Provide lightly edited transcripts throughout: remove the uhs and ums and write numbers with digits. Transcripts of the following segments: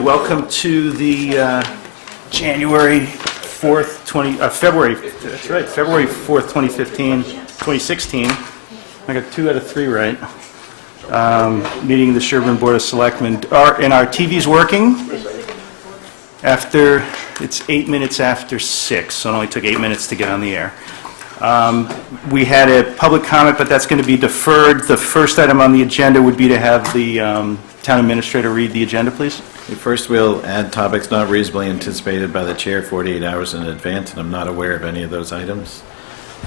good. Welcome to the January 4th, February, that's right, February 4th, 2016. I got 2 out of 3 right. Meeting of the Sherborn Board of Selectmen. And our TV's working after, it's 8 minutes after 6, so it only took 8 minutes to get on the air. We had a public comment, but that's going to be deferred. The first item on the agenda would be to have the town administrator read the agenda, please. First, we'll add topics not reasonably anticipated by the chair 48 hours in advance, and I'm not aware of any of those items.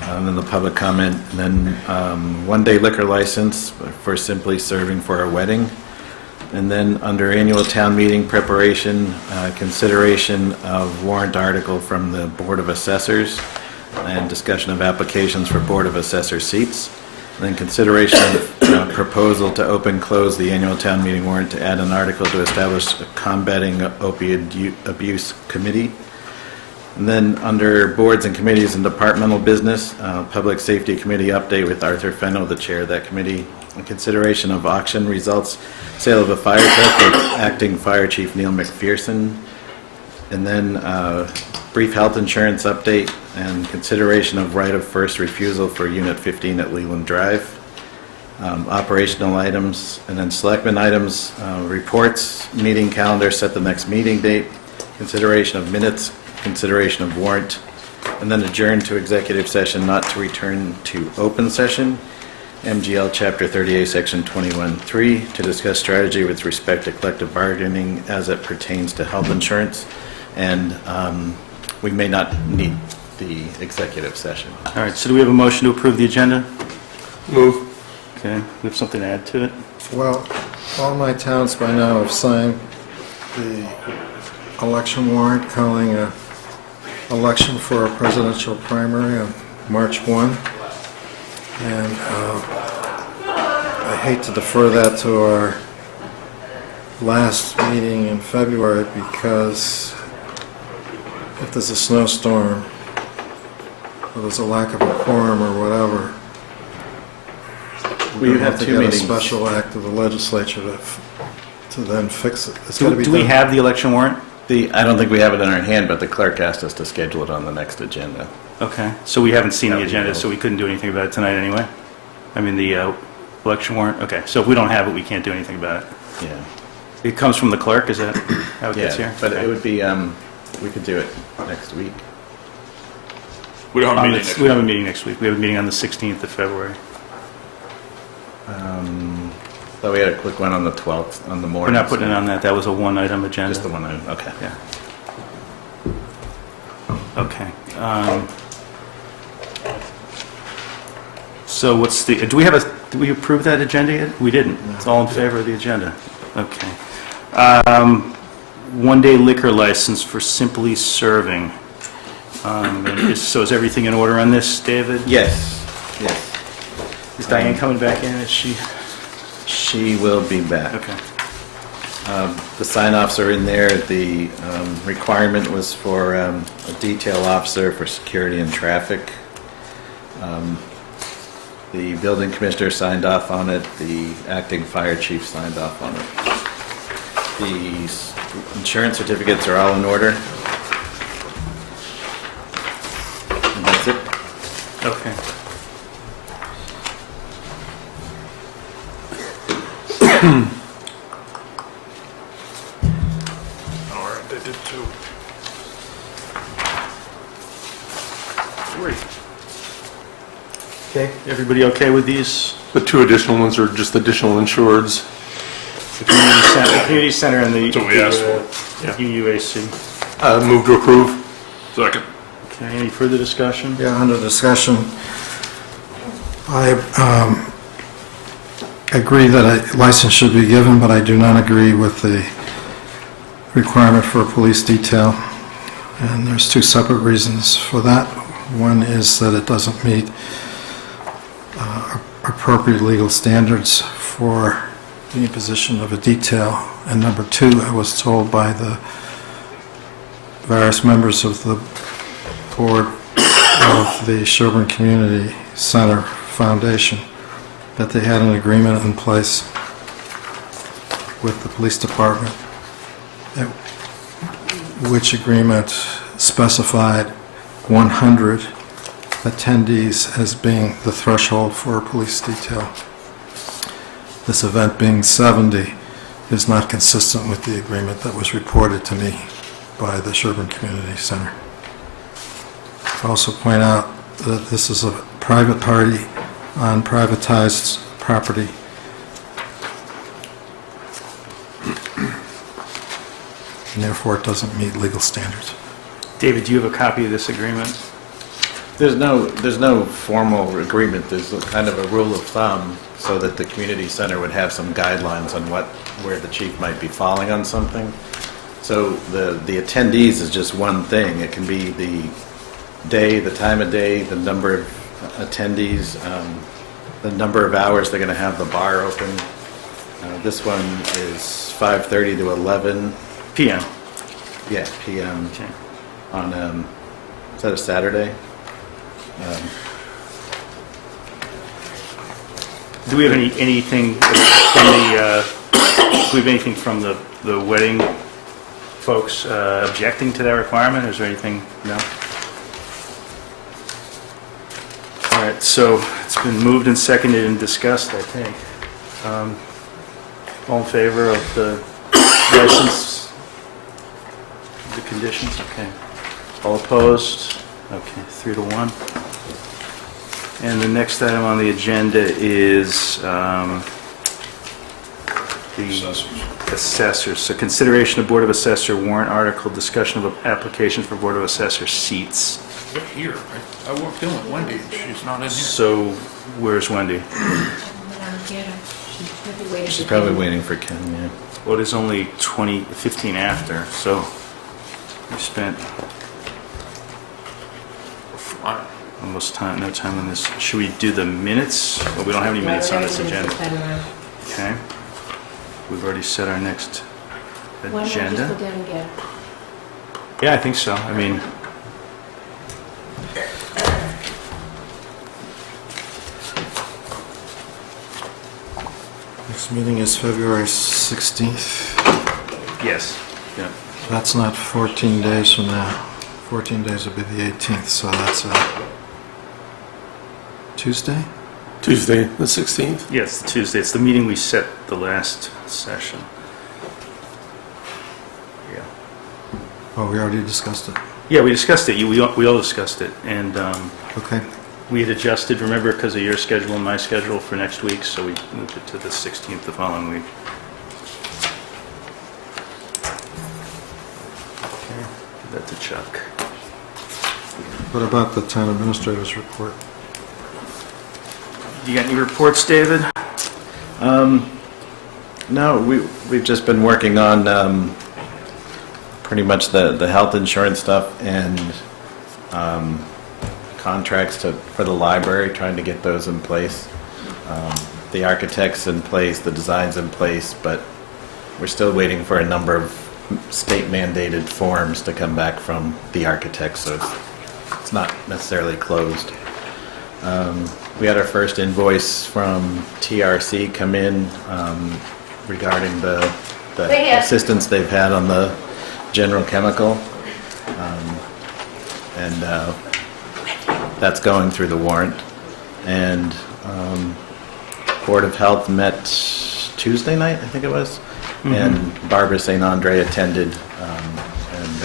Then the public comment, and then one-day liquor license for simply serving for a wedding. And then under annual town meeting preparation, consideration of warrant article from the Board of Assessors, and discussion of applications for Board of Assessor seats. And then consideration of proposal to close the annual town meeting warrant to add an article to establish a combating opioid abuse committee. And then under boards and committees and departmental business, Public Safety Committee update with Arthur Fennell, the chair of that committee. And consideration of auction results, sale of a fire truck with acting Fire Chief Neil McPherson. And then brief health insurance update and consideration of right of first refusal for Unit 15 at Leland Drive. Operational items, and then selectmen items, reports, meeting calendar, set the next meeting date, consideration of minutes, consideration of warrant, and then adjourn to executive session not to return to open session. MGL Chapter 38, Section 21.3, to discuss strategy with respect to collective bargaining as it pertains to health insurance. And we may not need the executive session. All right, so do we have a motion to approve the agenda? Move. Okay, we have something to add to it? Well, all my towns by now have signed the election warrant calling a election for a presidential primary on March 1. And I hate to defer that to our last meeting in February because if there's a snowstorm or there's a lack of a quorum or whatever, We we have to two get meetings. a special act of the legislature to then fix it. It's got to be Do we done. have the election warrant? I don't think we have it in our hand, but the clerk asked us to schedule it on the next agenda. Okay, so we haven't seen That the would be agenda, cool. so we couldn't do anything about it tonight anyway? I mean, the election warrant? Okay, so if we don't have it, we can't do anything about it. Yeah. It comes from the clerk, is that how it gets Yeah, here? but Okay. it would be, we could do it next week. We don't have a On meeting the- next We don't have a meeting next week. We have a meeting on the 16th of February. Thought we had a quick one on the 12th, on the We're morning. not putting it on that. That was a one-item agenda. Just the one item, okay. Yeah. Okay. So what's the, do we approve that agenda yet? We didn't. It's all in favor of the agenda. Okay. One-day liquor license for Simply Serving. So is everything in order on this, David? Yes, yes. Is Diane coming back in? Is she? She will be back. Okay. The sign-offs are in there. The requirement was for a detail officer for security and traffic. The building commissioner signed off on it. The acting fire chief signed off on it. The insurance certificates are all in order. And that's it. Okay. All right, they did too. Okay, everybody okay with these? The 2 additional ones are just additional insureds. The community center and the That's what we asked for. Yeah. UUAC. Move to approve. Second. Okay, any further discussion? Yeah, under discussion, I agree that a license should be given, but I do not agree with the requirement for a police detail. And there's 2 separate reasons for that. One is that it doesn't meet appropriate legal standards for the imposition of a detail. And number 2, I was told by the various members of the board of the Sherborn Community Center Foundation that they had an agreement in place with the police department which agreement specified 100 attendees as being the threshold for a police detail. This event being 70 is not consistent with the agreement that was reported to me by the Sherborn Community Center. I also point out that this is a private party on privatized property. And therefore, it doesn't meet legal standards. David, do you have a copy of this agreement? There's no formal agreement. There's a kind of a rule of thumb so that the community center would have some guidelines on where the chief might be falling on something. So the attendees is just one thing. It can be the day, the time of day, the number of attendees, the number of hours they're going to have the bar open. This one is 5:30 to 11. PM. Yeah, p.m. Okay. on, is that a Saturday? Do we have anything from the, do we have anything from the wedding folks objecting to that requirement? Is there anything? No? All right, so it's been moved and seconded and discussed, I think. All in favor of the license, the conditions? Okay. All opposed? Okay, 3-1. And the next item on the agenda is the assessors. So consideration of Board of Assessor warrant article, discussion of applications for Board of Assessor seats. They're here. I walked in with Wendy, and she's not in here. So where's Wendy? She's probably waiting for Ken, yeah. Well, it is only 15 after, so we spent Fine. almost no time on this. Should we do the minutes? Well, we don't have any minutes on this agenda. Okay. We've already set our next Why don't I just go agenda. down and get it? Yeah, I think so. I mean, Next meeting is February 16th. yes. Yeah. That's not 14 days from now. 14 days would be the 18th, so that's Tuesday? Tuesday, the 16th. Yes, Tuesday. It's the meeting we set the last session. Yeah. Oh, we already discussed it. Yeah, we discussed it. We all discussed it. And Okay. we had adjusted, remember, because of your schedule and my schedule for next week, so we moved it to the 16th the following week. Okay, give that to Chuck. What about the town administrator's report? You got any reports, David? No, we've just been working on pretty much the health insurance stuff and contracts for the library, trying to get those in place. The architect's in place, the design's in place, but we're still waiting for a number of state mandated forms to come back from the architect, so it's not necessarily closed. We had our first invoice from TRC come in regarding the assistance they've had on the general chemical. And that's going through the warrant. And Board of Health met Tuesday night, I think it was, and Barbara St. Andre attended. And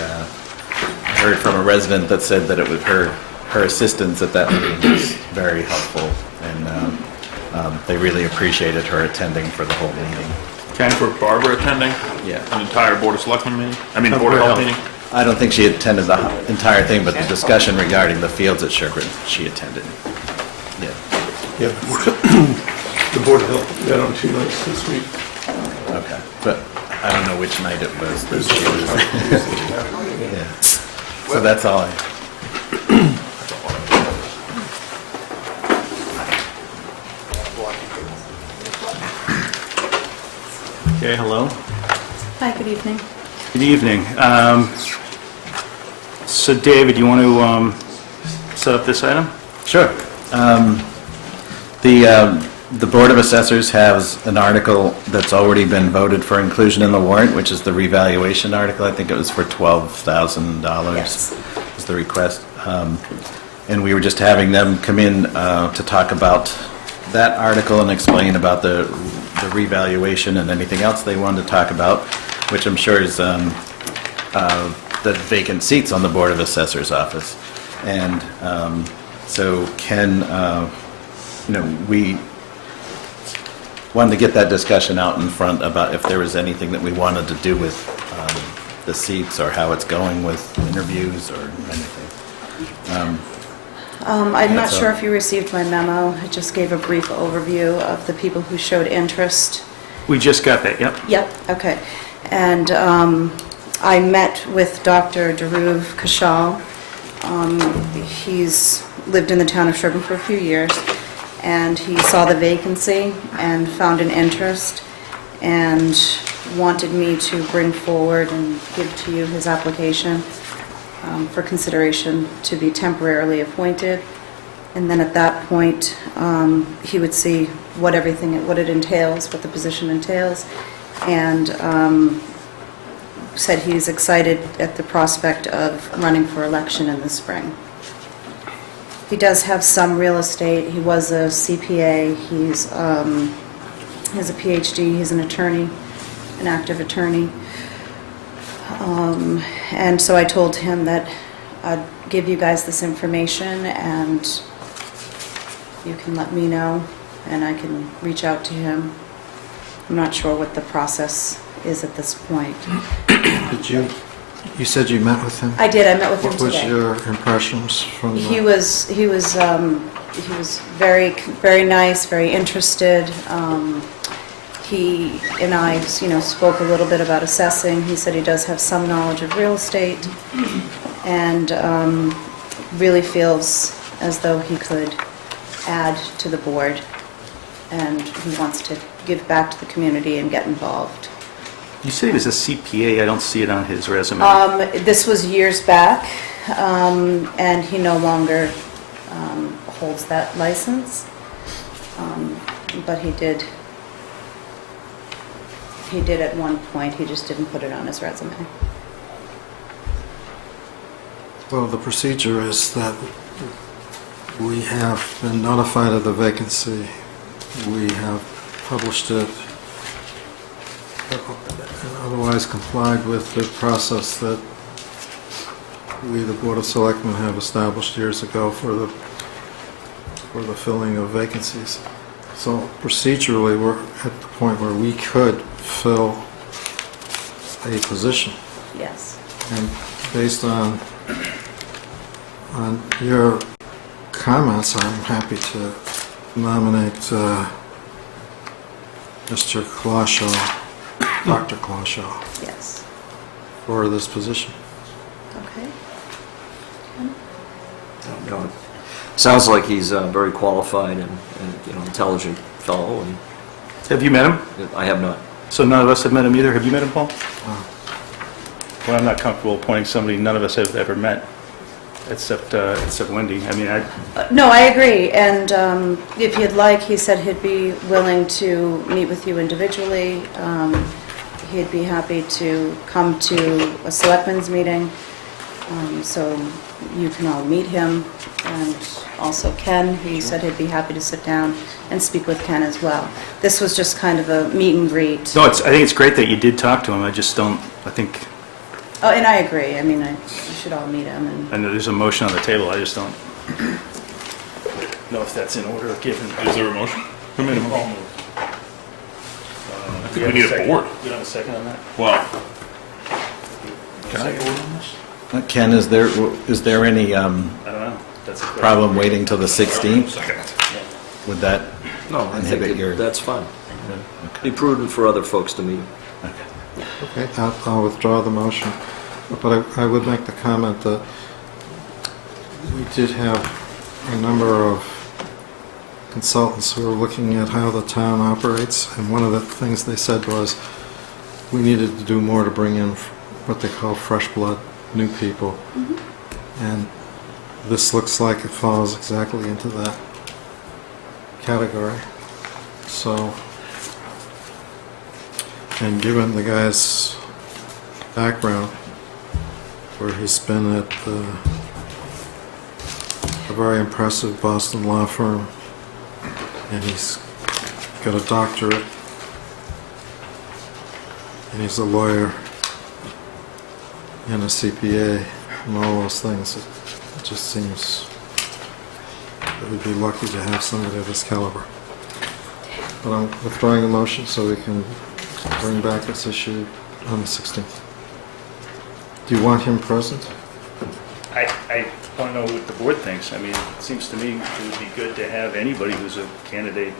I heard from a resident that said that it was her assistance at that meeting was very helpful, and they really appreciated her attending for the whole meeting. Okay. For Barbara attending? Yeah. An entire Board of Selectmen meeting? I mean, Board of Health meeting? I don't think she attended the entire thing, but the discussion regarding the fields at Sherborn, she attended. Yeah. Yeah, the Board of Health met on 2 nights this week. Okay. But I don't know which night it was that she was. Yeah. So that's all I. Okay, hello. Hi, good evening. Good evening. So David, you want to set up this item? Sure. The Board of Assessors has an article that's already been voted for inclusion in the warrant, which is the revaluation article. I think it was for $12,000 Yes. is the request. And we were just having them come in to talk about that article and explain about the revaluation and anything else they wanted to talk about, which I'm sure is the vacant seats on the Board of Assessors office. And so Ken, we wanted to get that discussion out in front about if there was anything that we wanted to do with the seats or how it's going with interviews or anything. I'm not That's sure all. if you received my memo. I just gave a brief overview of the people who showed interest. We just got that, yep. Yep, okay. And I met with Dr. Daruv Kashal. He's lived in the town of Sherborn for a few years, and he saw the vacancy and found an interest and wanted me to bring forward and give to you his application for consideration to be temporarily appointed. And then at that point, he would see what it entails, what the position entails, and said he's excited at the prospect of running for election in the spring. He does have some real estate. He was a CPA. He has a PhD. He's an attorney, an active attorney. And so I told him that I'd give you guys this information and you can let me know and I can reach out to him. I'm not sure what the process is at this point. You said you met with him? I did. I met with him What was today. your impressions from the... He was very, very nice, very interested. He and I, spoke a little bit about assessing. He said he does have some knowledge of real estate and really feels as though he could add to the board, and he wants to give back to the community and get involved. You said he was a CPA, I don't see it on his resume. This was years back, and he no longer holds that license, but he did at one point. He just didn't put it on his resume. Well, the procedure is that we have been notified of the vacancy. We have published it, and otherwise complied with the process that we, the Board of Selectmen, have established years ago for the filling of vacancies. So procedurally, we're at the point where we could fill a position. Yes. And based on your comments, I'm happy to nominate Mr. Clashaw, Dr. Clashaw, Yes. for this position. Okay. No, sounds like he's very qualified and intelligent fellow, and Have you met him? I have not. So none of us have met him either. Have you met him, Paul? Oh. Well, I'm not comfortable appointing somebody none of us have ever met, except Wendy. I mean, No, I agree. And if you'd like, he said he'd be willing to meet with you individually. He'd be happy to come to a selectmen's meeting, so you can all meet him. And also Ken, he said he'd be happy to sit down and speak with Ken as well. This was just kind of a meet and greet. no, I think it's great that you did talk to him. I just don't, I think, Oh, and I agree. I mean, you should all meet him. And I know there's a motion on the table. I just don't know if that's in order given. Is there a motion? Who made a motion? I think we need a board. You don't have a second on that? Well, can I? Ken, is there any I don't know. That's a question. problem waiting till the 16th? Second. Would that No, I think inhibit your... that's fine. Be prudent for other folks to meet. Okay, I'll withdraw the motion. But I would make the comment that we did have a number of consultants who were looking at how the town operates, and one of the things they said was we needed to do more to bring in what they call fresh blood, new people. And this looks like it falls exactly into that category. So, and given the guy's background, where he's been at a very impressive Boston law firm, and he's got a doctorate, and he's a lawyer and a CPA, and all those things, it just seems that we'd be lucky to have somebody of this caliber. But I'm withdrawing the motion so we can bring back this issue on the 16th. Do you want him present? I want to know what the board thinks. I mean, it seems to me it would be good to have anybody who's a candidate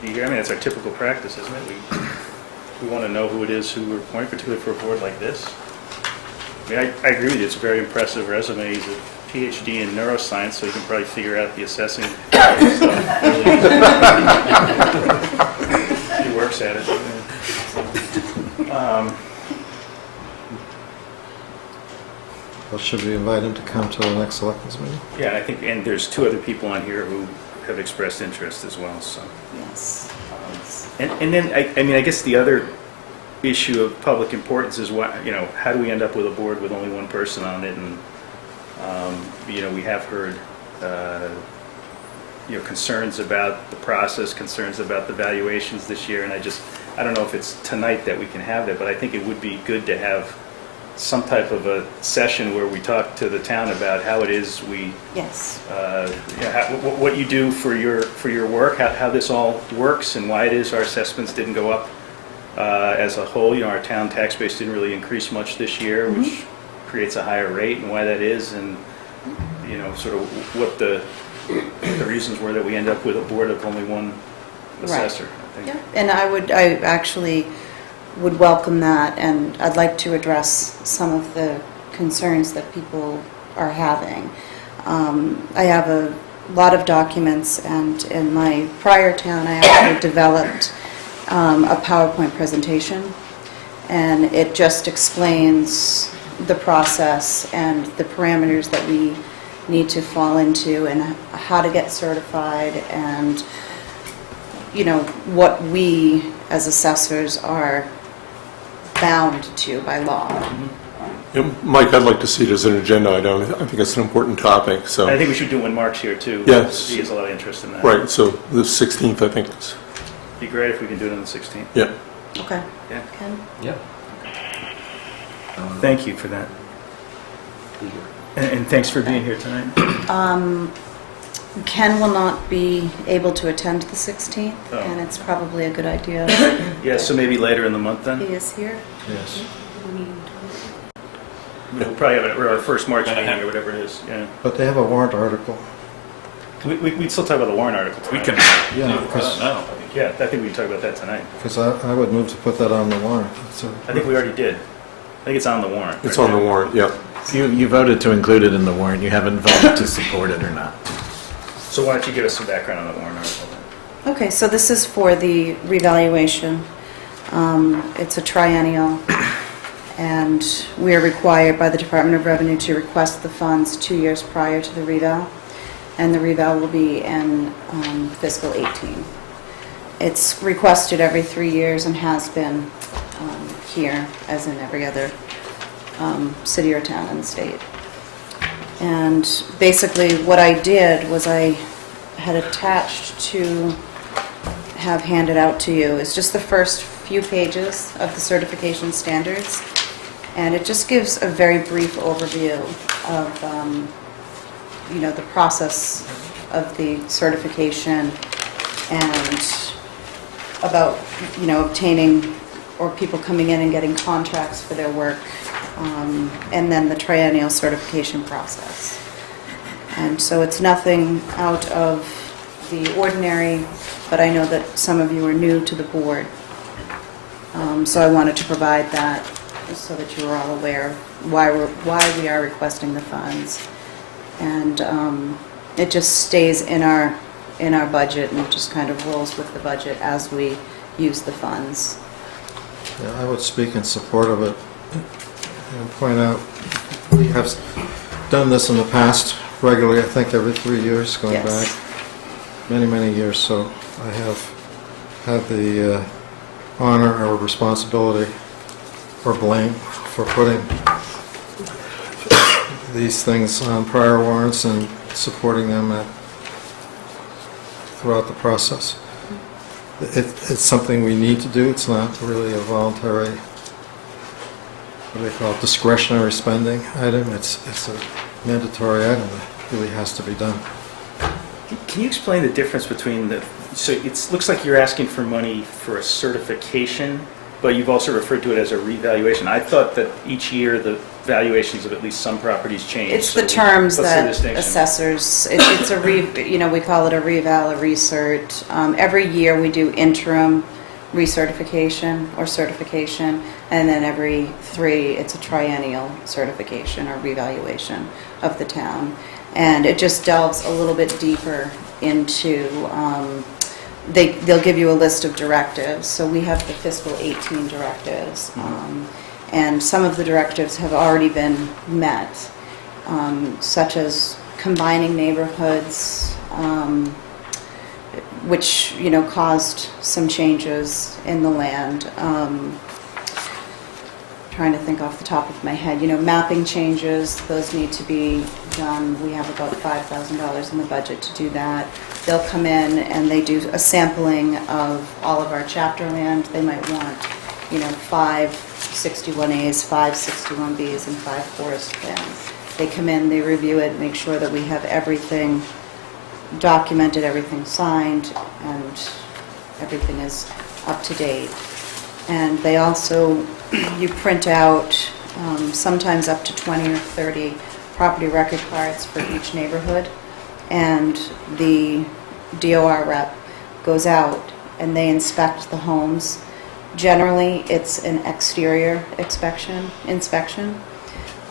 be here. I mean, that's our typical practice, isn't it? We want to know who it is who we're appointing, particularly for a board like this. I mean, I agree with you. It's a very impressive resume. He's a PhD in neuroscience, so he can probably figure out the assessing stuff. He works at it. Well, should we invite him to come to the next selectmen's meeting? Yeah, and I think, and there's two other people on here who have expressed interest as well, so. Yes. And then, I mean, I guess the other issue of public importance is what, you know, how do we end up with a board with only one person on it? And, you know, we have heard, you know, concerns about the process, concerns about the valuations this year, and I don't know if it's tonight that we can have that, but I think it would be good to have some type of a session where we talk to the town about how it is we, Yes. you know, what you do for your work, how this all works, and why it is our assessments didn't go up as a whole. You know, our town tax base didn't really increase much this year, which creates a higher rate, and why that is, and you know, sort of what the reasons were that we end up with a board of only one assessor. I think. Yeah, and I actually would welcome that, and I'd like to address some of the concerns that people are having. I have a lot of documents, and in my prior town, I actually developed a PowerPoint presentation, and it just explains the process and the parameters that we need to fall into, and how to get certified, and you know, what we as assessors are bound to by law. Yeah, Mike, I'd like to see it as an agenda item. I think it's an important topic, so. I think we should do it when Mark's here too. Yes. He has a lot of interest in that. Right, so the 16th, I think, is, Be great if we can do it on the 16th. yeah. Okay. Yeah. Ken? Yeah. Thank you for that. And thanks for being here tonight. Ken will not be able to attend the 16th, Oh. and it's probably a good idea. Yeah, so maybe later in the month then? He is here. Yes. We'll probably have our first March meeting or whatever it is, yeah. But they have a warrant article. We'd still talk about the warrant article We tonight. can, Yeah, because Yeah, I think we can talk about that tonight. I would move to put that on the warrant. I think we already did. I think it's on the warrant. It's right on the now. warrant, yeah. You voted to include it in the warrant, you haven't voted to support it or not. So why don't you give us some background on the warrant article then? Okay, so this is for the revaluation. It's a triennial, and we are required by the Department of Revenue to request the funds 2 years prior to the reval, and the reval will be in fiscal 18. It's requested every 3 years and has been here, as in every other city or town in the state. And basically what I did was I had attached to have handed out to you is just the first few pages of the certification standards, and it just gives a very brief overview of you know, the process of the certification, and about, you know, obtaining or people coming in and getting contracts for their work, and then the triennial certification process. And so it's nothing out of the ordinary, but I know that some of you are new to the board. So I wanted to provide that so that you are all aware of why we are requesting the funds. And it just stays in our budget, and just kind of rolls with the budget as we use the funds. Yeah, I would speak in support of it and point out, we have done this in the past regularly, I think every 3 years, going Yes. back many, many years, so I have had the honor or responsibility or blame for putting these things on prior warrants and supporting them throughout the process. It's something we need to do. It's not really a voluntary, what do they call it, discretionary spending item. It's a mandatory item that really has to be done. Can you explain the difference between so it looks like you're asking for money for a certification, but you've also referred to it as a revaluation. I thought that each year the valuations of at least some properties change. It's So the terms what's the that distinction? assessors, it's a we call it a reval, a recert. Every year we do interim recertification or certification, and then every 3, it's a triennial certification or revaluation of the town. And it just delves a little bit deeper into, they'll give you a list of directives. So we have the fiscal 18 directives. And some of the directives have already been met, such as combining neighborhoods, which, caused some changes in the land. Trying to think off the top of my head, mapping changes, those need to be done. We have about $5,000 in the budget to do that. They'll come in and they do a sampling of all of our chapter land. They might want, 5 61As, 5 61Bs, and 5 forest plans. They come in, they review it, make sure that we have everything documented, everything signed, and everything is up to date. And they also, you print out sometimes up to 20 or 30 property record cards for each neighborhood, and the DOR rep goes out and they inspect the homes. Generally, it's an exterior inspection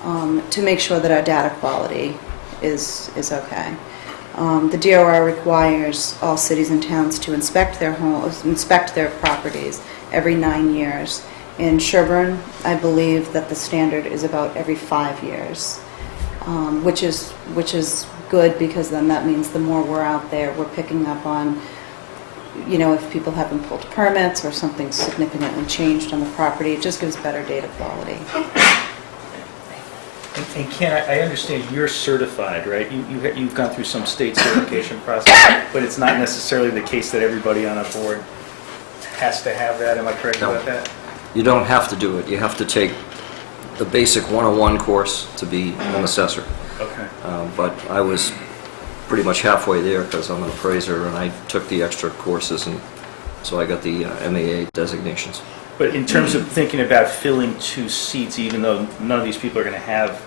to make sure that our data quality is okay. The DOR requires all cities and towns to inspect their homes, inspect their properties every 9 years. In Sherborn, I believe that the standard is about every 5 years, which is good, because then that means the more we're out there, we're picking up on, if people haven't pulled permits or something significantly changed on the property. It just gives better data quality. And Ken, I understand you're certified, right? You've gone through some state certification process, but it's not necessarily the case that everybody on a board has to have that. Am I correct No. about that? You don't have to do it. You have to take the basic 101 course to be an assessor. Okay. But I was pretty much halfway there because I'm an appraiser, and I took the extra courses, and so I got the MAA designations. But in terms of thinking about filling 2 seats, even though none of these people are going to have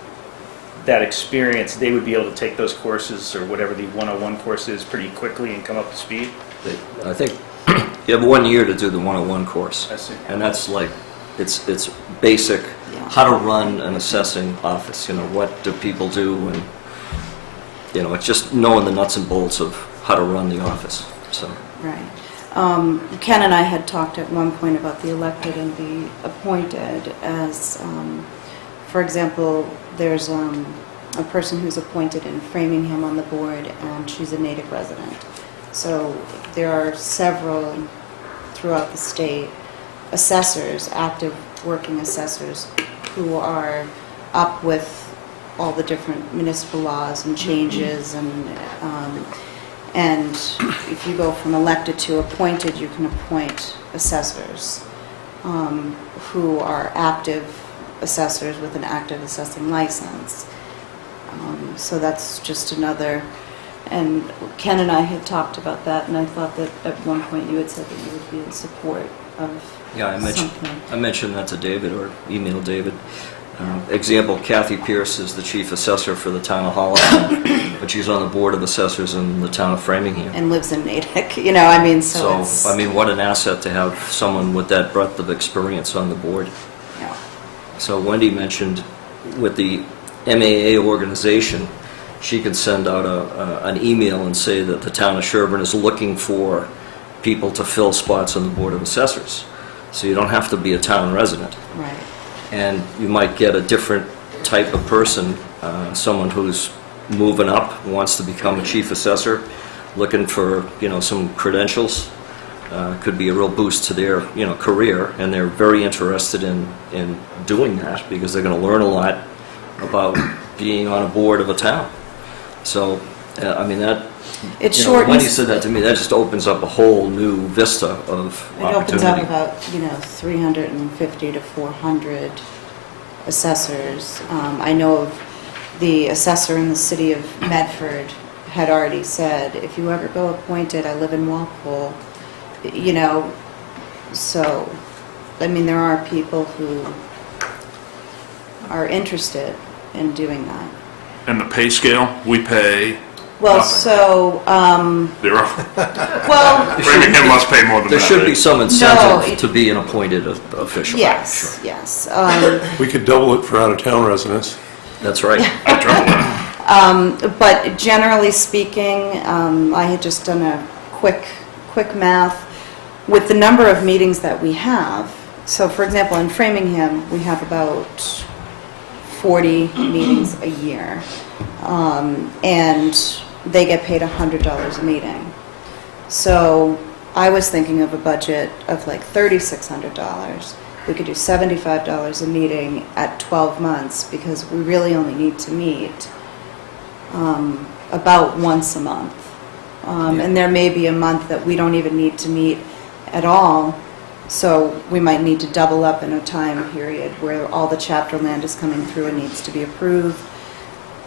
that experience, they would be able to take those courses or whatever the 101 course is pretty quickly and come up to speed? I think you have 1 year to do the 101 course. I see. And that's like, it's basic, how to run an assessing office, what do people do, and, it's just knowing the nuts and bolts of how to run the office, so. Right. Ken and I had talked at one point about the elected and the appointed as, for example, there's a person who's appointed in Framingham on the board, and she's a native resident. So there are several throughout the state assessors, active working assessors, who are up with all the different municipal laws and changes, and if you go from elected to appointed, you can appoint assessors who are active assessors with an active assessing license. So that's just another, and Ken and I had talked about that, and I thought that at one point you had said that you would be in support of something. I mentioned that to David, or emailed David. Example, Kathy Pierce is the chief assessor for the town of Hollis, but she's on the board of assessors in the town of Framingham. And lives in Natick, so it's... So, what an asset to have someone with that breadth of experience on the board. Yeah. So Wendy mentioned with the MAA organization, she could send out an email and say that the town of Sherborn is looking for people to fill spots on the board of assessors. So you don't have to be a town resident. Right. And you might get a different type of person, someone who's moving up, wants to become a chief assessor, looking for, some credentials. could be a real boost to their, career, and they're very interested in doing that because they're going to learn a lot about being on a board of a town. So, I mean, that, It when he shortens, said that to me, that just opens up a whole new vista of it opens up opportunity. about, 350 to 400 assessors. I know of the assessor in the city of Medford had already said, if you ever go appointed, I live in Walpole, so, I mean, there are people who are interested in doing that. And the pay scale, we pay, Well, Nothing. so, zero. well, Framingham must pay more than There that, should be right? some No, incentive it- to be an appointed official. yes, yes. We could double it for out-of-town residents. That's right. I triple that. But generally speaking, I had just done a quick math with the number of meetings that we have. So for example, in Framingham, we have about 40 meetings a year. And they get paid $100 a meeting. So I was thinking of a budget of like $3,600. We could do $75 a meeting at 12 months because we really only need to meet about once a month. And there may be a month that we don't even need to meet at all. So we might need to double up in a time period where all the chapter land is coming through and needs to be approved,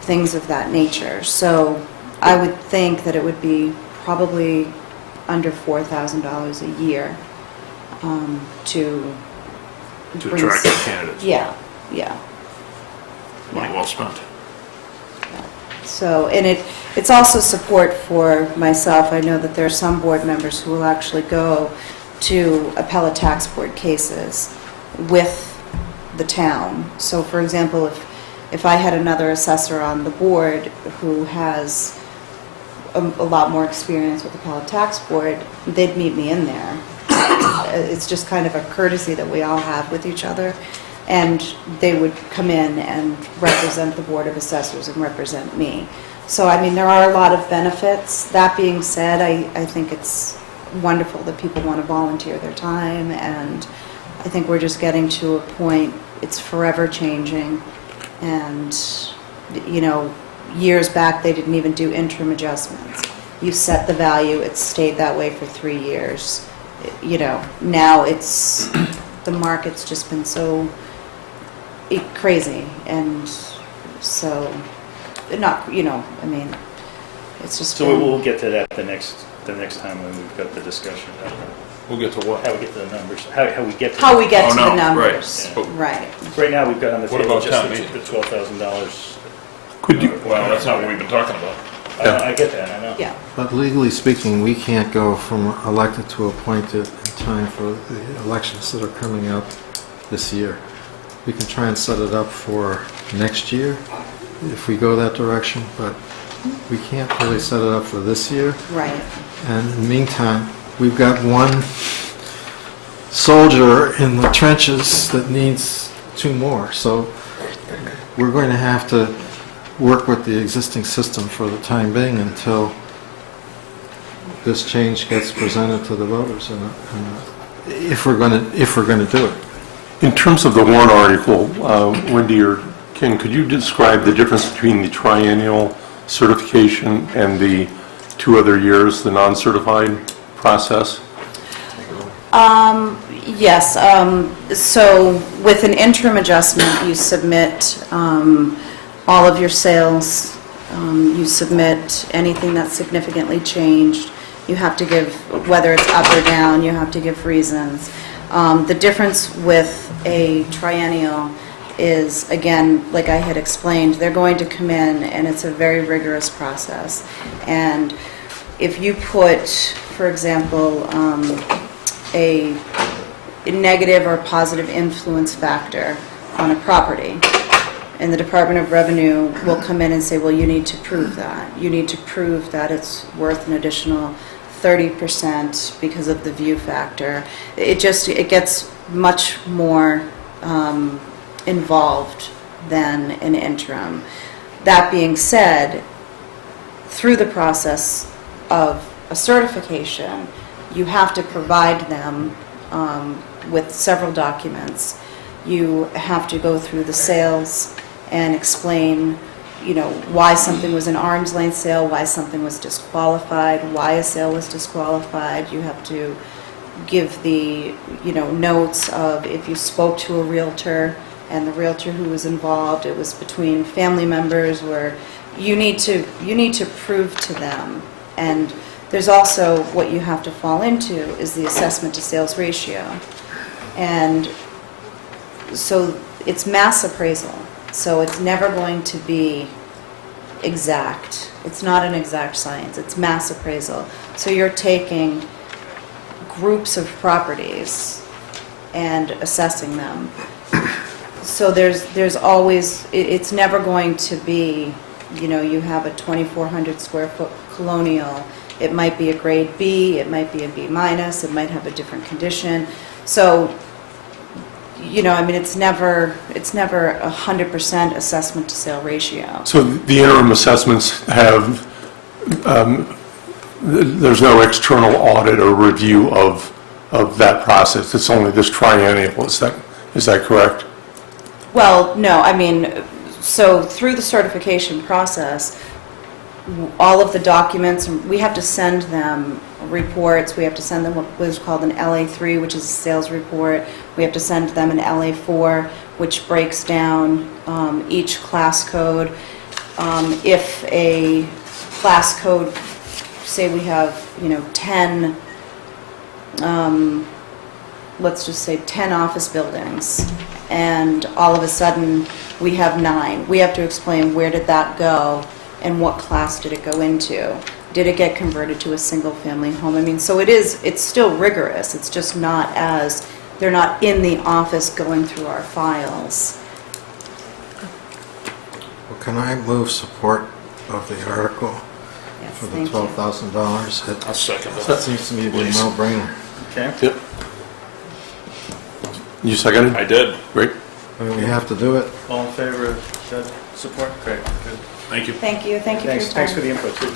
things of that nature. So I would think that it would be probably under $4,000 a year to To bring attract s- candidates. Yeah, yeah. Money well spent. So, and it's also support for myself. I know that there are some board members who will actually go to appellate tax board cases with the town. So for example, if I had another assessor on the board who has a lot more experience with appellate tax board, they'd meet me in there. It's just kind of a courtesy that we all have with each other. And they would come in and represent the Board of Assessors and represent me. So, I mean, there are a lot of benefits. That being said, I think it's wonderful that people want to volunteer their time, and I think we're just getting to a point, it's forever changing. And, years back, they didn't even do interim adjustments. You set the value, it's stayed that way for 3 years. Now it's, the market's just been so crazy, and so, not, I mean, it's just So been- we'll get to that the next time when we've got the discussion about We'll get to what? how we get to the numbers, how we get to. how we get Oh, to no, the right. numbers. Yeah. Right. Right now, we've got on the What table about just town the meeting? $12,000. Could you, Well, that's not what we've been talking about. I get that, I know. Yeah. But legally speaking, we can't go from elected to appointed in time for the elections that are coming up this year. We can try and set it up for next year if we go that direction, but we can't really set it up for this year. Right. And in the meantime, we've got one soldier in the trenches that needs 2 more. So we're going to have to work with the existing system for the time being until this change gets presented to the voters, and if we're going to do it. in terms of the warrant article, Wendy or Ken, could you describe the difference between the triennial certification and the 2 other years, the non-certified process? Yes, so with an interim adjustment, you submit all of your sales, you submit anything that's significantly changed, you have to give, whether it's up or down, you have to give reasons. The difference with a triennial is, again, like I had explained, they're going to come in and it's a very rigorous process. And if you put, for example, a negative or positive influence factor on a property, and the Department of Revenue will come in and say, well, you need to prove that. You need to prove that it's worth an additional 30% because of the view factor. It gets much more involved than an interim. That being said, through the process of a certification, you have to provide them with several documents. You have to go through the sales and explain, why something was an arm's length sale, why something was disqualified, why a sale was disqualified. You have to give the, notes of if you spoke to a realtor and the realtor who was involved, it was between family members, where you need to prove to them. And there's also what you have to fall into is the assessment to sales ratio. And so it's mass appraisal. So it's never going to be exact. It's not an exact science. It's mass appraisal. So you're taking groups of properties and assessing them. So there's always, it's never going to be, you have a 2,400 square foot colonial. It might be a grade B, it might be a B minus, it might have a different condition. So, it's never 100% assessment to sale ratio. So the interim assessments have, there's no external audit or review of that process. It's only this triennial. Is that correct? Well, no, so through the certification process, all of the documents, we have to send them reports. We have to send them what is called an LA3, which is a sales report. We have to send them an LA4, which breaks down each class code. If a class code, say we have, 10, let's just say 10 office buildings, and all of a sudden we have 9. We have to explain where did that go and what class did it go into. Did it get converted to a single-family home? So it's still rigorous. It's just not they're not in the office going through our files. Well, can I move support of the article Yes, for the thank you. $12,000? I'll second That that. seems to me to be a Please. no-brainer. Okay. Yep. You seconded? I did. Great. We have to do it. All in favor of that support? Great, good. Thank you. Thank you for your time. Thanks for the input, too.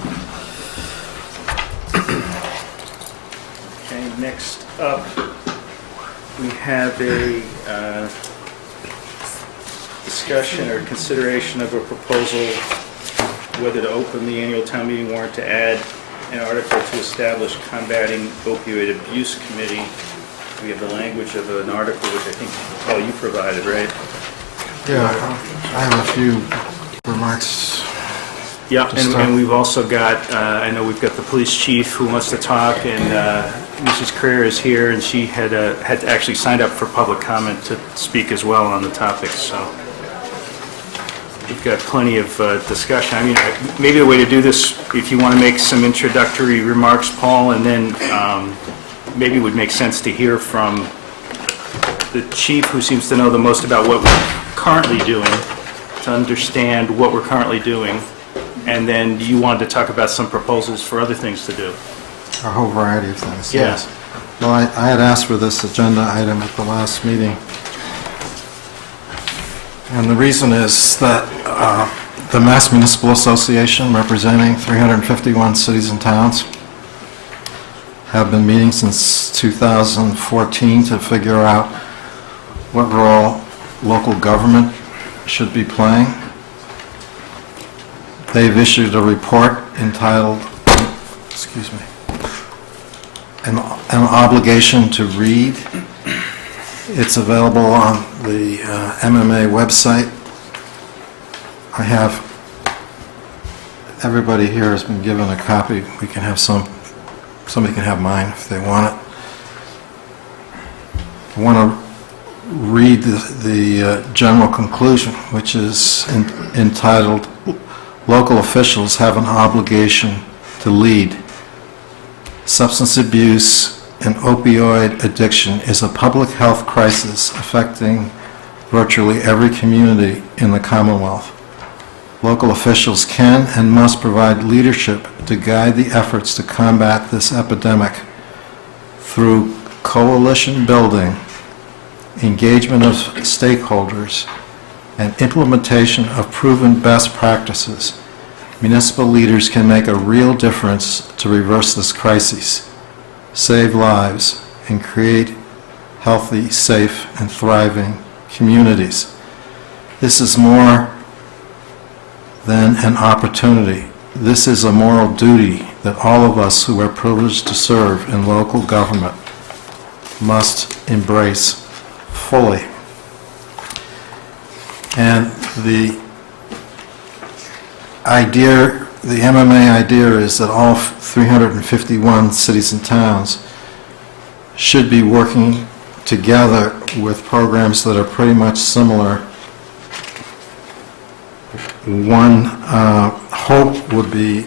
Okay, next up, we have a discussion or consideration of a proposal whether to open the annual town meeting warrant to add an article to establish combating opioid abuse committee. We have the language of an article which I think, Paul, you provided, right? Yeah, I have a few remarks. Yeah, To start. and we've also got, I know we've got the police chief who wants to talk, and Mrs. Creer is here, and she had actually signed up for public comment to speak as well on the topic, so we've got plenty of discussion. Maybe the way to do this, if you want to make some introductory remarks, Paul, and then maybe it would make sense to hear from the chief, who seems to know the most about what we're currently doing, to understand what we're currently doing. And then you wanted to talk about some proposals for other things to do. A whole variety of things, Yeah. yes. Well, I had asked for this agenda item at the last meeting. And the reason is that the Mass Municipal Association, representing 351 cities and towns, have been meeting since 2014 to figure out what role local government should be playing. They've issued a report entitled, an obligation to read. It's available on the MMA website. Everybody here has been given a copy. We can have somebody can have mine if they want it. I want to read the general conclusion, which is entitled, "Local officials have an obligation to lead. Substance abuse and opioid addiction is a public health crisis affecting virtually every community in the Commonwealth. Local officials can and must provide leadership to guide the efforts to combat this epidemic through coalition building, engagement of stakeholders, and implementation of proven best practices. Municipal leaders can make a real difference to reverse this crisis. save lives, and create healthy, safe, and thriving communities. This is more than an opportunity. This is a moral duty that all of us who are privileged to serve in local government must embrace fully. And the idea, the MMA idea is that all 351 cities and towns should be working together with programs that are pretty much similar. One hope would be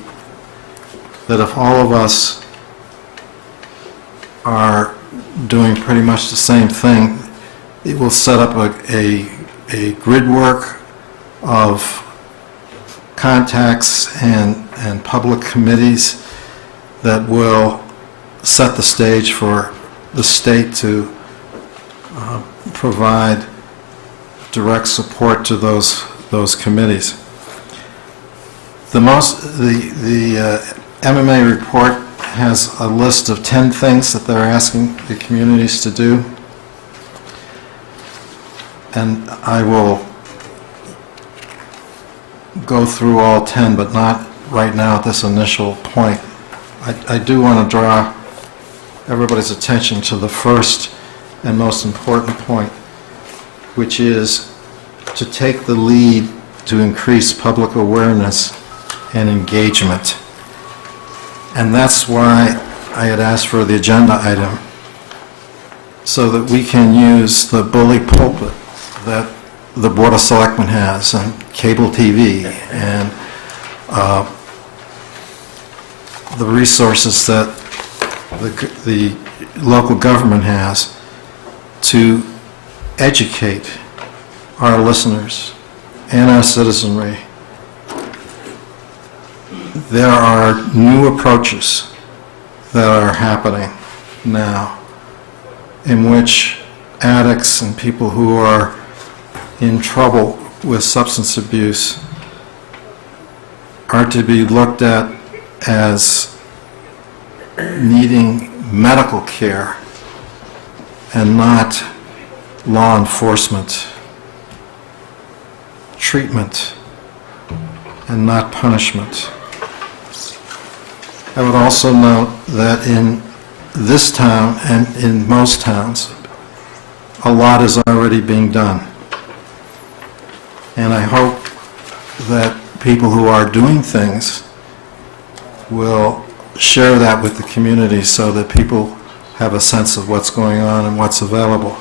that if all of us are doing pretty much the same thing, it will set up a grid work of contacts and public committees that will set the stage for the state to provide direct support to those committees. The MMA report has a list of 10 things that they're asking the communities to do, and I will go through all 10, but not right now at this initial point. I do want to draw everybody's attention to the first and most important point, which is to take the lead to increase public awareness and engagement. And that's why I had asked for the agenda item, so that we can use the bully pulpit that the Board of Selectmen has, and cable TV, and the resources that the local government has to educate our listeners and our citizenry. There are new approaches that are happening now in which addicts and people who are in trouble with substance abuse are to be looked at as needing medical care and not law enforcement treatment and not punishment. I would also note that in this town and in most towns, a lot is already being done. And I hope that people who are doing things will share that with the community so that people have a sense of what's going on and what's available.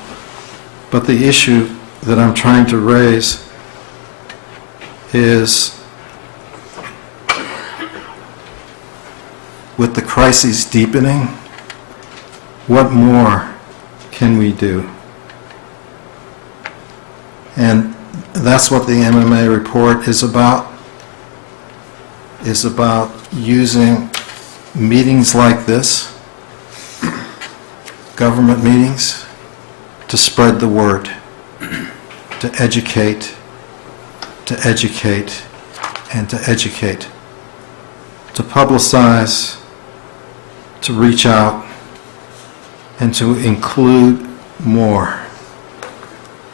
But the issue that I'm trying to raise is, with the crises deepening, what more can we do? And that's what the MMA report is about using meetings like this, government meetings, to spread the word, to educate, and to educate, to publicize, to reach out, and to include more.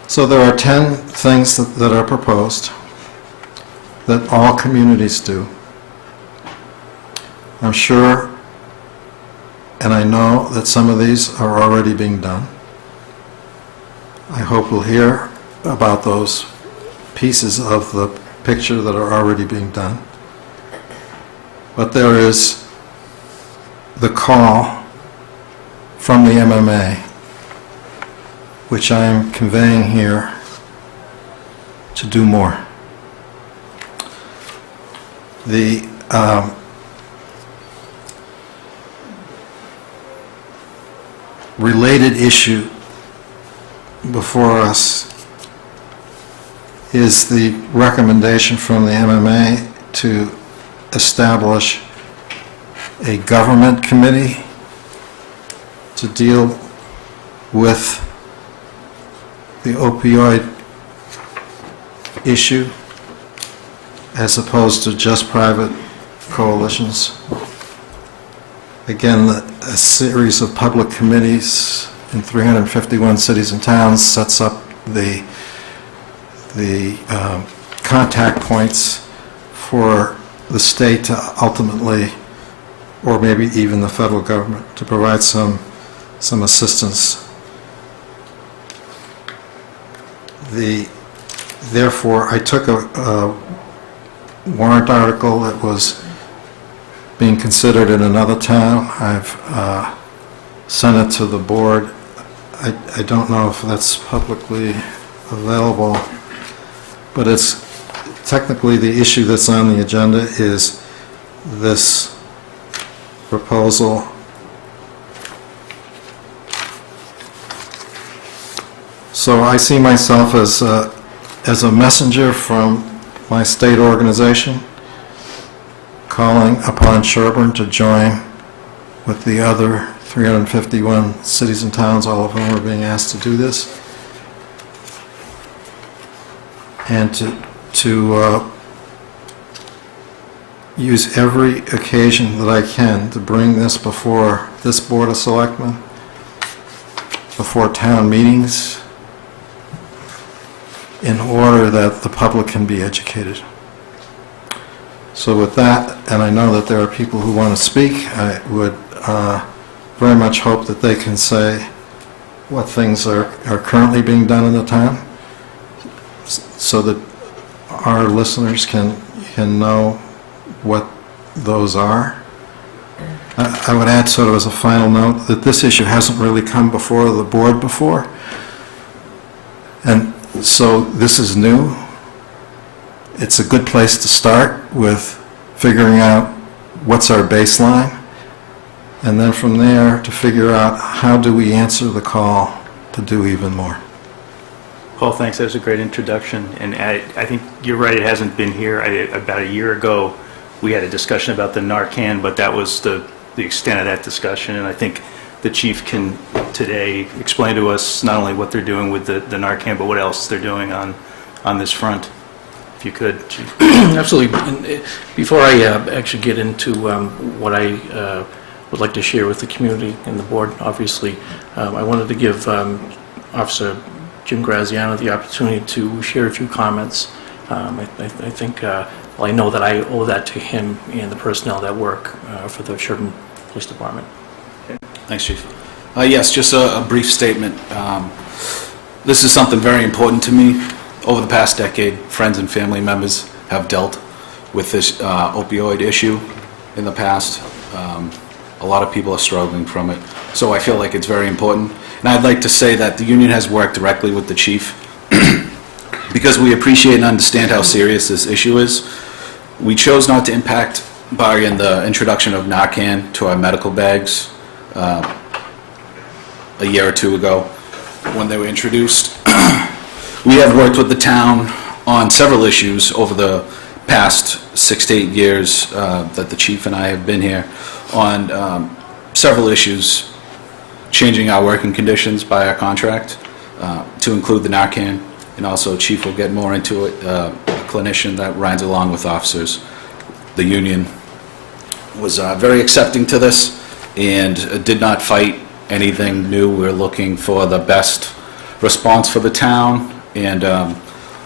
So there are 10 things that are proposed that all communities do. I'm sure, and I know that some of these are already being done. I hope we'll hear about those pieces of the picture that are already being done. But there is the call from the MMA, which I am conveying here, to do more. The related issue before us is the recommendation from the MMA to establish a government committee to deal with the opioid issue as opposed to just private coalitions. Again, a series of public committees in 351 cities and towns sets up the contact points for the state to ultimately, or maybe even the federal government, to provide some assistance. Therefore, I took a warrant article that was being considered in another town. I've sent it to the board. I don't know if that's publicly available, but it's technically the issue that's on the agenda is this proposal. So I see myself as a messenger from my state organization, calling upon Sherborn to join with the other 351 cities and towns, all of whom are being asked to do this, and to use every occasion that I can to bring this before this Board of Selectmen, before town meetings, in order that the public can be educated. So with that, and I know that there are people who want to speak, I would very much hope that they can say what things are currently being done in the town, so that our listeners can know what those are. I would add, sort of as a final note, that this issue hasn't really come before the board before, and so this is new. It's a good place to start with figuring out what's our baseline, and then from there to figure out how do we answer the call to do even more. Paul, thanks. That was a great introduction. And I think you're right, it hasn't been here. About a year ago, we had a discussion about the Narcan, but that was the extent of that discussion. And I think the chief can today explain to us not only what they're doing with the Narcan, but what else they're doing on this front. If you could, Chief. Absolutely. And before I actually get into what I would like to share with the community and the board, obviously, I wanted to give Officer Jim Graziano the opportunity to share a few comments. I think, well, I know that I owe that to him and the personnel that work for the Sherborn Police Department. Thanks, Chief. Yes, just a brief statement. This is something very important to me. Over the past decade, friends and family members have dealt with this opioid issue in the past. A lot of people are struggling from it, so I feel like it's very important. And I'd like to say that the union has worked directly with the chief because we appreciate and understand how serious this issue is. We chose not to impact bargain the introduction of Narcan to our medical bags a year or two ago when they were introduced. We have worked with the town on several issues over the past 6 to 8 years that the chief and I have been here on several issues, changing our working conditions by our contract to include the Narcan, and also Chief will get more into it, a clinician that rides along with officers. The union was very accepting to this and did not fight anything new. We're looking for the best response for the town, and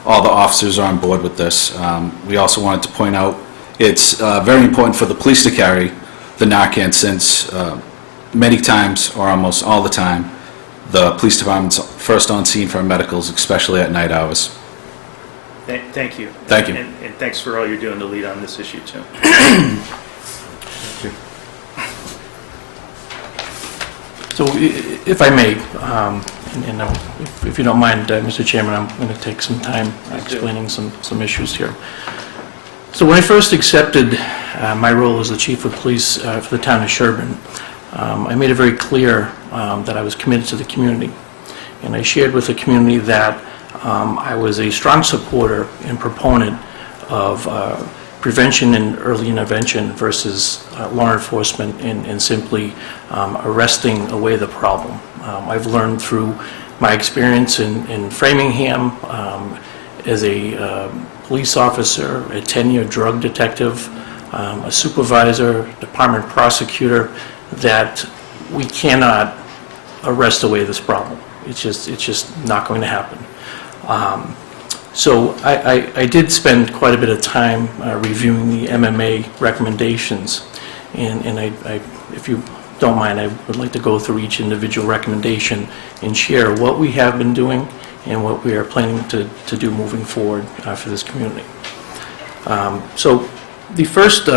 all the officers are on board with this. We also wanted to point out it's very important for the police to carry the Narcan, since many times, or almost all the time, the police department's first on scene for medicals, especially at night hours. Thank you. Thank you. And thanks for all you're doing to lead on this issue, too. So if I may, and if you don't mind, Mr. Chairman, I'm going to take some time explaining some issues here. So when I first accepted my role as the chief of police for the town of Sherborn, I made it very clear that I was committed to the community. And I shared with the community that I was a strong supporter and proponent of prevention and early intervention versus law enforcement and simply arresting away the problem. I've learned through my experience in Framingham as a police officer, a 10-year drug detective, a supervisor, department prosecutor, that we cannot arrest away this problem. It's just not going to happen. So I did spend quite a bit of time reviewing the MMA recommendations, and if you don't mind, I would like to go through each individual recommendation and share what we have been doing and what we are planning to do moving forward for this community. So the first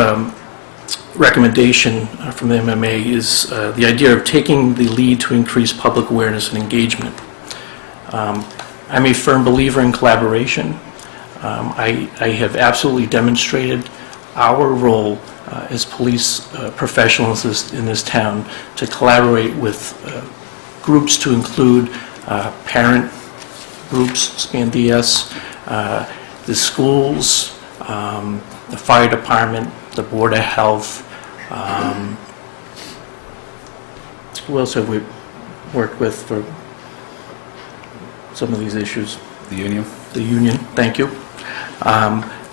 recommendation from the MMA is the idea of taking the lead to increase public awareness and engagement. I'm a firm believer in collaboration. I have absolutely demonstrated our role as police professionals in this town to collaborate with groups to include parent groups, SpanDS, the schools, the fire department, the Board of Health. Who else have we worked with for some of these issues? The union? The union, thank you.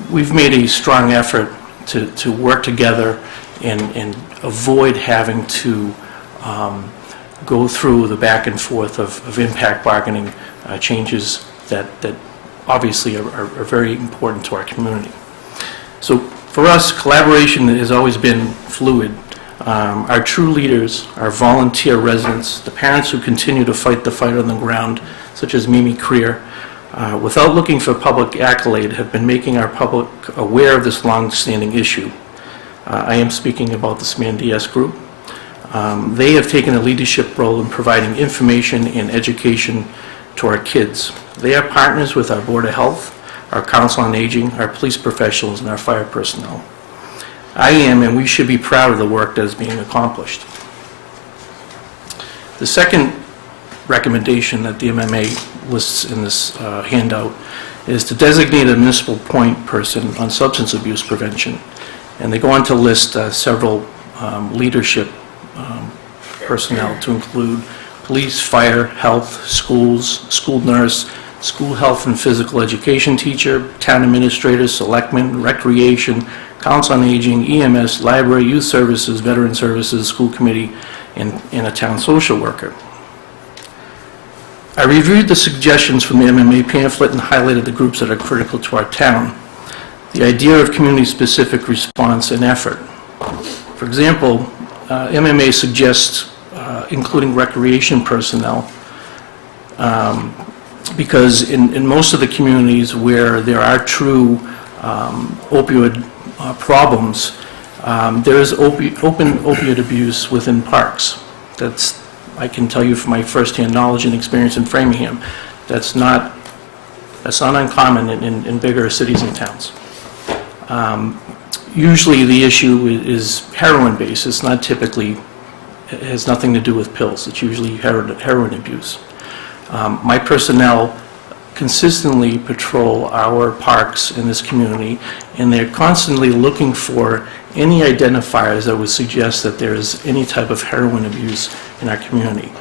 We've made a strong effort to work together and avoid having to go through the back and forth of impact bargaining changes that obviously are very important to our community. So for us, collaboration has always been fluid. Our true leaders, our volunteer residents, the parents who continue to fight the fight on the ground, such as Mimi Creer, without looking for public accolade, have been making our public aware of this long-standing issue. I am speaking about the SpanDS group. They have taken a leadership role in providing information and education to our kids. They are partners with our Board of Health, our Council on Aging, our police professionals, and our fire personnel. I am, and we should be proud of the work that is being accomplished. The second recommendation that the MMA lists in this handout is to designate a municipal point person on substance abuse prevention. And they go on to list several leadership personnel to include police, fire, health, schools, school nurse, school health and physical education teacher, town administrator, selectmen, recreation, council on aging, EMS, library, youth services, veteran services, school committee, and a town social worker. I reviewed the suggestions from the MMA pamphlet and highlighted the groups that are critical to our town. The idea of community-specific response and effort. For example, MMA suggests including recreation personnel because in most of the communities where there are true opioid problems, there is open opioid abuse within parks. I can tell you from my firsthand knowledge and experience in Framingham, that's not uncommon in bigger cities and towns. Usually the issue is heroin-based. It's not typically, it has nothing to do with pills. It's usually heroin abuse. My personnel consistently patrol our parks in this community, and they're constantly looking for any identifiers that would suggest that there is any type of heroin abuse in our community.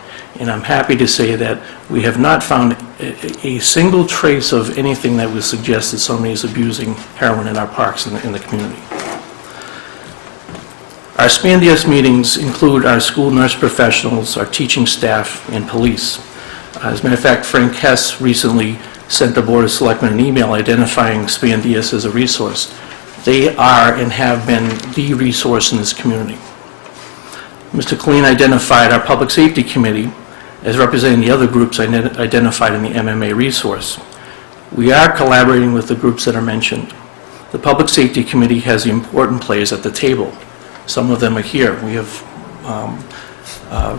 And I'm happy to say that we have not found a single trace of anything that would suggest that somebody is abusing heroin in our parks in the community. Our SpanDS meetings include our school nurse professionals, our teaching staff, and police. As a matter of fact, Frank Hess recently sent the Board of Selectmen an email identifying SpanDS as a resource. They are and have been the resource in this community. Mr. Colleen identified our Public Safety Committee as representing the other groups identified in the MMA resource. We are collaborating with the groups that are mentioned. The Public Safety Committee has the important players at the table. Some of them are here. We have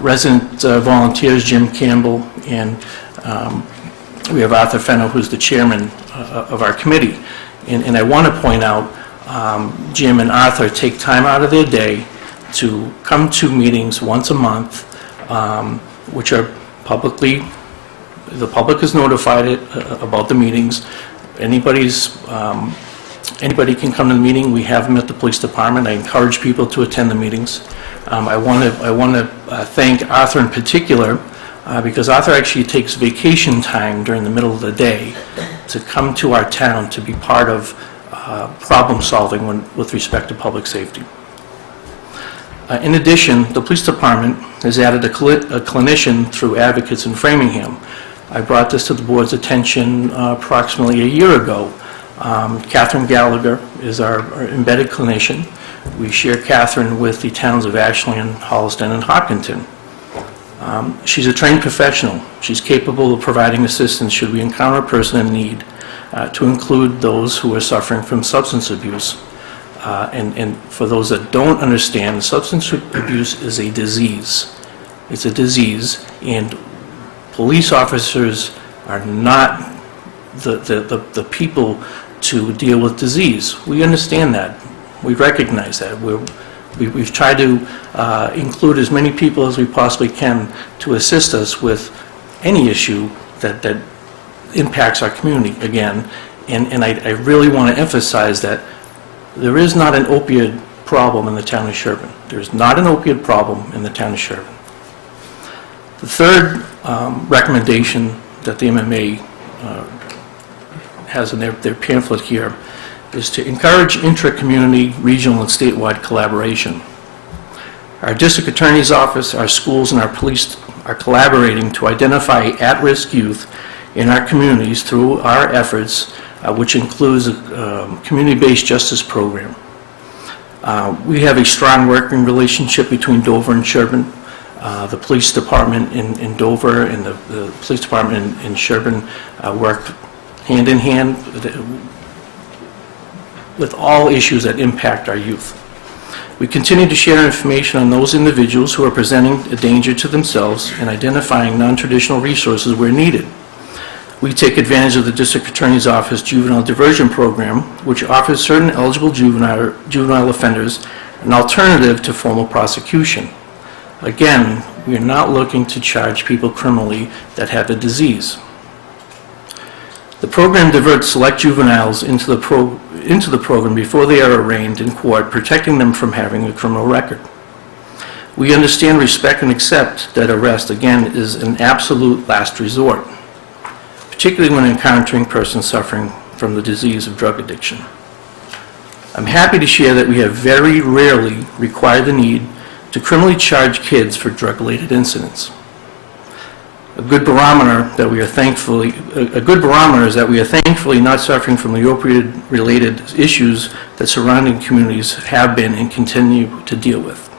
resident volunteers, Jim Campbell, and we have Arthur Fenner, who's the chairman of our committee. And I want to point out, Jim and Arthur take time out of their day to come to meetings once a month, which are publicly, the public is notified about the meetings. Anybody can come to the meeting. We have them at the police department. I encourage people to attend the meetings. I want to thank Arthur in particular because Arthur actually takes vacation time during the middle of the day to come to our town to be part of problem solving with respect to public safety. In addition, the police department has added a clinician through advocates in Framingham. I brought this to the board's attention approximately a year ago. Catherine Gallagher is our embedded clinician. We share Catherine with the towns of Ashland, Holliston, and Hopkinton. She's a trained professional. She's capable of providing assistance should we encounter a person in need, to include those who are suffering from substance abuse. And for those that don't understand, substance abuse is a disease. It's a disease, and police officers are not the people to deal with disease. We understand that. We recognize that. We've tried to include as many people as we possibly can to assist us with any issue that impacts our community again. And I really want to emphasize that there is not an opioid problem in the town of Sherborn. There's not an opioid problem in the town of Sherborn. The third recommendation that the MMA has in their pamphlet here is to encourage intra-community, regional, and statewide collaboration. Our district attorney's office, our schools, and our police are collaborating to identify at-risk youth in our communities through our efforts, which includes a community-based justice program. We have a strong working relationship between Dover and Sherborn. The police department in Dover and the police department in Sherborn work hand in hand with all issues that impact our youth. We continue to share information on those individuals who are presenting a danger to themselves and identifying non-traditional resources where needed. We take advantage of the District Attorney's Office Juvenile Diversion Program, which offers certain eligible juvenile offenders an alternative to formal prosecution. Again, we are not looking to charge people criminally that have a disease. The program diverts select juveniles into the program before they are arraigned in court, protecting them from having a criminal record. We understand, respect, and accept that arrest, again, is an absolute last resort, particularly when encountering persons suffering from the disease of drug addiction. I'm happy to share that we have very rarely required the need to criminally charge kids for drug-related incidents. A good barometer is that we are thankfully not suffering from the opioid-related issues that surrounding communities have been and continue to deal with.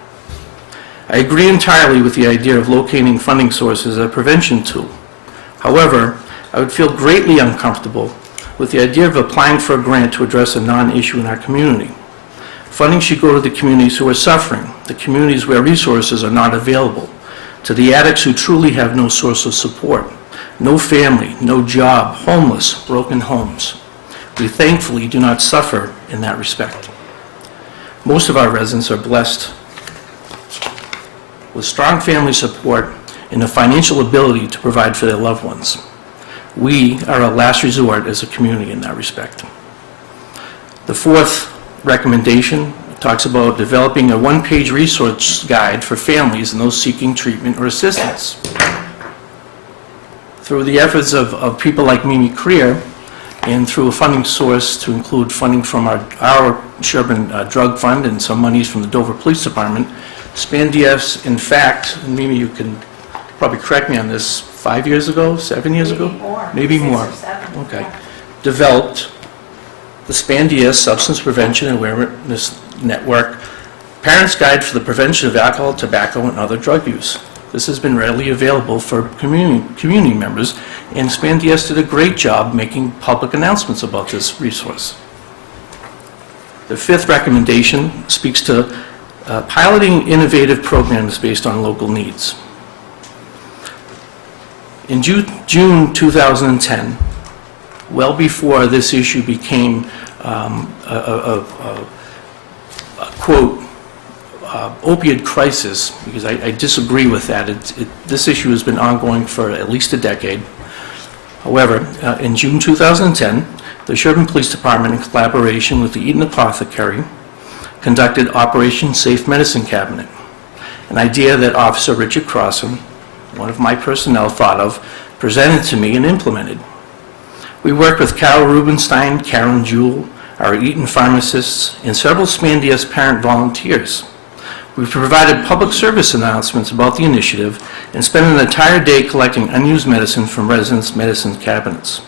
I agree entirely with the idea of locating funding sources as a prevention tool. However, I would feel greatly uncomfortable with the idea of applying for a grant to address a non-issue in our community. Funding should go to the communities who are suffering, the communities where resources are not available, to the addicts who truly have no source of support, no family, no job, homeless, broken homes. We thankfully do not suffer in that respect. Most of our residents are blessed with strong family support and the financial ability to provide for their loved ones. We are a last resort as a community in that respect. The fourth recommendation talks about developing a one-page resource guide for families and those seeking treatment or assistance. Through the efforts of people like Mimi Creer and through a funding source to include funding from our Sherborn Drug Fund and some monies from the Dover Police Department, SpanDS, in fact, and Mimi, you can probably correct me on this, 5 years ago, 7 years ago? Maybe more. 6 or 7. Okay. Developed the SpanDS Substance Prevention and Awareness Network Parents Guide for the Prevention of Alcohol, Tobacco, and Other Drug Use. This has been readily available for community members, and SpanDS did a great job making public announcements about this resource. The fifth recommendation speaks to piloting innovative programs based on local needs. In June 2010, well before this issue became a quote, opioid crisis, because I disagree with that. This issue has been ongoing for at least a decade. However, in June 2010, the Sherborn Police Department, in collaboration with the Eaton Apothecary, conducted Operation Safe Medicine Cabinet, an idea that Officer Richard Crossan, one of my personnel, thought of, presented to me, and implemented. We worked with Carol Rubenstein, Karen Jewell, our Eaton pharmacists, and several SpanDS parent volunteers. We've provided public service announcements about the initiative and spent an entire day collecting unused medicine from residents' medicine cabinets.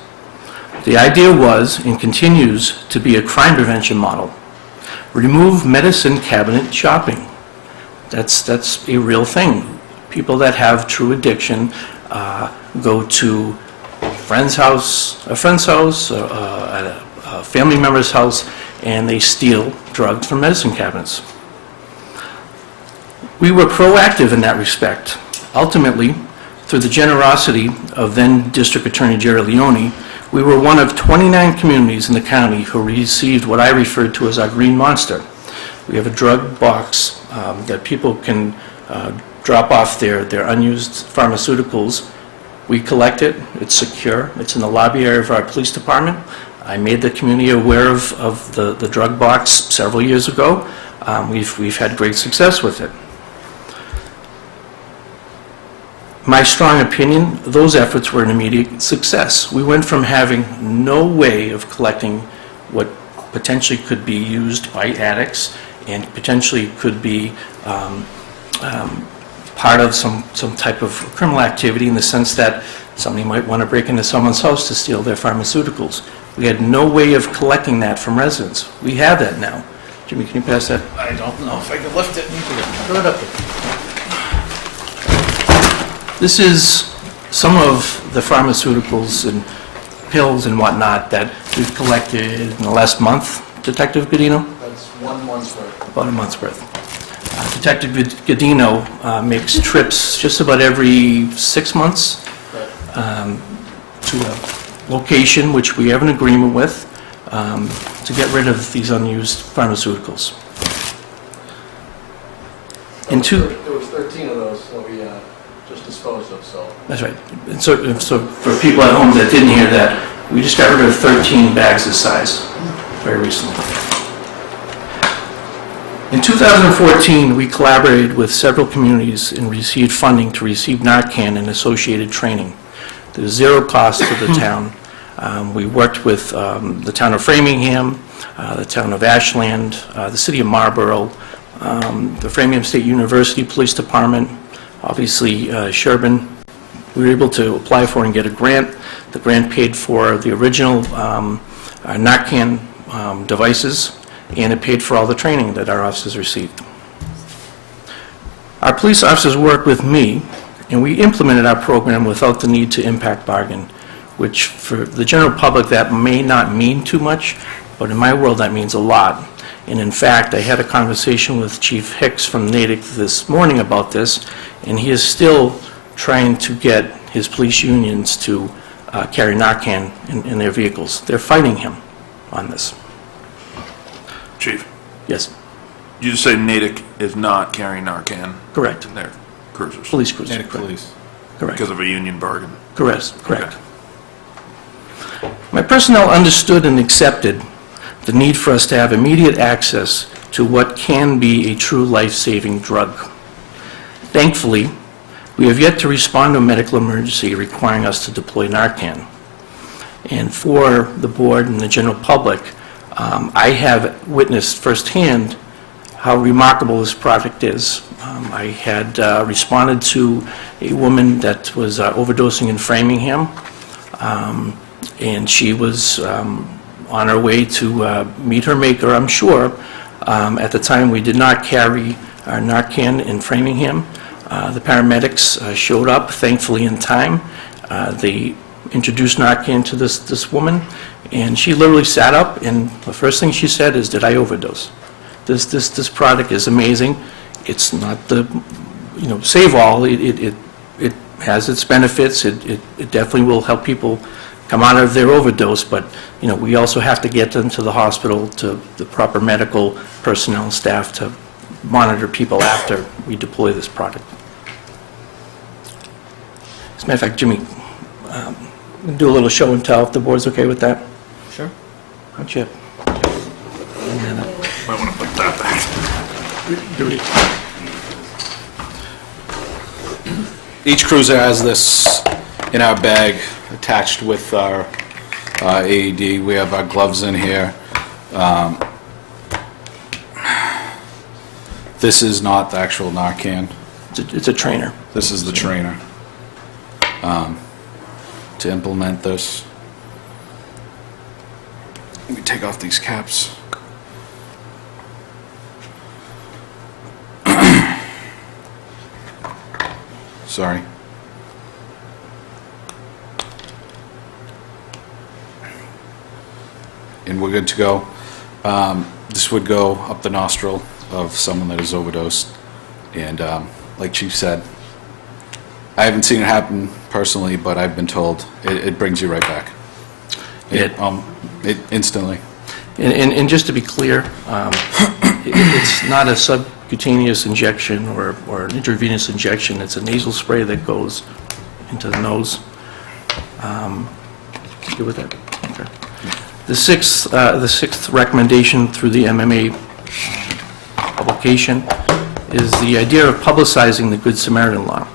The idea was and continues to be a crime prevention model. Remove medicine cabinet shopping. That's a real thing. People that have true addiction go to a friend's house, a family member's house, and they steal drugs from medicine cabinets. We were proactive in that respect. Ultimately, through the generosity of then District Attorney Jerry Leone, we were one of 29 communities in the county who received what I referred to as our green monster. We have a drug box that people can drop off their unused pharmaceuticals. We collect it, it's secure, it's in the lobby area of our police department. I made the community aware of the drug box several years ago. We've had great success with it. My strong opinion, those efforts were an immediate success. We went from having no way of collecting what potentially could be used by addicts and potentially could be part of some type of criminal activity in the sense that somebody might want to break into someone's house to steal their pharmaceuticals. We had no way of collecting that from residents. We have that now. Jimmy, can you pass that? I don't know if I can lift it. Throw it up there. This is some of the pharmaceuticals and pills and whatnot that we've collected in the last month, Detective Godino? That's 1 month's worth. About a month's worth. Detective Godino makes trips just about every 6 months to a location which we have an agreement with to get rid of these unused pharmaceuticals. There was 13 of those that we just disposed of, so. That's right. And so for people at home that didn't hear that, we just got rid of 13 bags this size very recently. In 2014, we collaborated with several communities and received funding to receive Narcan and associated training. There's zero cost to the town. We worked with the town of Framingham, the town of Ashland, the city of Marlborough, the Framingham State University Police Department, obviously Sherborn. We were able to apply for and get a grant. The grant paid for the original Narcan devices, and it paid for all the training that our officers received. Our police officers worked with me, and we implemented our program without the need to impact bargain, which for the general public that may not mean too much, but in my world that means a lot. And in fact, I had a conversation with Chief Hicks from Natick this morning about this, and he is still trying to get his police unions to carry Narcan in their vehicles. They're fighting him on this. Chief, Yes, you just say Natick is not carrying Narcan correct. in their cruisers Police cruiser. Natick Police. Correct. because of a union bargain. Correct. My personnel understood and accepted the need for us to have immediate access to what can be a true life-saving drug. Thankfully, we have yet to respond to a medical emergency requiring us to deploy Narcan. And for the board and the general public, I have witnessed firsthand how remarkable this product is. I had responded to a woman that was overdosing in Framingham, and she was on her way to meet her maker, I'm sure. At the time, we did not carry our Narcan in Framingham. The paramedics showed up, thankfully, in time. They introduced Narcan to this woman, and she literally sat up, and the first thing she said is, "Did I overdose?" This product is amazing. It's not the, save all. It has its benefits. It definitely will help people come out of their overdose, but, we also have to get them to the hospital, to the proper medical personnel and staff to monitor people after we deploy this product. As a matter of fact, Jimmy, we'll do a little show and tell if the board's okay with that. Sure. Why don't you? Might want to put that back. Each cruiser has this in our bag attached with our AED. We have our gloves in here. This is not the actual Narcan. It's a trainer. This is the trainer. To implement this. Let me take off these caps. Sorry. And we're good to go. This would go up the nostril of someone that is overdosed. And like Chief said, I haven't seen it happen personally, but I've been told it brings you right back. It instantly. And just to be clear, it's not a subcutaneous injection or an intravenous injection. It's a nasal spray that goes into the nose. You good with that? Okay. The sixth recommendation through the MMA publication is the idea of publicizing the Good Samaritan law.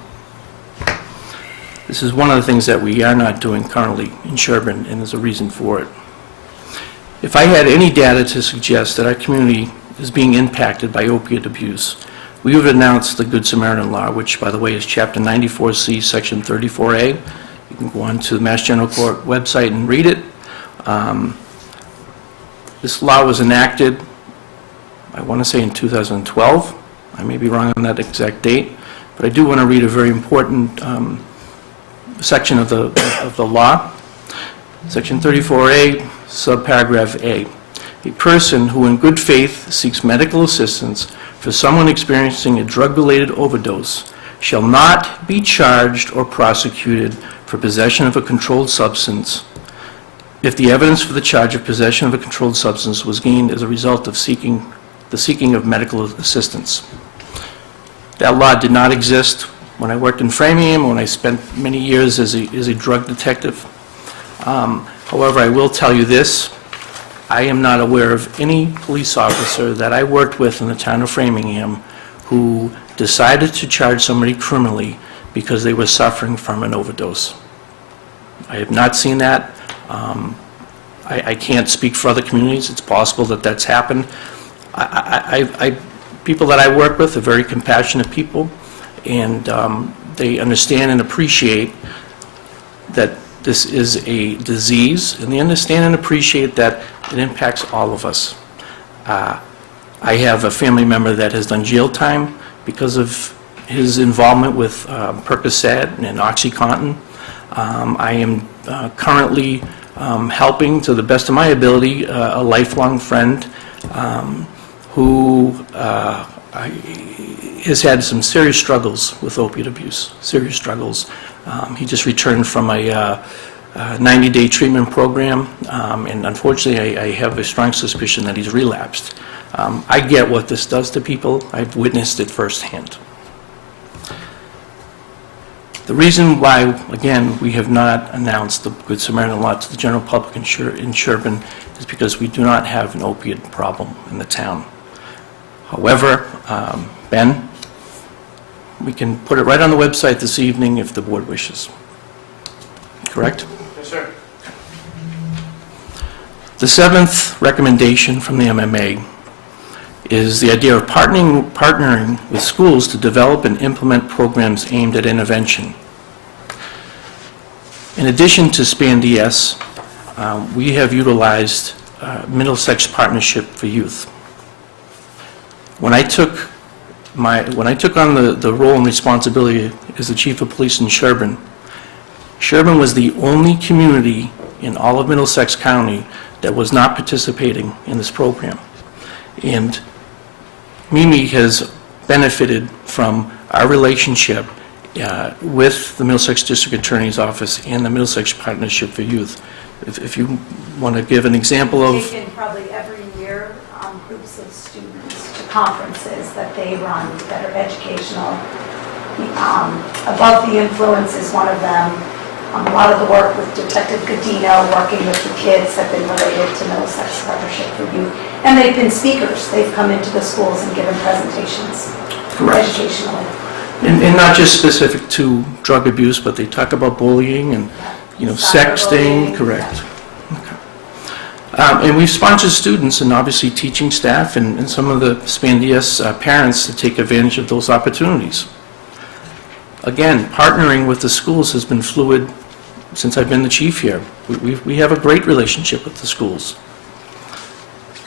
This is one of the things that we are not doing currently in Sherborn, and there's a reason for it. If I had any data to suggest that our community is being impacted by opiate abuse, we would announce the Good Samaritan law, which, by the way, is Chapter 94C, Section 34A. You can go on to the Mass General Court website and read it. This law was enacted, I want to say in 2012. I may be wrong on that exact date, but I do want to read a very important section of the law. Section 34A, subparagraph A. A person who in good faith seeks medical assistance for someone experiencing a drug-related overdose shall not be charged or prosecuted for possession of a controlled substance if the evidence for the charge of possession of a controlled substance was gained as a result of the seeking of medical assistance. That law did not exist when I worked in Framingham, when I spent many years as a drug detective. However, I will tell you this. I am not aware of any police officer that I worked with in the town of Framingham who decided to charge somebody criminally because they were suffering from an overdose. I have not seen that. I can't speak for other communities. It's possible that that's happened. People that I work with are very compassionate people, and they understand and appreciate that this is a disease, and they understand and appreciate that it impacts all of us. I have a family member that has done jail time because of his involvement with Percocet and OxyContin. I am currently helping, to the best of my ability, a lifelong friend who has had some serious struggles with opiate abuse, serious struggles. He just returned from a 90-day treatment program, and unfortunately I have a strong suspicion that he's relapsed. I get what this does to people. I've witnessed it firsthand. The reason why, again, we have not announced the Good Samaritan law to the general public in Sherborn is because we do not have an opiate problem in the town. However, Ben, we can put it right on the website this evening if the board wishes. Correct? Yes, sir. The seventh recommendation from the MMA is the idea of partnering with schools to develop and implement programs aimed at intervention. In addition to SPAN-DS, we have utilized Middlesex Partnership for Youth. When I took on the role and responsibility as the Chief of Police in Sherborn, Sherborn was the only community in all of Middlesex County that was not participating in this program. And Mimi has benefited from our relationship with the Middlesex District Attorney's Office and the Middlesex Partnership for Youth. If you want to give an example of... Taken probably every year groups of students to conferences that they run that are educational. Above the Influence is one of them. A lot of the work with Detective Godino, working with the kids, have been related to Middlesex Partnership for Youth. And they've been speakers. They've come into the schools and given presentations educationally. And not just specific to drug abuse, but they talk about bullying and, sexting. Cyberbullying. Correct. Okay. And we've sponsored students and obviously teaching staff and some of the Spandias parents to take advantage of those opportunities. Again, partnering with the schools has been fluid since I've been the chief here. We have a great relationship with the schools.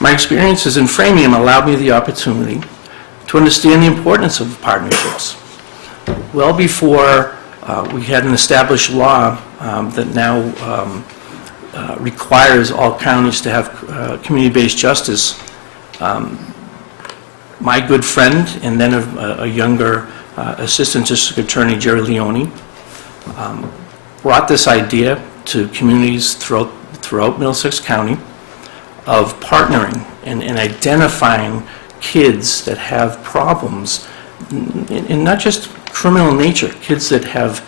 My experiences in Framingham allowed me the opportunity to understand the importance of partnerships. Well before we had an established law that now requires all counties to have community-based justice, my good friend and then a younger Assistant District Attorney, Jerry Leone, brought this idea to communities throughout Middlesex County of partnering and identifying kids that have problems, and not just criminal nature, kids that have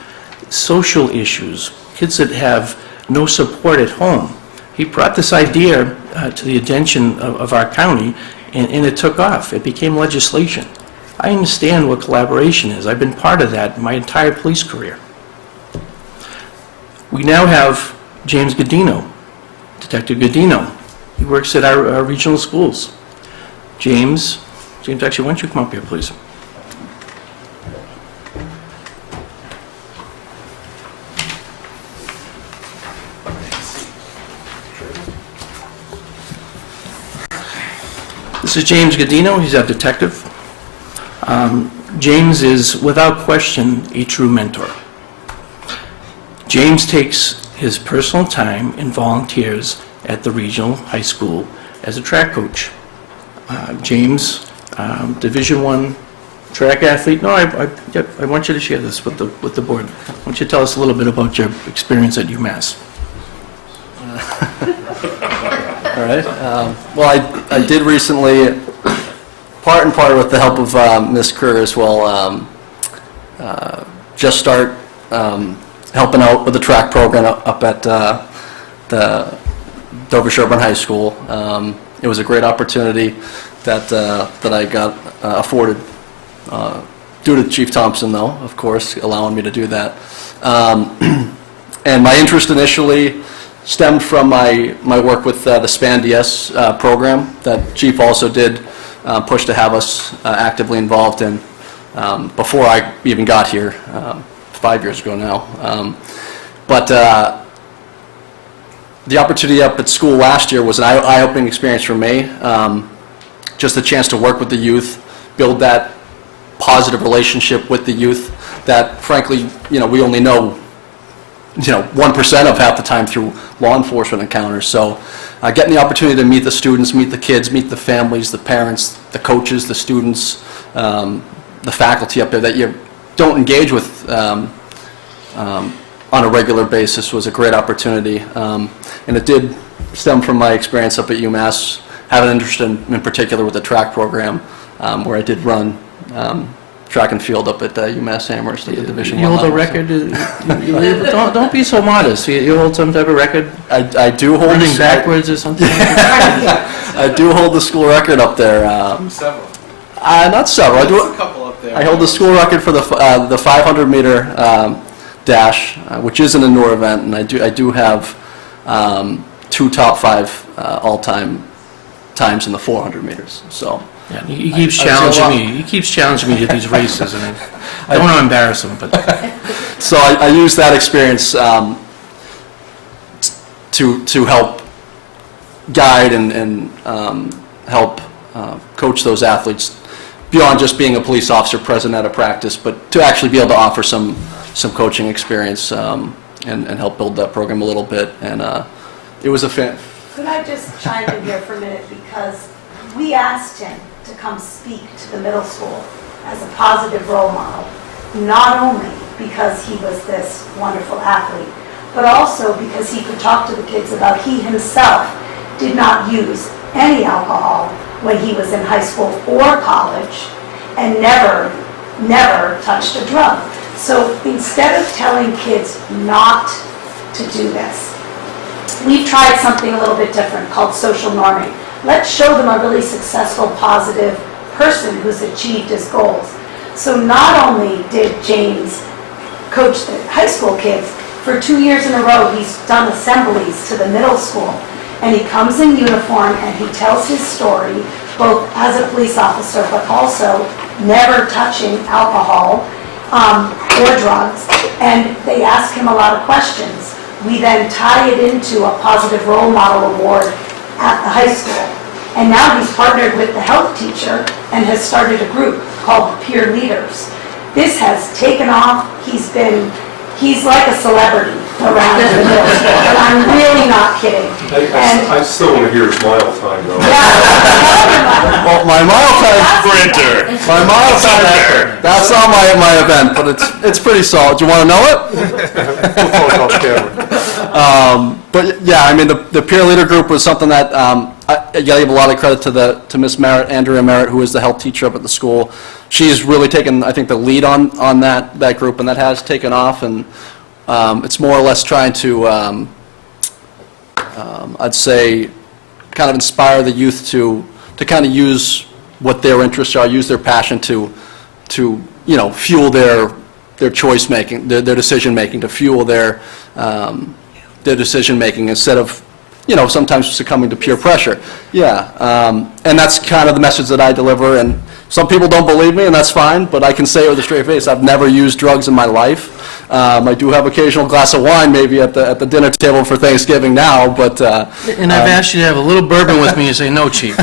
social issues, kids that have no support at home. He brought this idea to the attention of our county, and it took off. It became legislation. I understand what collaboration is. I've been part of that my entire police career. We now have James Godino, Detective Godino. He works at our regional schools. James, actually, why don't you come up here, please? This is James Godino. He's our detective. James is, without question, a true mentor. James takes his personal time and volunteers at the regional high school as a track coach. James, Division I track athlete. No, I want you to share this with the board. Why don't you tell us a little bit about your experience at UMass? All right. Well, I did recently, part and part with the help of Ms. Kerr as well, just start helping out with the track program up at the Dover Sherborn High School. It was a great opportunity that I got afforded due to Chief Thompson, though, of course, allowing me to do that. And my interest initially stemmed from my work with the SPAN-DS program that Chief also did push to have us actively involved in before I even got here, 5 years ago now. But the opportunity up at school last year was an eye-opening experience for me. Just a chance to work with the youth, build that positive relationship with the youth that, frankly, we only know 1% of half the time through law enforcement encounters. So getting the opportunity to meet the students, meet the kids, meet the families, the parents, the coaches, the students, the faculty up there that you don't engage with on a regular basis was a great opportunity. And it did stem from my experience up at UMass, having an interest in particular with the track program, where I did run track and field up at UMass Amherst at the Division I You hold a level. record? Don't be so modest. You hold some type of record? I do hold Running backwards or something? I do hold the school record up there. Several. Not several. There's a couple up there. I hold the school record for the 500-meter dash, which is an indoor event, and I do have 2 top 5 all-time times in the 400 meters. So. Yeah, he keeps challenging me. He keeps challenging me to these races, and I don't want to embarrass him, but So I use that experience to help guide and help coach those athletes beyond just being a police officer present at a practice, but to actually be able to offer some coaching experience and help build that program a little bit. And it was a Could I just chime in here for a minute, because we asked him to come speak to the middle school as a positive role model, not only because he was this wonderful athlete, but also because he could talk to the kids about he himself did not use any alcohol when he was in high school or college, and never touched a drug. So instead of telling kids not to do this, we've tried something a little bit different called social norming. Let's show them a really successful, positive person who's achieved his goals. So not only did James coach the high school kids, for 2 years in a row he's done assemblies to the middle school. And he comes in uniform and he tells his story, both as a police officer, but also never touching alcohol or drugs. And they ask him a lot of questions. We then tie it into a positive role model award at the high school. And now he's partnered with the health teacher and has started a group called the Peer Leaders. This has taken off. He's like a celebrity around the middle school, and I'm really not kidding. I still want to hear his mile time, though. Well, my mile time, my mile time, that's not my event, but it's pretty solid. Do you want to know it? But yeah, I mean, the peer leader group was something that, I gotta give a lot of credit to Miss Merritt, Andrea Merritt, who is the health teacher up at the school. She's really taken, I think, the lead on that group, and that has taken off, and it's more or less trying to, I'd say, kind of inspire the youth to kind of use what their interests are, use their passion to fuel their choice making, their decision making, to fuel their decision making instead of sometimes succumbing to peer pressure. Yeah, and that's kind of the message that I deliver, and some people don't believe me, and that's fine, but I can say it with a straight face, I've never used drugs in my life. I do have occasional glass of wine maybe at the dinner table for Thanksgiving now, but... And I've asked you to have a little bourbon with me, you say, no, Chief.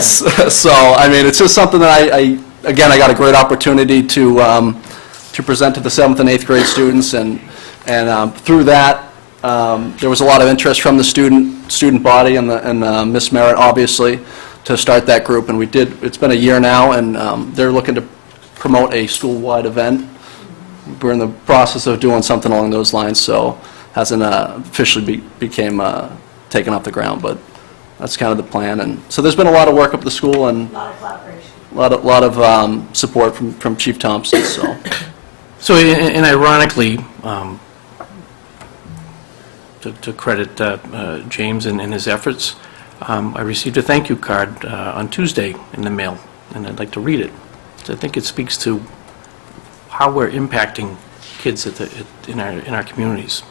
So, I mean, it's just something that I got a great opportunity to present to the 7th and 8th grade students, and through that, there was a lot of interest from the student body and Miss Merritt, obviously, to start that group, and it's been a year now, and they're looking to promote a school-wide event. We're in the process of doing something along those lines, so hasn't officially became taken off the ground, but that's kind of the plan. And so there's been a lot of work up at the school and A lot of collaboration. a lot of support from Chief Thompson, so. So, and ironically, to credit James and his efforts, I received a thank you card on Tuesday in the mail, and I'd like to read it. So I think it speaks to how we're impacting kids in our communities.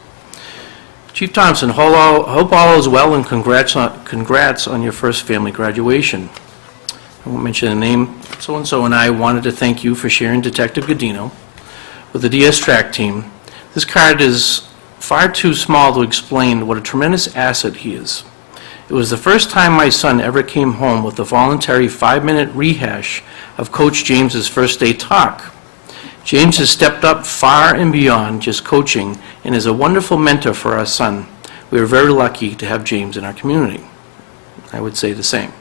Chief Thompson, hope all is well, and congrats on your first family graduation. I won't mention the name. So-and-so and I wanted to thank you for sharing Detective Godino with the DS track team. This card is far too small to explain what a tremendous asset he is. It was the first time my son ever came home with a voluntary 5-minute rehash of Coach James's first day talk. James has stepped up far and beyond just coaching and is a wonderful mentor for our son. We are very lucky to have James in our community. I would say the same.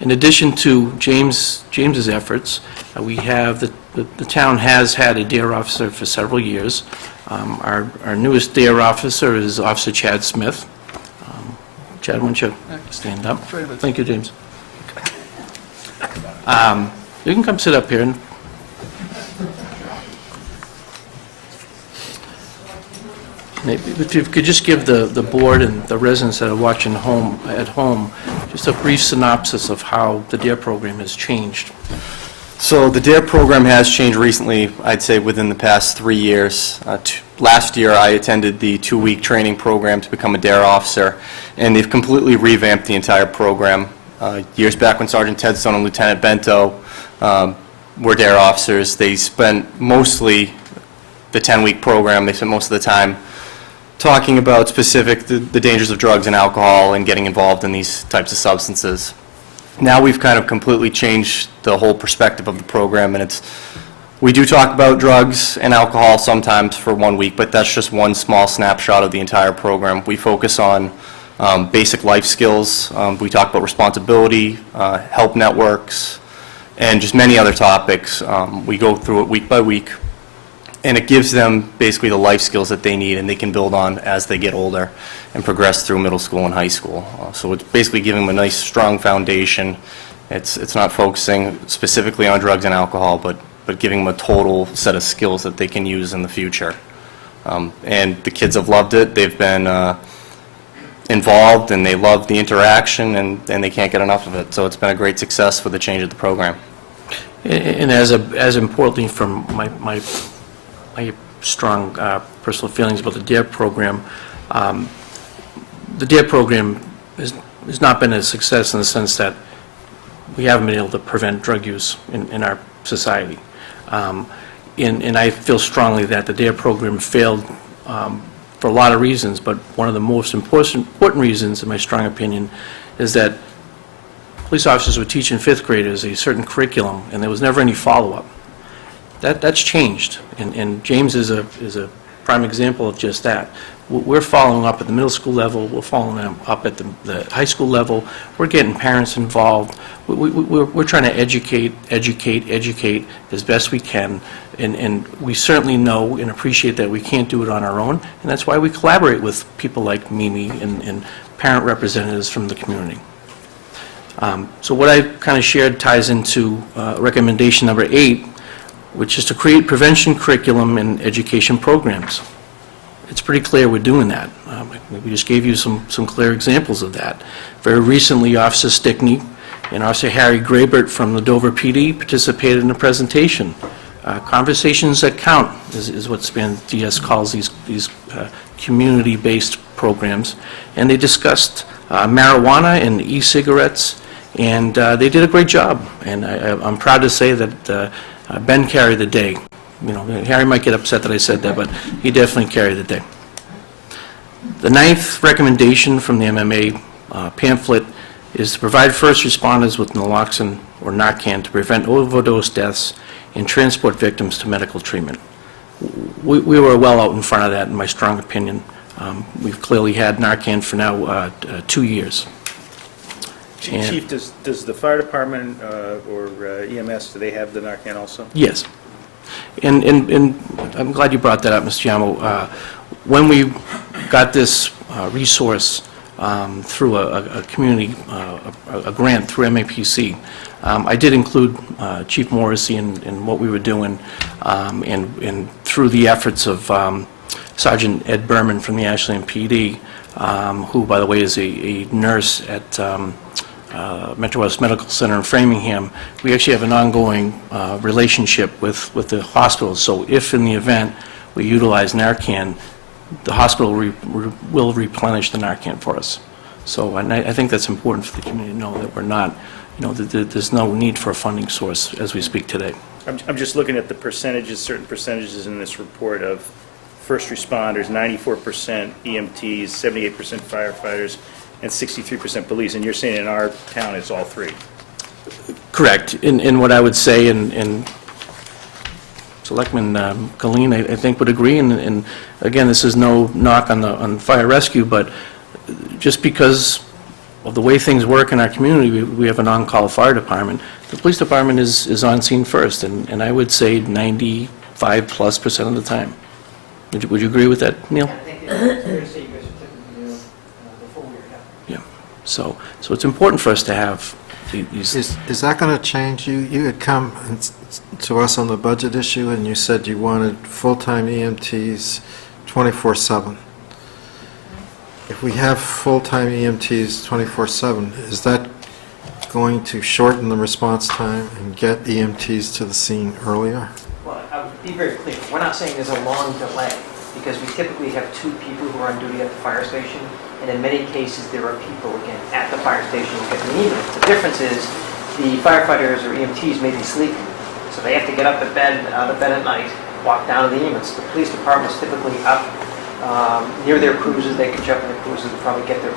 In addition to James's efforts, we have the town has had a DARE officer for several years. Our newest DARE officer is Officer Chad Smith. Chad, why don't you stand up? Thank you, James. You can come sit up here. Maybe if you could just give the board and the residents that are watching at home just a brief synopsis of how the DARE program has changed. So the DARE program has changed recently, I'd say within the past 3 years. Last year I attended the 2-week training program to become a DARE officer, and they've completely revamped the entire program. Years back when Sergeant Tedstone and Lieutenant Bento were DARE officers, they spent mostly the 10-week program, they spent most of the time talking about the dangers of drugs and alcohol and getting involved in these types of substances. Now we've kind of completely changed the whole perspective of the program, and we do talk about drugs and alcohol sometimes for 1 week, but that's just one small snapshot of the entire program. We focus on basic life skills. We talk about responsibility, help networks, and just many other topics. We go through it week by week, and it gives them basically the life skills that they need and they can build on as they get older and progress through middle school and high school. So it's basically giving them a nice, strong foundation. It's not focusing specifically on drugs and alcohol, but giving them a total set of skills that they can use in the future. And the kids have loved it. They've been involved, and they love the interaction, and they can't get enough of it. So it's been a great success for the change of the program. And as importantly, from my strong personal feelings about the DARE program, the DARE program has not been a success in the sense that we haven't been able to prevent drug use in our society. And I feel strongly that the DARE program failed for a lot of reasons, but one of the most important reasons, in my strong opinion, is that police officers were teaching fifth graders a certain curriculum, and there was never any follow-up. That's changed, and James is a prime example of just that. We're following up at the middle school level, we're following up at the high school level, we're getting parents involved, we're trying to educate as best we can, and we certainly know and appreciate that we can't do it on our own, and that's why we collaborate with people like Mimi and parent representatives from the community. So what I kind of shared ties into recommendation number 8, which is to create prevention curriculum and education programs. It's pretty clear we're doing that. We just gave you some clear examples of that. Very recently, Officer Stickney and Officer Harry Graybert from the Dover PD participated in a presentation. Conversations that count is what Span DS calls these community-based programs. And they discussed marijuana and e-cigarettes, and they did a great job. And I'm proud to say that Ben carried the day. You know, Harry might get upset that I said that, but he definitely carried the day. The 9th recommendation from the MMA pamphlet is to provide first responders with naloxone or Narcan to prevent overdose deaths and transport victims to medical treatment. We were well out in front of that, in my strong opinion. We've clearly had Narcan for now 2 years. Chief, does the fire department or EMS, do they have the Narcan also? Yes. And I'm glad you brought that up, Mr. Yamo. When we got this resource through a community, a grant through MAPC, I did include Chief Morrissey in what we were doing, and through the efforts of Sergeant Ed Berman from the Ashland PD, who, by the way, is a nurse at Metro West Medical Center in Framingham. We actually have an ongoing relationship with the hospital. So if in the event we utilize Narcan, the hospital will replenish the Narcan for us. So and I think that's important for the community to know that we're not, you know, that there's no need for a funding source as we speak today. I'm just looking at the percentages, certain percentages in this report of first responders, 94% EMTs, 78% firefighters, and 63% police, and you're saying in our town it's all three? Correct. And what I would say, and Selectman Colleen, I think, would agree, and again, this is no knock on fire rescue, but just because of the way things work in our community, we have an on-call fire department. The police department is on scene first, and I would say 95+% of the time. Would you agree with that, Neil? I think it's fair to say you guys are typically the full year, yeah. Yeah. So it's important for us to have these. Is that going to change? You had come to us on the budget issue, and you said you wanted full-time EMTs 24/7. If we have full-time EMTs 24/7, is that going to shorten the response time and get EMTs to the scene earlier? Well, I would be very clear. We're not saying there's a long delay, because we typically have 2 people who are on duty at the fire station, and in many cases, there are people, again, at the fire station who get the ambulance. The difference is the firefighters or EMTs may be sleeping, so they have to get up out of bed at night, walk down to the ambulance. The police department's typically up near their cruisers. They can jump in their cruisers and probably get there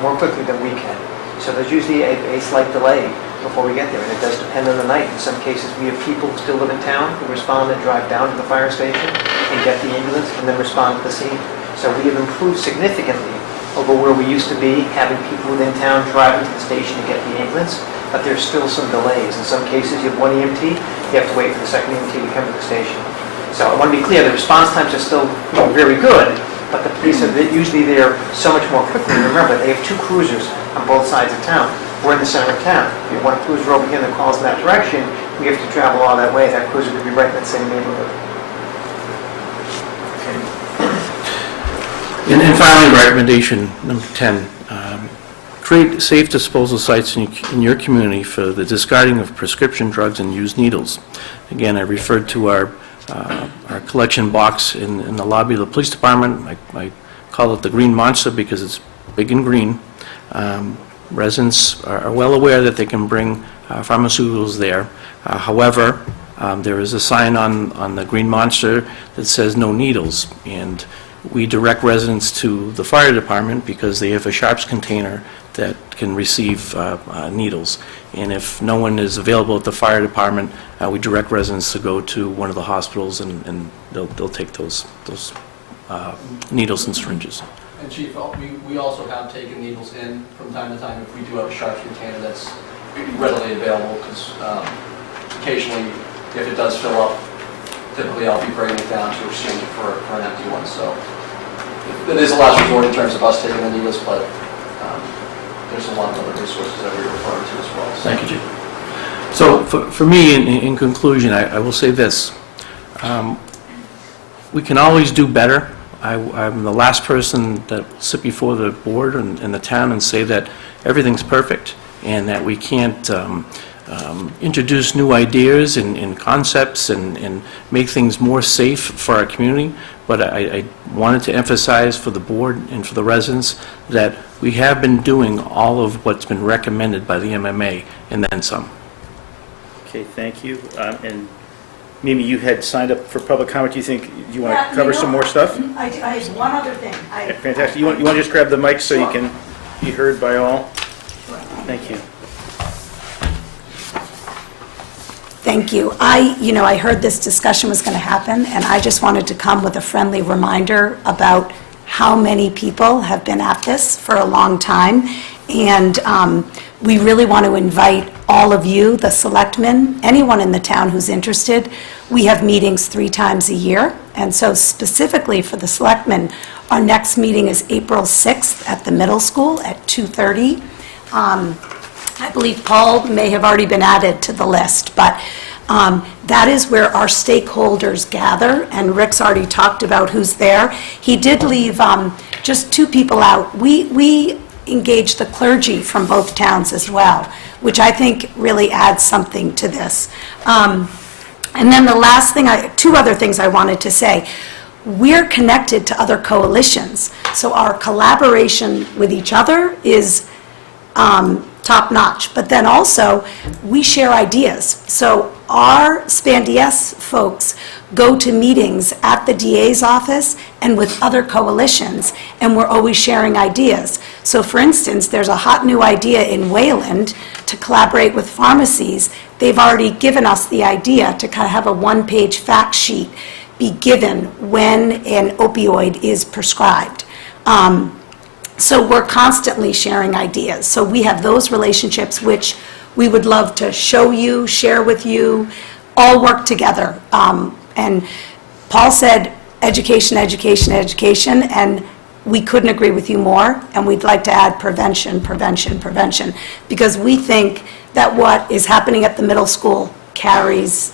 more quickly than we can. So there's usually a slight delay before we get there, and it does depend on the night. In some cases, we have people who still live in town who respond and drive down to the fire station and get the ambulance and then respond to the scene. So we have improved significantly over where we used to be, having people within town driving to the station to get the ambulance, but there's still some delays. In some cases, you have 1 EMT, you have to wait for the second EMT to come to the station. So I want to be clear, the response times are still very good, but the police are usually there so much more quickly. Remember, they have 2 cruisers on both sides of town. We're in the center of town. If you have 1 cruiser over here that calls in that direction, we have to travel all that way. That cruiser could be right in that same neighborhood. And finally, recommendation number 10, create safe disposal sites in your community for the discarding of prescription drugs and used needles. Again, I referred to our collection box in the lobby of the police department. I call it the Green Monster because it's big and green. Residents are well aware that they can bring pharmaceuticals there. However, there is a sign on the green monster that says no needles, and we direct residents to the fire department because they have a sharps container that can receive needles. And if no one is available at the fire department, we direct residents to go to one of the hospitals, and they'll take those needles and syringes. And Chief, we also have taken needles in from time to time if we do have a sharps container that's readily available, because occasionally, if it does fill up, typically I'll be bringing it down to exchange it for an empty one. So it is a last resort in terms of us taking the needles, but there's a lot of other resources that we're referring to as well. So. Thank you, Chief. So for me, in conclusion, I will say this. We can always do better. I'm the last person that will sit before the board and the town and say that everything's perfect and that we can't introduce new ideas and concepts and make things more safe for our community. But I wanted to emphasize for the board and for the residents that we have been doing all of what's been recommended by the MMA and then some. Okay, thank you. And Mimi, you had signed up for public comment. Do you think you want Yeah, to cover some more stuff? I have one other thing. Fantastic. You want to just grab the mic so you Sure. can be heard by all? Thank you. Thank you. I heard this discussion was going to happen, and I just wanted to come with a friendly reminder about how many people have been at this for a long time. And we really want to invite all of you, the selectmen, anyone in the town who's interested. We have meetings 3 times a year. And so specifically for the selectmen, our next meeting is April 6th at the middle school at 2:30. I believe Paul may have already been added to the list, but that is where our stakeholders gather, and Rick's already talked about who's there. He did leave just 2 people out. We engage the clergy from both towns as well, which I think really adds something to this. And then the last thing, 2 other things I wanted to say. We're connected to other coalitions, so our collaboration with each other is top-notch. But then also, we share ideas. So our SpanDS folks go to meetings at the DA's office and with other coalitions, and we're always sharing ideas. So for instance, there's a hot new idea in Wayland to collaborate with pharmacies. They've already given us the idea to kind of have a 1-page fact sheet be given when an opioid is prescribed. So we're constantly sharing ideas. So we have those relationships which we would love to show you, share with you, all work together. And Paul said education, education, education, and we couldn't agree with you more, and we'd like to add prevention, prevention, prevention, because we think that what is happening at the middle school carries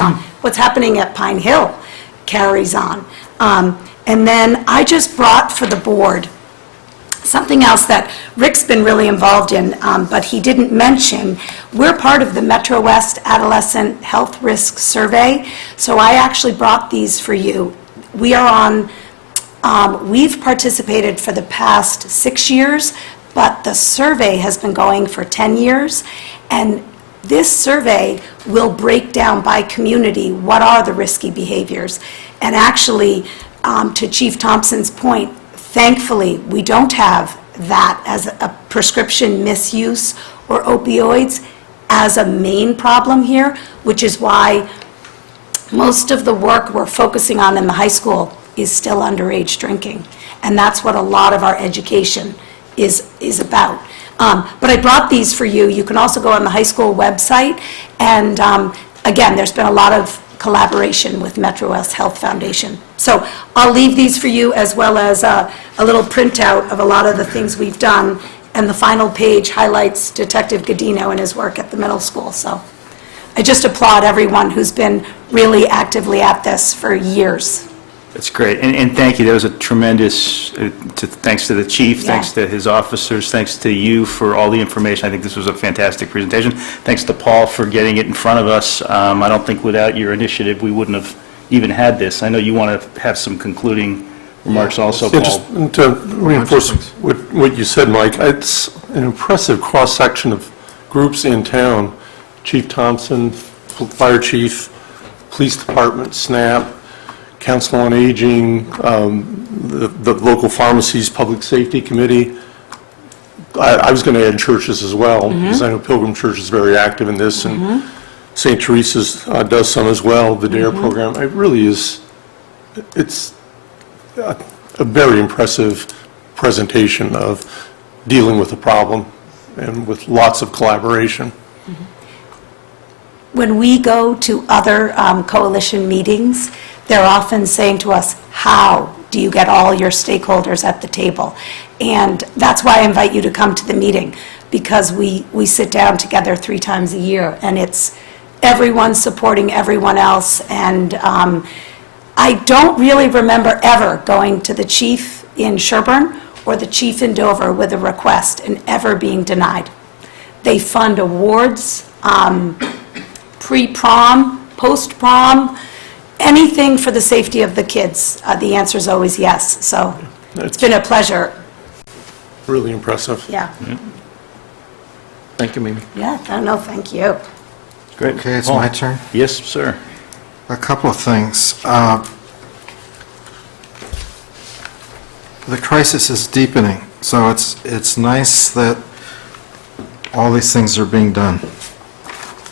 on. What's happening at Pine Hill carries on. And then I just brought for the board something else that Rick's been really involved in, but he didn't mention. We're part of the Metro West Adolescent Health Risk Survey, so I actually brought these for you. We are on, we've participated for the past 6 years, but the survey has been going for 10 years, and this survey will break down by community what are the risky behaviors. And actually, to Chief Thompson's point, thankfully, we don't have that as a prescription misuse or opioids as a main problem here, which is why most of the work we're focusing on in the high school is still underage drinking. And that's what a lot of our education is about. But I brought these for you. You can also go on the high school website. And again, there's been a lot of collaboration with Metro West Health Foundation. So I'll leave these for you, as well as a little printout of a lot of the things we've done. And the final page highlights Detective Godino and his work at the middle school. So I just applaud everyone who's been really actively at this for years. That's great, and thank you. That was a tremendous, thanks to the chief, thanks to his officers, thanks to you for all the information. I think this was a fantastic presentation. Thanks to Paul for getting it in front of us. I don't think without your initiative, we wouldn't have even had this. I know you want to have some concluding remarks also, Yeah, Paul. just to reinforce what you said, Mike, it's an impressive cross-section of groups in town. Chief Thompson, Fire Chief, Police Department, SNAP, Council on Aging, the local pharmacies, Public Safety Committee. I was going to add churches as well, because I know Pilgrim Church is very active in this, and St. Teresa's does some as well, the DARE program. It really is, it's a very impressive presentation of dealing with the problem and with lots of collaboration. When we go to other coalition meetings, they're often saying to us, how do you get all your stakeholders at the table? And that's why I invite you to come to the meeting, because we sit down together 3 times a year, and it's everyone supporting everyone else. And I don't really remember ever going to the chief in Sherborn or the chief in Dover with a request and ever being denied. They fund awards, pre-prom, post-prom, anything for the safety of the kids. The answer is always yes. So it's been a pleasure. Really impressive. Yeah. Thank you, Mimi. Yeah, no, thank you. Great. Okay, it's Paul? my turn. Yes, sir. A couple of things. The crisis is deepening, so it's nice that all these things are being done.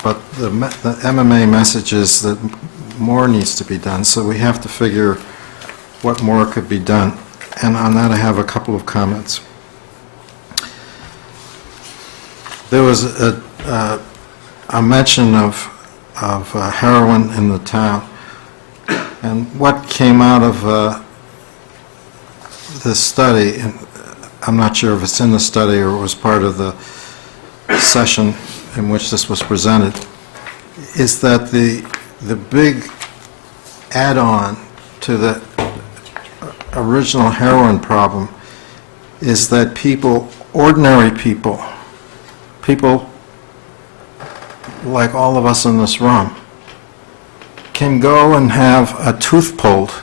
But the MMA message is that more needs to be done, so we have to figure what more could be done. And on that, I have a couple of comments. There was a mention of heroin in the town, and what came out of this study, and I'm not sure if it's in the study or it was part of the session in which this was presented, is that the big add-on to the original heroin problem is that people, ordinary people like all of us in this room, can go and have a tooth pulled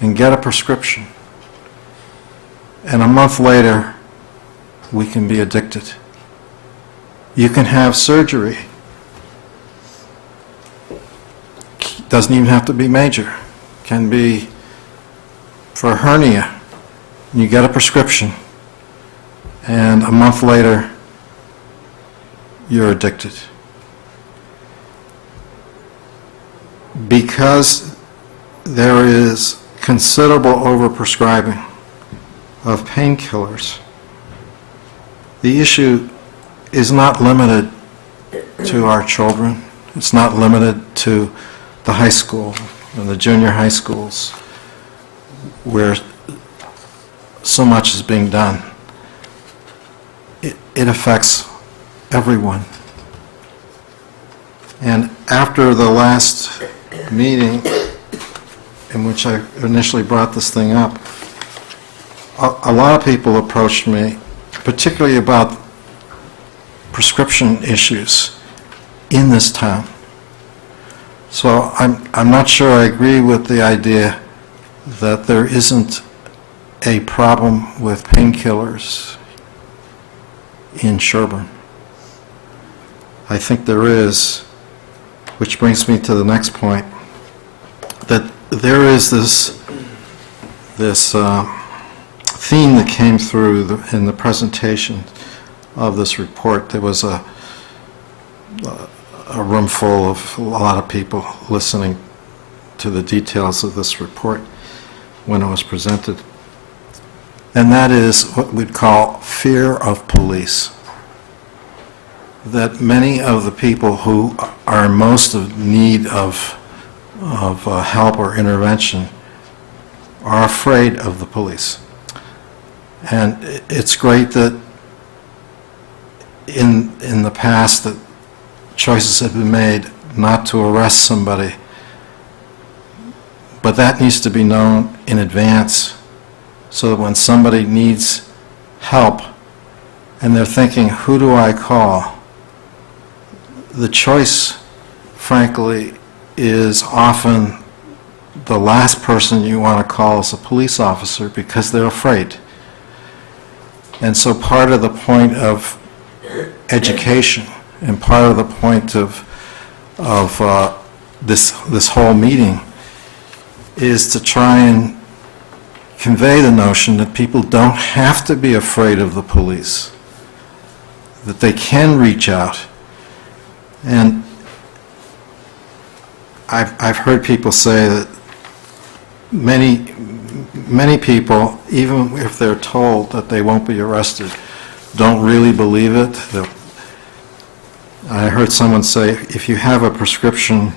and get a prescription. And a month later, we can be addicted. You can have surgery. Doesn't even have to be major. Can be for a hernia. You get a prescription, and a month later, you're addicted. Because there is considerable overprescribing of painkillers, the issue is not limited to our children. It's not limited to the high school and the junior high schools where so much is being done. It affects everyone. And after the last meeting in which I initially brought this thing up, a lot of people approached me, particularly about prescription issues in this town. So I'm not sure I agree with the idea that there isn't a problem with painkillers in Sherborn. I think there is, which brings me to the next point, that there is this theme that came through in the presentation of this report. There was a room full of a lot of people listening to the details of this report when it was presented. And that is what we'd call fear of police. That many of the people who are most in need of help or intervention are afraid of the police. And it's great that in the past that choices have been made not to arrest somebody, but that needs to be known in advance so that when somebody needs help and they're thinking, who do I call? The choice, frankly, is often the last person you want to call is a police officer because they're afraid. And so part of the point of education and part of the point of this whole meeting is to try and convey the notion that people don't have to be afraid of the police, that they can reach out. And I've heard people say that many people, even if they're told that they won't be arrested, don't really believe it. I heard someone say, if you have a prescription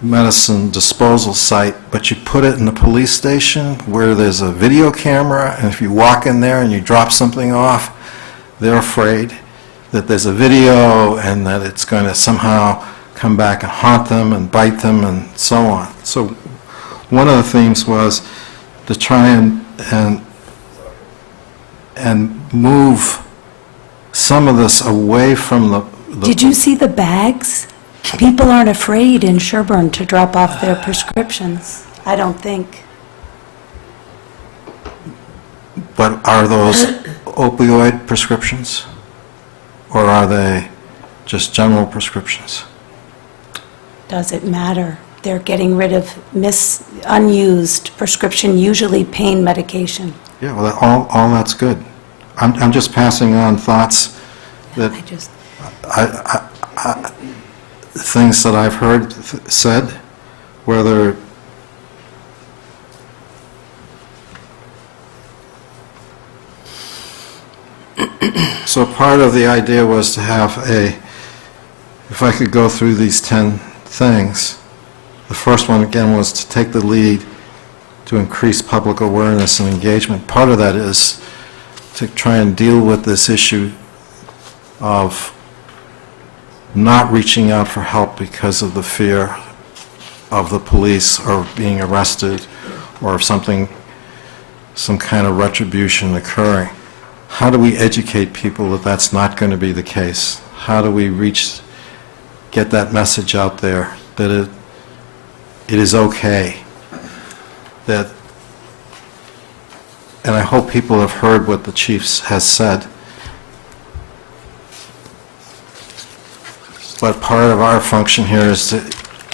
medicine disposal site, but you put it in the police station where there's a video camera, and if you walk in there and you drop something off, they're afraid that there's a video and that it's going to somehow come back and haunt them and bite them and so on. So one of the themes was to try and move some of this away from the Did you see the bags? People aren't afraid in Sherborn to drop off their prescriptions, I don't think. But are those opioid prescriptions? Or are they just general prescriptions? Does it matter? They're getting rid of unused prescription, usually pain medication. Yeah, well, all that's good. I'm just passing on thoughts that I just, things that I've heard said, whether so part of the idea was to have if I could go through these 10 things, the first one again was to take the lead to increase public awareness and engagement. Part of that is to try and deal with this issue of not reaching out for help because of the fear of the police or being arrested or some kind of retribution occurring. How do we educate people that that's not going to be the case? How do we get that message out there that it is okay, and I hope people have heard what the chief has said. But part of our function here is to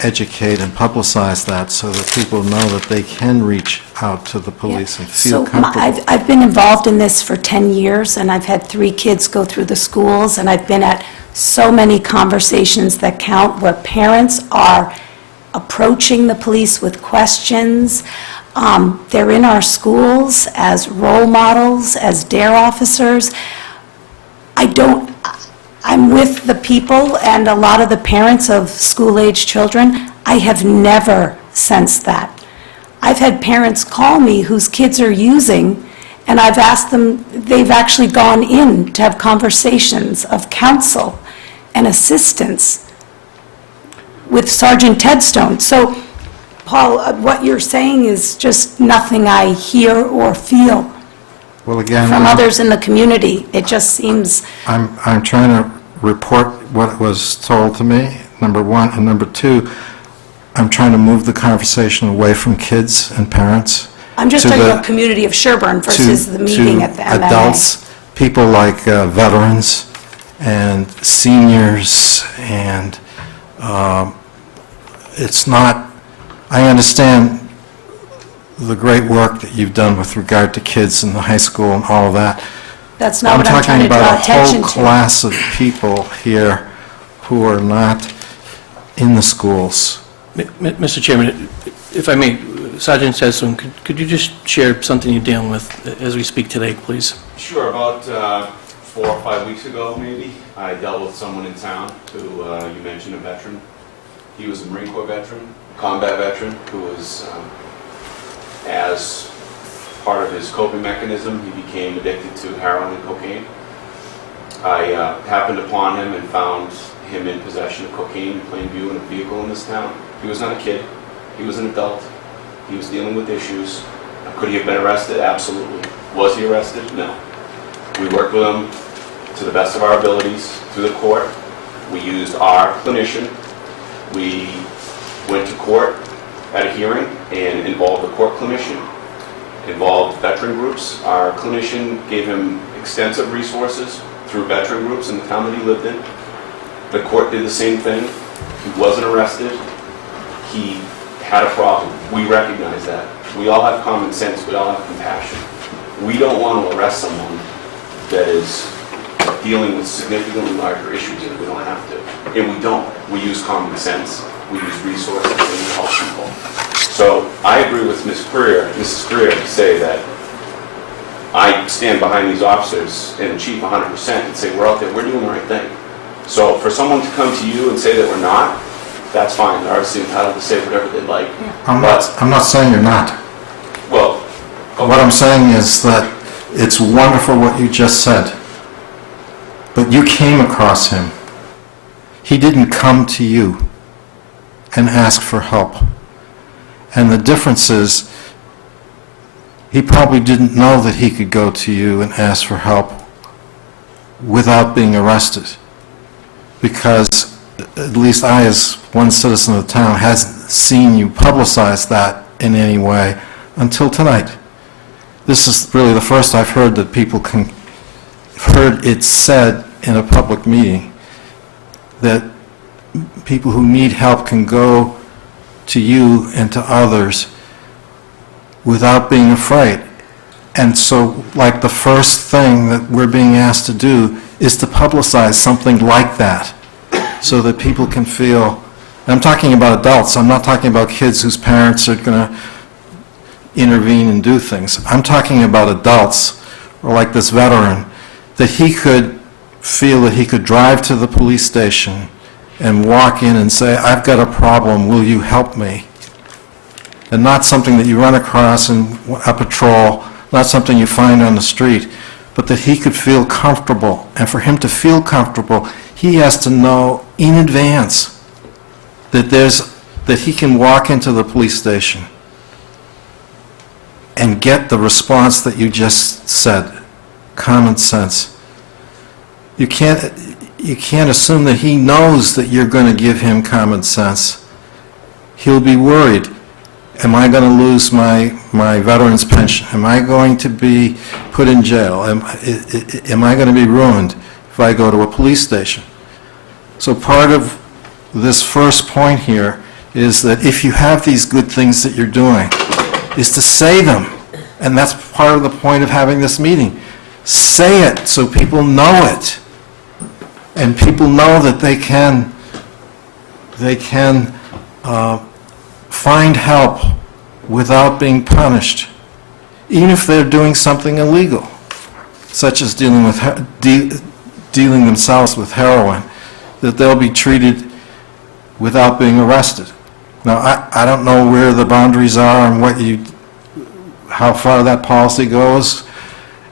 educate and publicize that so that people know that they can reach out to the police and feel comfortable. I've been involved in this for 10 years, and I've had 3 kids go through the schools, and I've been at so many conversations that count where parents are approaching the police with questions. They're in our schools as role models, as DARE officers. I'm with the people and a lot of the parents of school-age children. I have never sensed that. I've had parents call me whose kids are using, and I've asked them, they've actually gone in to have conversations of counsel and assistance with Sergeant Tedstone. So, Paul, what you're saying is just nothing I hear or feel Well, again, from others in the community. It just seems, I'm trying to report what was told to me, number one, and number two, I'm trying to move the conversation away from kids and parents. I'm just to talking the- about community of Sherborn versus the meeting at the MMA. To adults, people like veterans and seniors, and it's not, I understand the great work that you've done with regard to kids in the high school and all of that. That's not what I'm trying to draw attention I'm talking about a whole to. class of people here who are not in the schools. Mr. Chairman, if I may, Sergeant Tedstone, could you just share something you're dealing with as we speak today, please? Sure. About 4 or 5 weeks ago, maybe, I dealt with someone in town who, you mentioned, a veteran. He was a Marine Corps veteran, combat veteran, who was, as part of his coping mechanism, he became addicted to heroin and cocaine. I happened upon him and found him in possession of cocaine in plain view in a vehicle in this town. He was not a kid. He was an adult. He was dealing with issues. Could he have been arrested? Absolutely. Was he arrested? No. We worked with him to the best of our abilities through the court. We used our clinician. We went to court at a hearing and involved the court clinician, involved veteran groups. Our clinician gave him extensive resources through veteran groups in the town that he lived in. The court did the same thing. He wasn't arrested. He had a problem. We recognize that. We all have common sense. We all have compassion. We don't want to arrest someone that is dealing with significantly larger issues if we don't have to. And we don't. We use common sense. We use resources and we help people. So I agree with Mrs. Greer to say that I stand behind these officers and the chief 100% and say we're out there, we're doing the right thing. So for someone to come to you and say that we're not, that's fine. They're obviously entitled to say whatever they like. I'm not saying you're not. Well, What I'm saying is that it's wonderful what you just said, but you came across him. He didn't come to you and ask for help. And the difference is, he probably didn't know that he could go to you and ask for help without being arrested. Because at least I, as one citizen of the town, hasn't seen you publicize that in any way until tonight. This is really the first I've heard that people heard it said in a public meeting that people who need help can go to you and to others without being afraid. And so, like, the first thing that we're being asked to do is to publicize something like that so that people can feel, and I'm talking about adults, I'm not talking about kids whose parents are going to intervene and do things. I'm talking about adults, or like this veteran, that he could feel that he could drive to the police station and walk in and say, I've got a problem, will you help me? And not something that you run across in a patrol, not something you find on the street, but that he could feel comfortable. And for him to feel comfortable, he has to know in advance that he can walk into the police station and get the response that you just said, common sense. You can't assume that he knows that you're going to give him common sense. He'll be worried. Am I going to lose my veteran's pension? Am I going to be put in jail? Am I going to be ruined if I go to a police station? So part of this first point here is that if you have these good things that you're doing, is to say them. And that's part of the point of having this meeting. Say it so people know it. And people know that they can find help without being punished, even if they're doing something illegal, such as dealing themselves with heroin, that they'll be treated without being arrested. Now, I don't know where the boundaries are and how far that policy goes.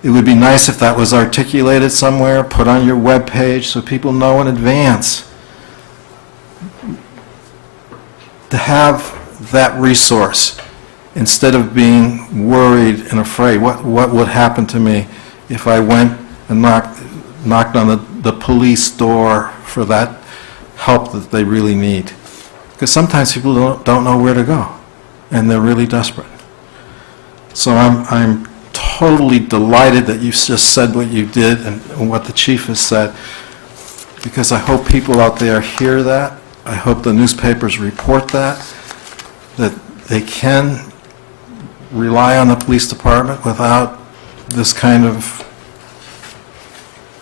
It would be nice if that was articulated somewhere, put on your webpage so people know in advance to have that resource instead of being worried and afraid. What would happen to me if I went and knocked on the police door for that help that they really need? Because sometimes people don't know where to go, and they're really desperate. So I'm totally delighted that you just said what you did and what the chief has said, because I hope people out there hear that. I hope the newspapers report that they can rely on the police department without this kind of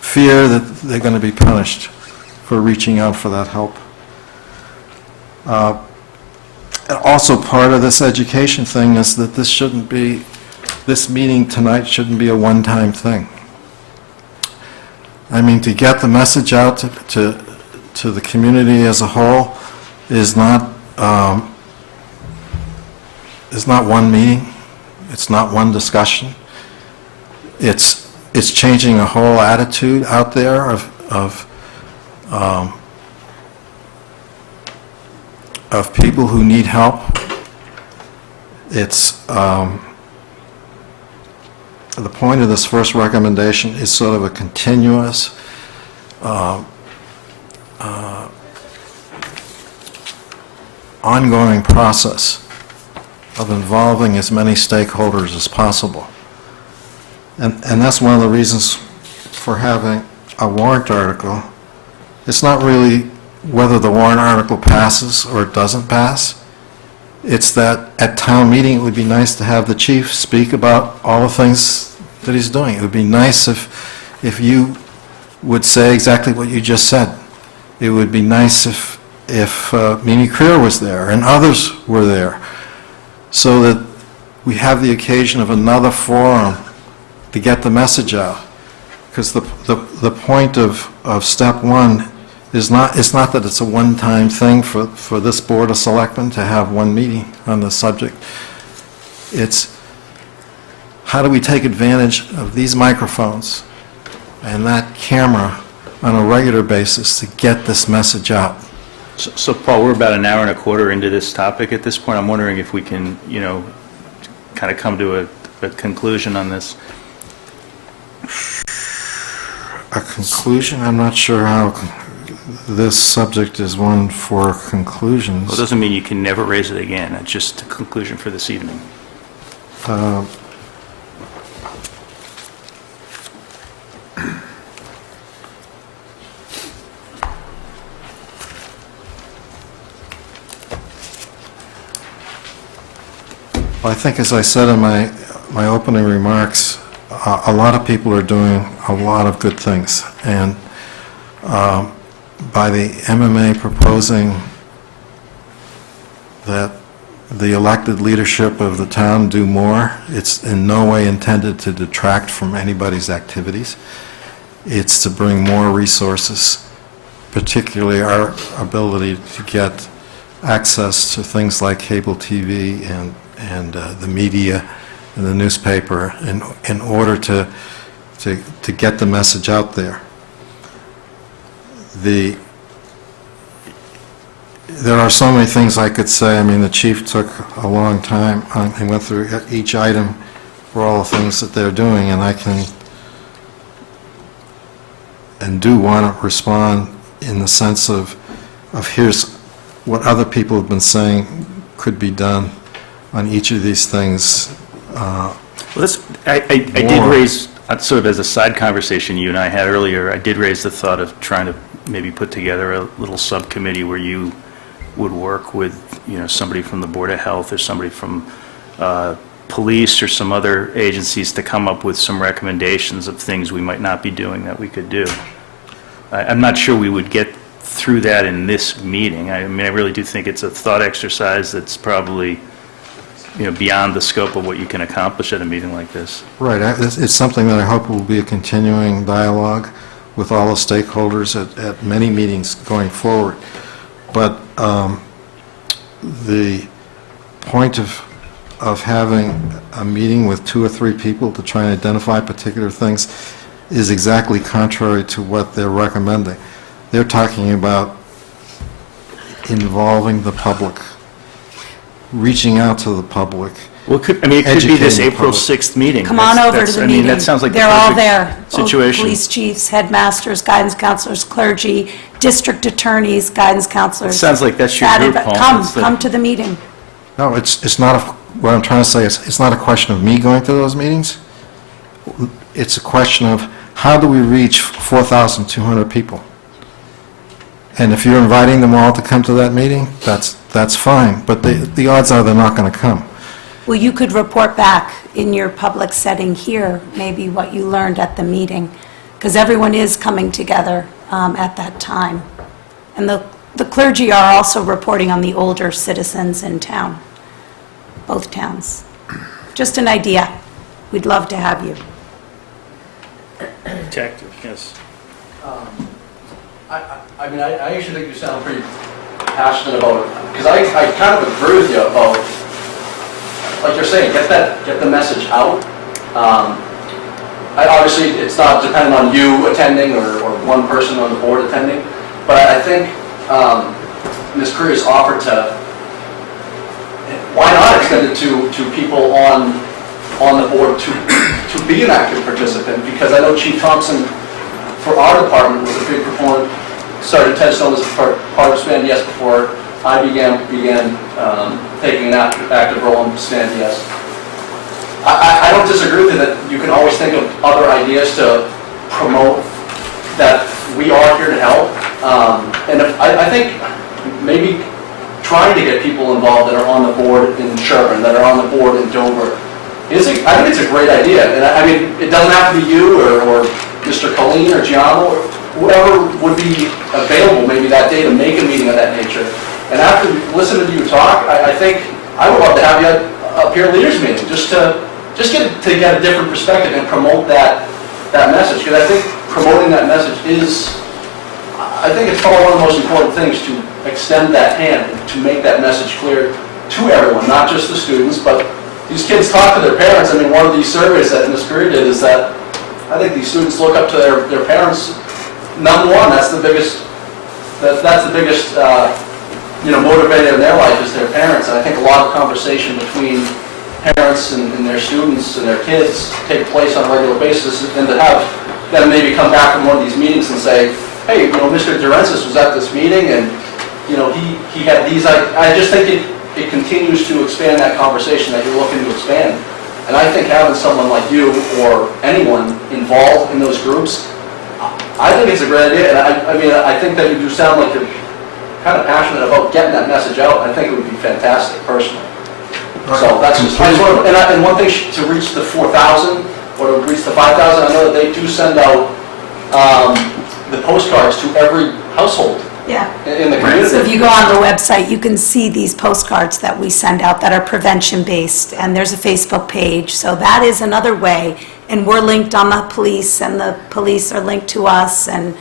fear that they're going to be punished for reaching out for that help. Also, part of this education thing is that this meeting tonight shouldn't be a one-time thing. I mean, to get the message out to the community as a whole is not one meeting. It's not one discussion. It's changing a whole attitude out there of people who need help. It's the point of this first recommendation is sort of a continuous ongoing process of involving as many stakeholders as possible. And that's one of the reasons for having a warrant article. It's not really whether the warrant article passes or it doesn't pass. It's that at town meeting, it would be nice to have the chief speak about all the things that he's doing. It would be nice if you would say exactly what you just said. It would be nice if Mimi Creer was there and others were there, so that we have the occasion of another forum to get the message out. Because the point of step one is not that it's a one-time thing for this Board of Selectmen to have one meeting on the subject. It's how do we take advantage of these microphones and that camera on a regular basis to get this message out. So Paul, we're about an hour and a quarter into this topic at this point. I'm wondering if we can, kind of come to a conclusion on this. A conclusion? I'm not sure how this subject is one for conclusions. Well, it doesn't mean you can never raise it again. It's just a conclusion for this evening. Well, I think, as I said in my opening remarks, a lot of people are doing a lot of good things. And by the MMA proposing that the elected leadership of the town do more, it's in no way intended to detract from anybody's activities. It's to bring more resources, particularly our ability to get access to things like cable TV and the media and the newspaper in order to get the message out there. There are so many things I could say. I mean, the chief took a long time. He went through each item for all the things that they're doing, and I can and do want to respond in the sense of here's what other people have been saying could be done on each of these things. Well, I did raise, sort of as a side conversation you and I had earlier, I did raise the thought of trying to maybe put together a little subcommittee where you would work with, somebody from the Board of Health or somebody from police or some other agencies to come up with some recommendations of things we might not be doing that we could do. I'm not sure we would get through that in this meeting. I mean, I really do think it's a thought exercise that's probably beyond the scope of what you can accomplish at a meeting like this. Right. It's something that I hope will be a continuing dialogue with all the stakeholders at many meetings going forward. But the point of having a meeting with 2 or 3 people to try and identify particular things is exactly contrary to what they're recommending. They're talking about involving the public, reaching out to the public. Well, it could be this Educating the April public. 6th meeting. Come on over to the meeting. That sounds like the They're all perfect there. Both situation. Police chiefs, headmasters, guidance counselors, clergy, district attorneys, guidance counselors. Sounds like that's your That group, inv- Paul. Come to the meeting. No, it's not, what I'm trying to say is, it's not a question of me going to those meetings. It's a question of how do we reach 4,200 people? And if you're inviting them all to come to that meeting, that's fine, but the odds are they're not going to come. Well, you could report back in your public setting here, maybe what you learned at the meeting, because everyone is coming together at that time. And the clergy are also reporting on the older citizens in town, both towns. Just an idea. We'd love to have you. Detective, yes. I mean, I actually think you sound pretty passionate about it, because I kind of agree with you about, like you're saying, get the message out. Obviously, it's not dependent on you attending or one person on the board attending, but I think Ms. Creer's offered to, why not extend it to people on the board to be an active participant? Because I know Chief Thompson, for our department, was a big proponent, started Ted Stone as part of SPAN, yes, before I began taking an active role in stand yes. I don't disagree with you that you can always think of other ideas to promote that we are here to help. And I think maybe trying to get people involved that are on the board in Sherborn, that are on the board in Dover, I think it's a great idea. And I mean, it doesn't have to be you or Mr. Colleen or Gianno, or whoever would be available maybe that day to make a meeting of that nature. And after listening to you talk, I think I would love to have you at a peer leaders meeting, just get a different perspective and promote that message. Because I think promoting that message I think it's probably one of the most important things, to extend that hand, to make that message clear to everyone, not just the students, but these kids talk to their parents. I mean, one of these surveys that Ms. Greer did is that I think these students look up to their parents. Number one, that's the biggest motivator in their life is their parents. And I think a lot of conversation between parents and their students and their kids take place on a regular basis, and to have them maybe come back from one of these meetings and say, hey, Mr. Durensis was at this meeting and, he had these, I just think it continues to expand that conversation that you're looking to expand. And I think having someone like you or anyone involved in those groups, I think it's a great idea. And I think that you do sound like you're kind of passionate about getting that message out. I think it would be fantastic, personally. So that's just, and one thing to reach the 4,000 or to reach the 5,000, I know that they do send out the postcards to every household in the community. So if you go on the website, you can see these postcards that we send out that are prevention-based, and there's a Facebook page, so that is another way. And we're linked on the police, and the police are linked to us, and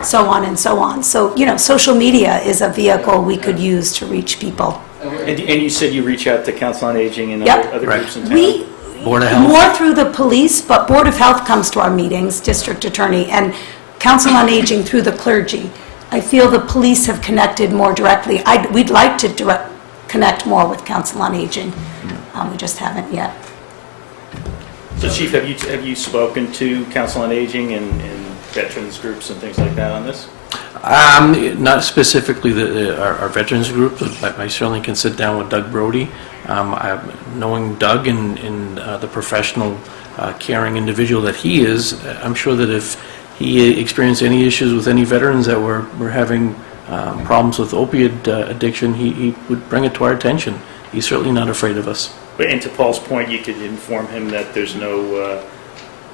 so on and so on. So, social media is a vehicle we could use to reach people. And you said you reach out to Council on Aging and Yep. other groups in town? We, Board of Health. more through the police, but Board of Health comes to our meetings, District Attorney, and Council on Aging through the clergy. I feel the police have connected more directly. We'd like to connect more with Council on Aging. We just haven't yet. So Chief, have you spoken to Council on Aging and veterans groups and things like that on this? Not specifically our veterans group, but I certainly can sit down with Doug Brody. Knowing Doug and the professional, caring individual that he is, I'm sure that if he experienced any issues with any veterans that were having problems with opiate addiction, he would bring it to our attention. He's certainly not afraid of us. And to Paul's point, you could inform him that there's no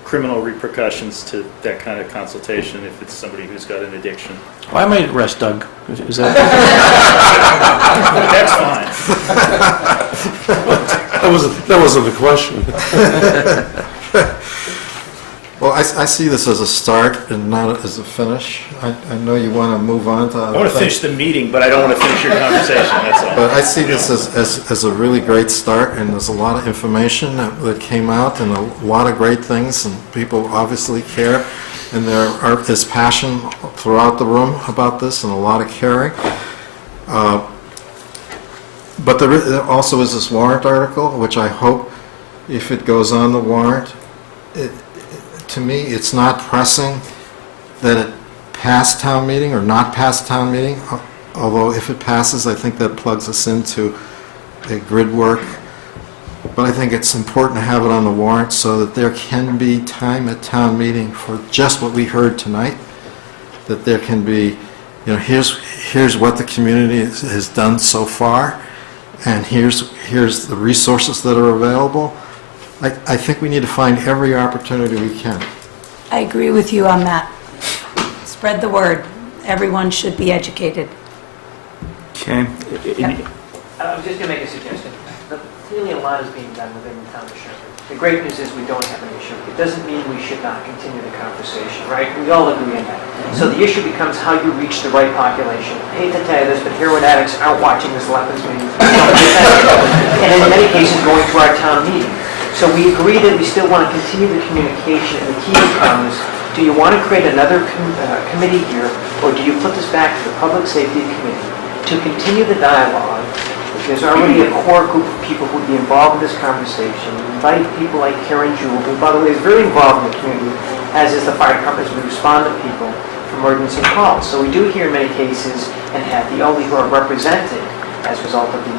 criminal repercussions to that kind of consultation if it's somebody who's got an addiction. Well, I might arrest Doug. Is that? That's fine. That wasn't the question. Well, I see this as a start and not as a finish. I know you want to move on to I other want to things, finish the meeting, but I don't want to finish your conversation, that's all. but I see this as a really great start, and there's a lot of information that came out and a lot of great things, and people obviously care, and there is passion throughout the room about this and a lot of caring. But there also is this warrant article, which I hope, if it goes on the warrant, to me, it's not pressing that it pass town meeting or not pass town meeting, although if it passes, I think that plugs us into a grid work. But I think it's important to have it on the warrant so that there can be time at town meeting for just what we heard tonight, that there can be, here's what the community has done so far, and here's the resources that are available. I think we need to find every opportunity we can. I agree with you on that. Spread the word. Everyone should be educated. Okay. I was just going to make a suggestion. Clearly, a lot is being done within the town of Sherborn. The great news is we don't have an issue. It doesn't mean we should not continue the conversation, right? We all agree on that. So the issue becomes how you reach the right population. I hate to tell you this, but heroin addicts aren't watching the selectmen's meetings. And in many cases, going to our town meeting. So we agree that we still want to continue the communication, and the key becomes, do you want to create another committee here, or do you put this back to the Public Safety Committee to continue the dialogue? There's already a core group of people who would be involved in this conversation. Invite people like Karen Jewell, who, by the way, is very involved in the community, as is the fire department, as we respond to people for emergency calls. So we do hear in many cases, and have the only who are represented as a result of the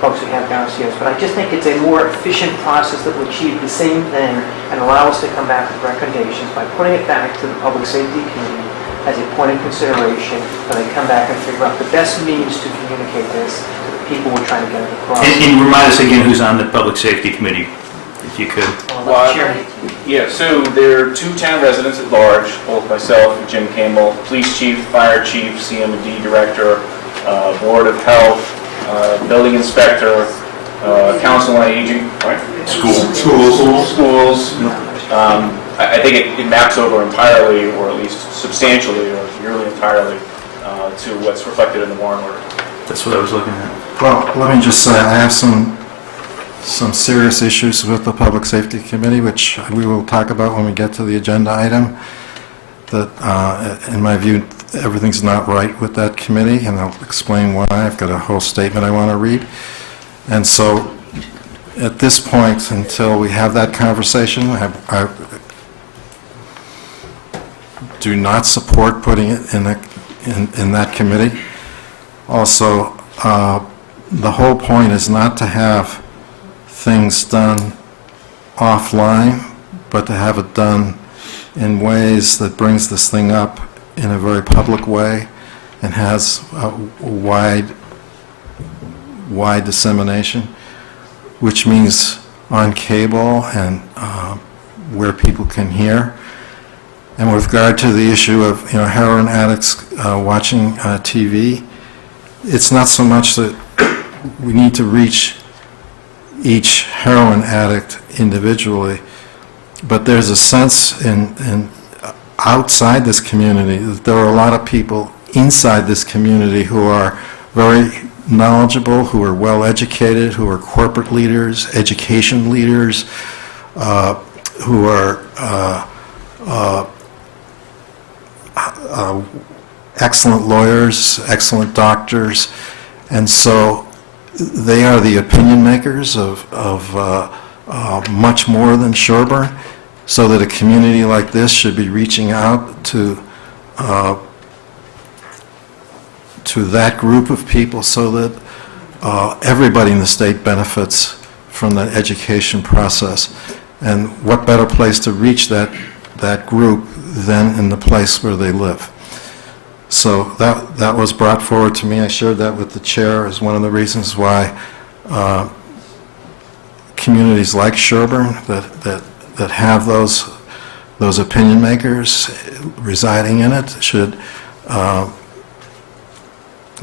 folks we have downstairs. But I just think it's a more efficient process that will achieve the same thing and allow us to come back with recommendations by putting it back to the Public Safety Committee as a point of consideration, when they come back and figure out the best means to communicate this to the people we're trying to get it across. And remind us again who's on the Public Safety Committee, if you could. Chairman. Yeah, so there are 2 town residents at large, both myself and Jim Campbell, police chief, fire chief, CM&D director, board of health, building inspector, council on aging, right? Schools. I think it maps over entirely, or at least substantially, or nearly entirely, to what's reflected in the warrant order. That's what I was looking at. Well, let me just say, I have some serious issues with the Public Safety Committee, which we will talk about when we get to the agenda item, that, in my view, everything's not right with that committee, and I'll explain why. I've got a whole statement I want to read. And so, at this point, until we have that conversation, I do not support putting it in that committee. Also, the whole point is not to have things done offline, but to have it done in ways that brings this thing up in a very public way and has wide dissemination, which means on cable and where people can hear. And with regard to the issue of heroin addicts watching TV, it's not so much that we need to reach each heroin addict individually, but there's a sense in outside this community that there are a lot of people inside this community who are very knowledgeable, who are well educated, who are corporate leaders, education leaders, who are excellent lawyers, excellent doctors, and so they are the opinion makers of much more than Sherborn, so that a community like this should be reaching out to that group of people so that everybody in the state benefits from that education process. And what better place to reach that group than in the place where they live. So that was brought forward to me. I shared that with the chair as one of the reasons why communities like Sherborn that have those opinion makers residing in it should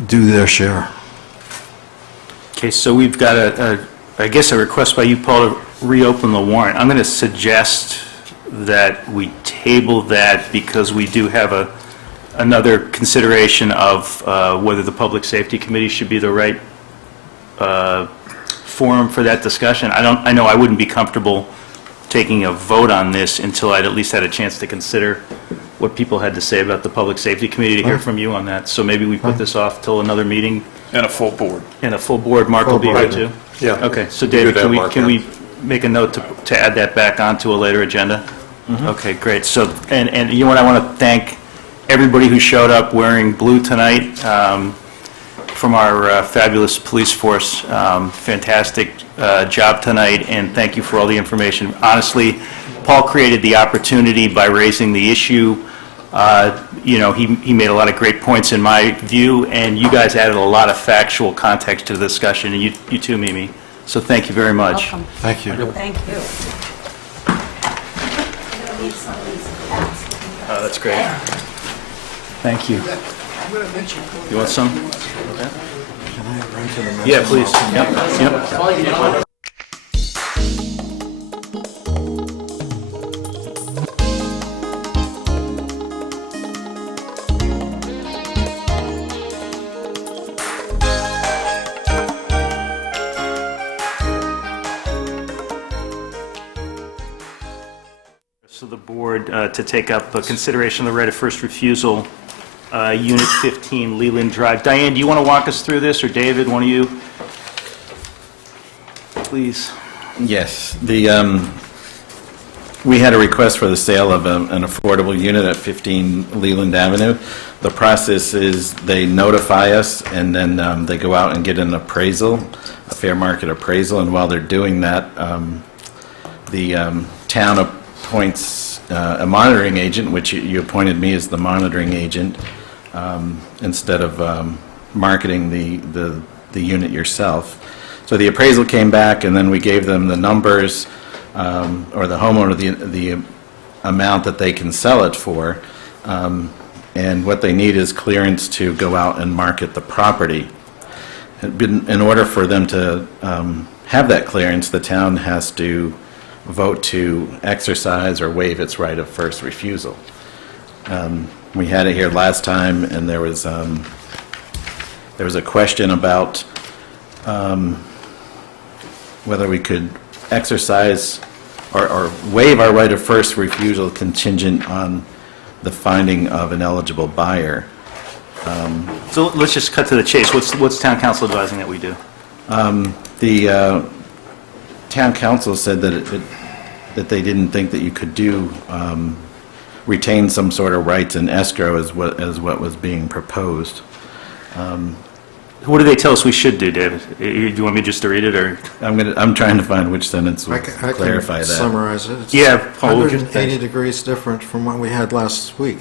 do their share. Okay, so we've got I guess a request by you, Paul, to reopen the warrant. I'm going to suggest that we table that because we do have another consideration of whether the Public Safety Committee should be the right forum for that discussion. I know I wouldn't be comfortable taking a vote on this until I'd at least had a chance to consider what people had to say about the Public Safety Committee, to hear from you on that. So maybe we put this off till another meeting. And a full board. And a full board. Mark will be here too? Yeah. Okay, so David, can we make a note to add that back onto a later agenda? Okay, great. So, and you know what, I want to thank everybody who showed up wearing blue tonight from our fabulous police force. Fantastic job tonight, and thank you for all the information. Honestly, Paul created the opportunity by raising the issue. He made a lot of great points in my view, and you guys added a lot of factual context to the discussion, and you too, Mimi. So thank you very much. Welcome. Thank you. Thank you. That's great. Thank you. You want some? Yeah, please. Yep. So the board to take up consideration of the right of first refusal, Unit 15, Leland Drive. Diane, do you want to walk us through this, or David, one of you? Please. Yes, we had a request for the sale of an affordable unit at 15 Leland Avenue. The process is they notify us, and then they go out and get an appraisal, a fair market appraisal, and while they're doing that, the town appoints a monitoring agent, which you appointed me as the monitoring agent, instead of marketing the unit yourself. So the appraisal came back, and then we gave them the numbers, or the homeowner the amount that they can sell it for, and what they need is clearance to go out and market the property. In order for them to have that clearance, the town has to vote to exercise or waive its right of first refusal. We had it here last time, and there was a question about whether we could exercise or waive our right of first refusal contingent on the finding of an eligible buyer. So let's just cut to the chase. What's town council advising that we do? The town council said that they didn't think that you could do, retain some sort of rights in escrow as what was being proposed. What do they tell us we should do, David? Do you want me just to read it, or? I'm trying to find which sentence I would can clarify that. summarize it. It's Yeah, Paul, would you- 180 degrees different from what we had last week.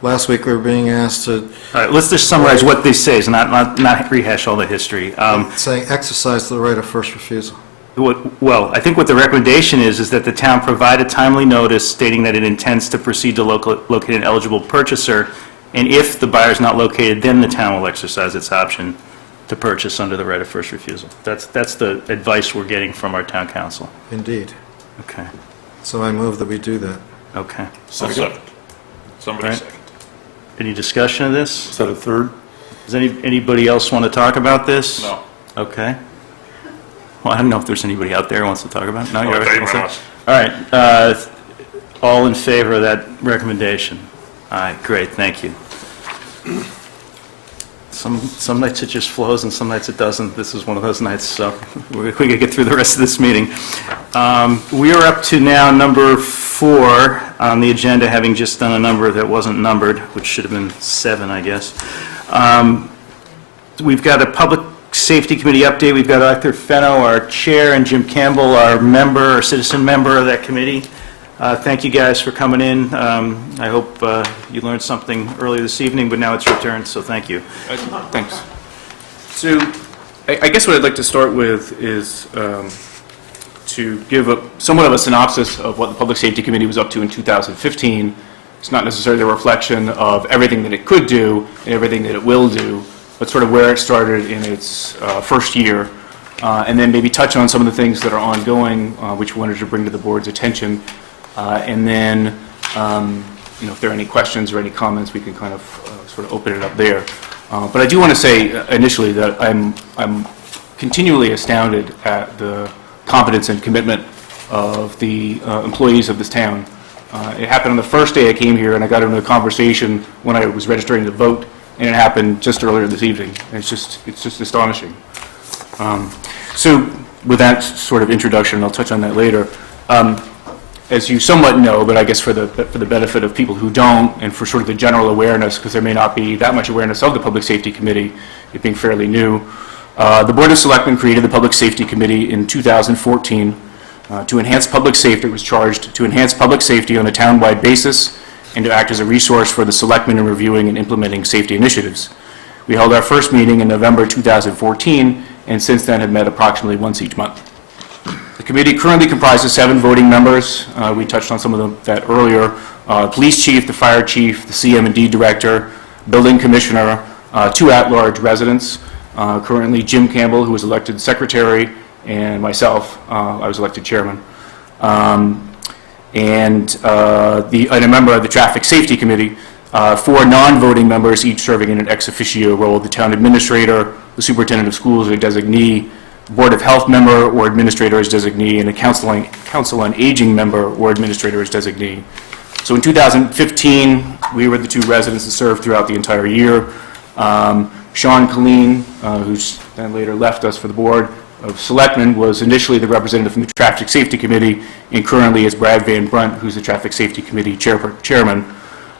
Last week, we were being asked to, All right, let's just summarize what this says, not rehash all the history. saying exercise the right of first refusal. Well, I think what the recommendation is that the town provide a timely notice stating that it intends to proceed to locate an eligible purchaser, and if the buyer is not located, then the town will exercise its option to purchase under the right of first refusal. That's the advice we're getting from our town council. Indeed. Okay, So I move that we do that. okay. Second. Somebody Right. second. Any discussion of this? Is that a third? Does anybody else want to talk about this? No. Okay. Well, I don't know if there's anybody out there who wants to talk about it. No, No, you're I thought you all were set? not. All right, all in favor of that recommendation? Aye, great, thank you. Some nights it just flows and some nights it doesn't. This is one of those nights, so we can get through the rest of this meeting. We are up to now number 4 on the agenda, having just done a number that wasn't numbered, which should have been 7, I guess. We've got a Public Safety Committee update. We've got Arthur Fenno, our chair, and Jim Campbell, our member, our citizen member of that committee. Thank you guys for coming in. I hope you learned something earlier this evening, but now it's your turn, so thank you. Thanks. So I guess what I'd like to start with is to give somewhat of a synopsis of what the Public Safety Committee was up to in 2015. It's not necessarily a reflection of everything that it could do and everything that it will do, but sort of where it started in its first year, and then maybe touch on some of the things that are ongoing, which we wanted to bring to the board's attention. And then, if there are any questions or any comments, we can kind of sort of open it up there. But I do want to say initially that I'm continually astounded at the competence and commitment of the employees of this town. It happened on the first day I came here, and I got into a conversation when I was registering to vote, and it happened just earlier this evening. And it's just astonishing. So with that sort of introduction, I'll touch on that later. As you somewhat know, but I guess for the benefit of people who don't, and for sort of the general awareness, because there may not be that much awareness of the Public Safety Committee, it being fairly new, the Board of Selectmen created the Public Safety Committee in 2014 to enhance public safety. It was charged to enhance public safety on a town-wide basis and to act as a resource for the selectmen in reviewing and implementing safety initiatives. We held our first meeting in November 2014, and since then have met approximately once each month. The committee currently comprises 7 voting members. We touched on some of that earlier. Police chief, the fire chief, the CM&D director, building commissioner, 2 at-large residents. Currently Jim Campbell, who was elected secretary, and myself, I was elected chairman. And a member of the traffic safety committee. 4 non-voting members, each serving in an ex officio role: the town administrator, the superintendent of schools or designee, Board of Health member or administrator as designee, and a Council on Aging member or administrator as designee. So in 2015, we were the 2 residents that served throughout the entire year. Sean Colleen, who's then later left us for the board, of Selectmen was initially the representative from the Traffic Safety Committee, and currently is Brad Van Brunt, who's the Traffic Safety Committee chairman.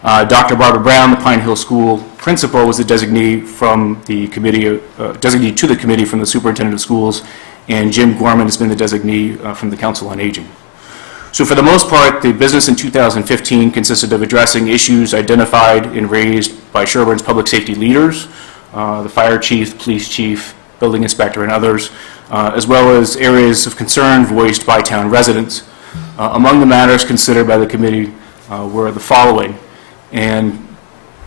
Dr. Barbara Brown, the Pine Hill School principal, was the designee from the committee, designee to the committee from the superintendent of schools, and Jim Gorman has been the designee from the Council on Aging. So for the most part, the business in 2015 consisted of addressing issues identified and raised by Sherborn's public safety leaders, the fire chief, police chief, building inspector, and others, as well as areas of concern voiced by town residents. Among the matters considered by the committee were the following, and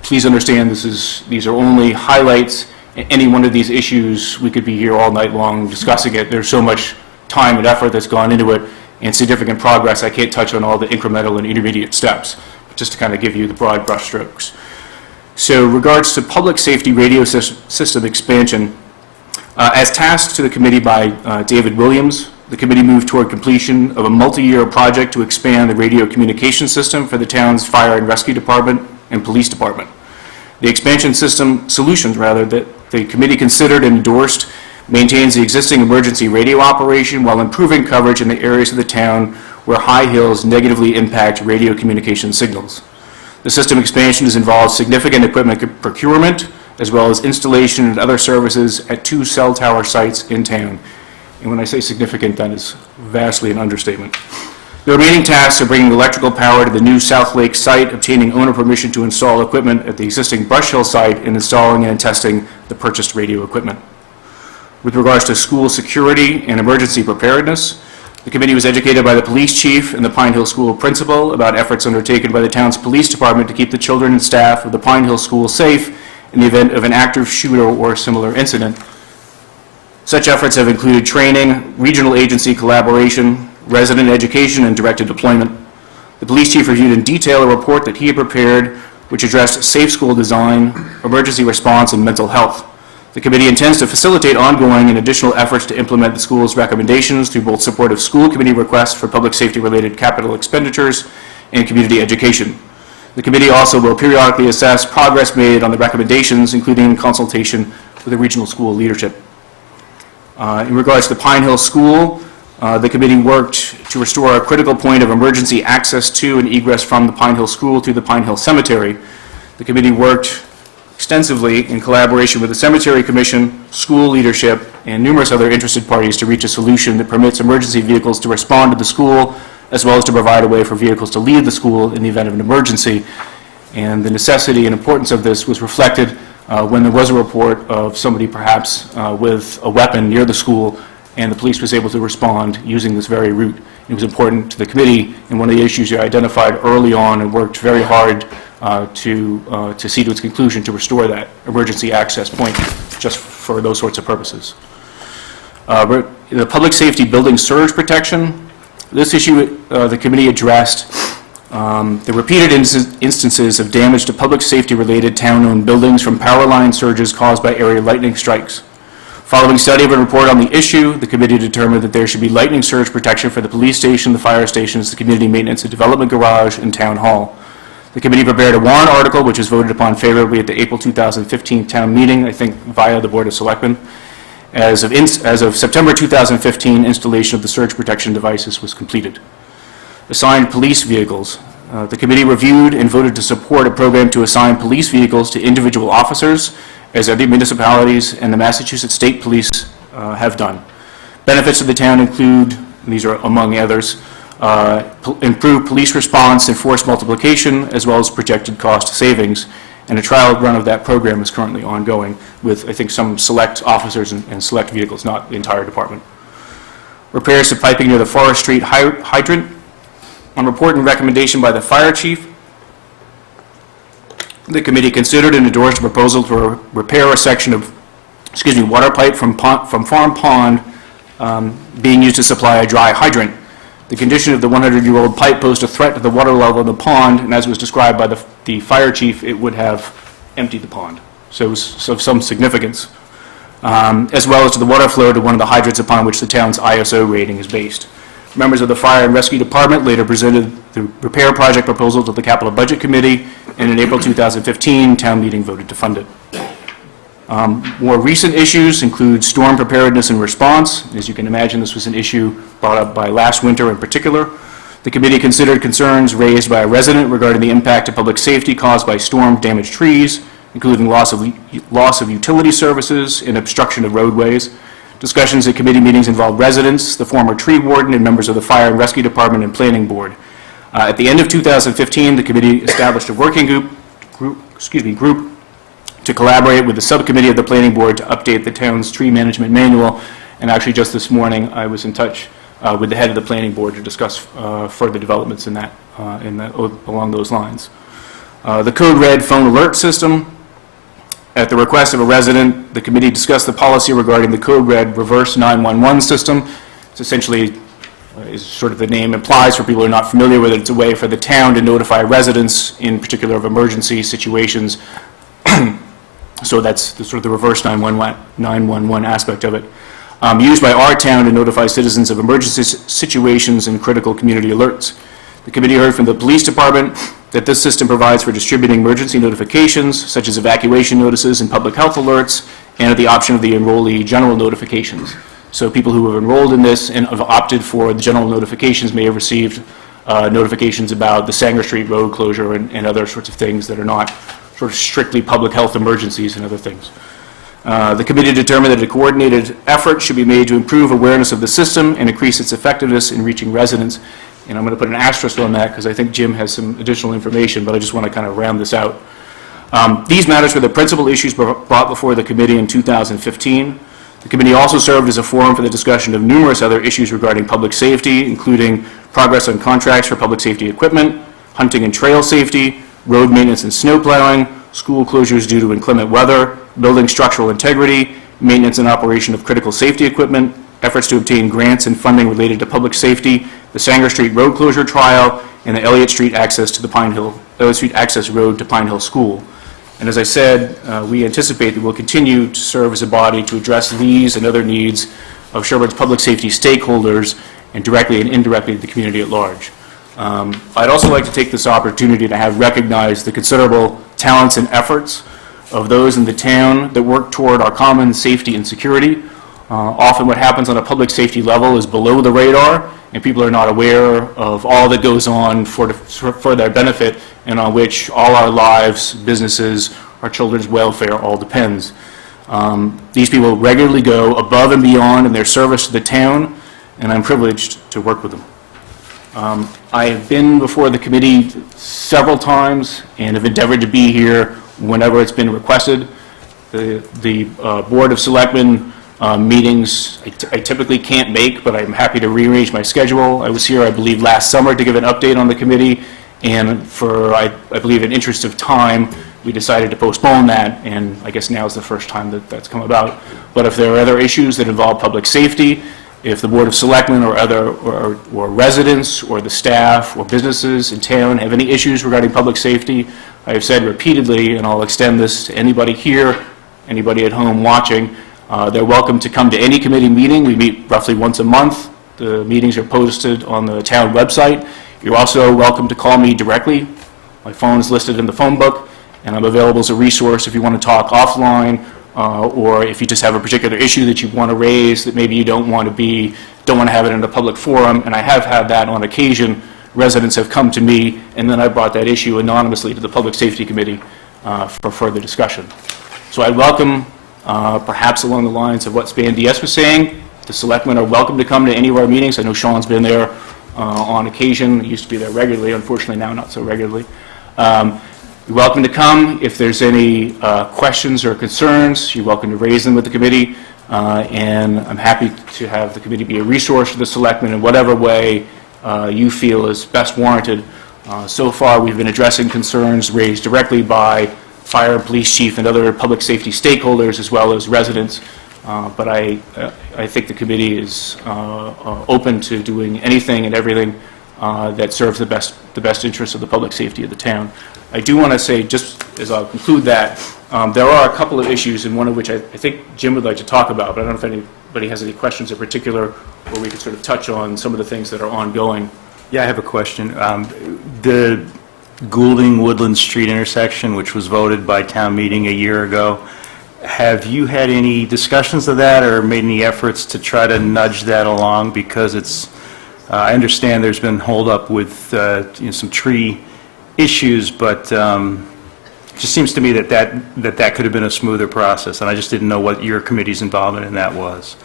please understand these are only highlights. Any one of these issues, we could be here all night long discussing it. There's so much time and effort that's gone into it and significant progress, I can't touch on all the incremental and intermediate steps, but just to kind of give you the broad brushstrokes. So regards to public safety radio system expansion, as tasked to the committee by David Williams, the committee moved toward completion of a multi-year project to expand the radio communication system for the town's fire and rescue department and police department. The expansion system solutions, that the committee considered and endorsed maintains the existing emergency radio operation while improving coverage in the areas of the town where high hills negatively impact radio communication signals. The system expansion has involved significant equipment procurement, as well as installation and other services at 2 cell tower sites in town. And when I say significant, that is vastly an understatement. The remaining tasks are bringing electrical power to the new South Lake site, obtaining owner permission to install equipment at the existing Brush Hill site, and installing and testing the purchased radio equipment. With regards to school security and emergency preparedness, the committee was educated by the police chief and the Pine Hill School principal about efforts undertaken by the town's police department to keep the children and staff of the Pine Hill School safe in the event of an active shooter or similar incident. Such efforts have included training, regional agency collaboration, resident education, and directed deployment. The police chief reviewed in detail a report that he had prepared, which addressed safe school design, emergency response, and mental health. The committee intends to facilitate ongoing and additional efforts to implement the school's recommendations through both support of school committee requests for public safety-related capital expenditures and community education. The committee also will periodically assess progress made on the recommendations, including in consultation with the regional school leadership. In regards to the Pine Hill School, the committee worked to restore a critical point of emergency access to and egress from the Pine Hill School to the Pine Hill Cemetery. The committee worked extensively in collaboration with the Cemetery Commission, school leadership, and numerous other interested parties to reach a solution that permits emergency vehicles to respond to the school, as well as to provide a way for vehicles to leave the school in the event of an emergency. And the necessity and importance of this was reflected when there was a report of somebody perhaps with a weapon near the school, and the police was able to respond using this very route. It was important to the committee, and one of the issues you identified early on and worked very hard to see to its conclusion to restore that emergency access point just for those sorts of purposes. The public safety building surge protection, this issue the committee addressed the repeated instances of damage to public safety-related town-owned buildings from power line surges caused by area lightning strikes. Following study of a report on the issue, the committee determined that there should be lightning surge protection for the police station, the fire stations, the community maintenance and development garage, and town hall. The committee prepared a warrant article, which was voted upon favorably at the April 2015 town meeting, I think via the Board of Selectmen. As of September 2015, installation of the surge protection devices was completed. Assigned police vehicles. The committee reviewed and voted to support a program to assign police vehicles to individual officers, as other municipalities and the Massachusetts State Police have done. Benefits to the town include, and these are among others, improved police response and force multiplication, as well as projected cost savings. And a trial run of that program is currently ongoing with, I think, some select officers and select vehicles, not the entire department. Repairs to piping near the Forest Street hydrant. On report and recommendation by the fire chief, the committee considered and endorsed a proposal to repair a section of, water pipe from Farm Pond being used to supply a dry hydrant. The condition of the 100-year-old pipe posed a threat to the water level of the pond, and as was described by the fire chief, it would have emptied the pond. So it was of some significance, as well as to the water flow to one of the hydrants upon which the town's ISO rating is based. Members of the Fire and Rescue Department later presented the repair project proposal to the Capital Budget Committee, and in April 2015, town meeting voted to fund it. More recent issues include storm preparedness and response. As you can imagine, this was an issue brought up by last winter in particular. The committee considered concerns raised by a resident regarding the impact of public safety caused by storm-damaged trees, including loss of utility services and obstruction of roadways. Discussions at committee meetings involved residents, the former tree warden, and members of the Fire and Rescue Department and Planning Board. At the end of 2015, the committee established a working group to collaborate with the subcommittee of the Planning Board to update the town's tree management manual. And actually, just this morning, I was in touch with the head of the Planning Board to discuss further developments in that along those lines. The Code Red phone alert system. At the request of a resident, the committee discussed the policy regarding the Code Red reverse 911 system. It's essentially, as sort of the name implies for people who are not familiar with it, it's a way for the town to notify residents, in particular of emergency situations. So that's the sort of the reverse 911 aspect of it. Used by our town to notify citizens of emergency situations and critical community alerts. The committee heard from the police department that this system provides for distributing emergency notifications, such as evacuation notices and public health alerts, and at the option of the enrollee general notifications. So people who have enrolled in this and have opted for the general notifications may have received notifications about the Sanger Street road closure and other sorts of things that are not sort of strictly public health emergencies and other things. The committee determined that a coordinated effort should be made to improve awareness of the system and increase its effectiveness in reaching residents. And I'm going to put an asterisk on that because I think Jim has some additional information, but I just want to kind of round this out. These matters were the principal issues brought before the committee in 2015. The committee also served as a forum for the discussion of numerous other issues regarding public safety, including progress on contracts for public safety equipment, hunting and trail safety, road maintenance and snow plowing, school closures due to inclement weather, building structural integrity, maintenance and operation of critical safety equipment, efforts to obtain grants and funding related to public safety, the Sanger Street road closure trial, and the Elliott Street access to the Elliott Street access road to Pine Hill School. And as I said, we anticipate that we'll continue to serve as a body to address these and other needs of Sherborn's public safety stakeholders and directly and indirectly the community at large. I'd also like to take this opportunity to have recognized the considerable talents and efforts of those in the town that work toward our common safety and security. Often what happens on a public safety level is below the radar, and people are not aware of all that goes on for their benefit and on which all our lives, businesses, our children's welfare all depends. These people regularly go above and beyond in their service to the town, and I'm privileged to work with them. I have been before the committee several times and have endeavored to be here whenever it's been requested. The Board of Selectmen meetings I typically can't make, but I'm happy to rearrange my schedule. I was here, I believe, last summer to give an update on the committee, and for, I believe, in interest of time, we decided to postpone that, and I guess now is the first time that that's come about. But if there are other issues that involve public safety, if the Board of Selectmen or other or residents or the staff or businesses in town have any issues regarding public safety, I have said repeatedly, and I'll extend this to anybody here, anybody at home watching, they're welcome to come to any committee meeting. We meet roughly once a month. The meetings are posted on the town website. You're also welcome to call me directly. My phone is listed in the phone book, and I'm available as a resource if you want to talk offline, or if you just have a particular issue that you want to raise that maybe you don't want to have it in a public forum. And I have had that on occasion. Residents have come to me, and then I brought that issue anonymously to the Public Safety Committee for further discussion. So I welcome, perhaps along the lines of what Span DS was saying, the selectmen are welcome to come to any of our meetings. I know Sean's been there on occasion. He used to be there regularly. Unfortunately, now not so regularly. You're welcome to come. If there's any questions or concerns, you're welcome to raise them with the committee. And I'm happy to have the committee be a resource for the selectmen in whatever way you feel is best warranted. So far, we've been addressing concerns raised directly by fire and police chief and other public safety stakeholders, as well as residents. But I think the committee is open to doing anything and everything that serves the best interests of the public safety of the town. I do want to say, just as I'll conclude that, there are a couple of issues, and one of which I think Jim would like to talk about, but I don't know if anybody has any questions in particular, where we could sort of touch on some of the things that are ongoing. Yeah, I have a question. The Goulding Woodland Street intersection, which was voted by town meeting a year ago, Have you had any discussions of that or made any efforts to try to nudge that along? Because it's, I understand there's been holdup with some tree issues, but it just seems to me that could have been a smoother process, and I just didn't know what your committee's involvement in that was.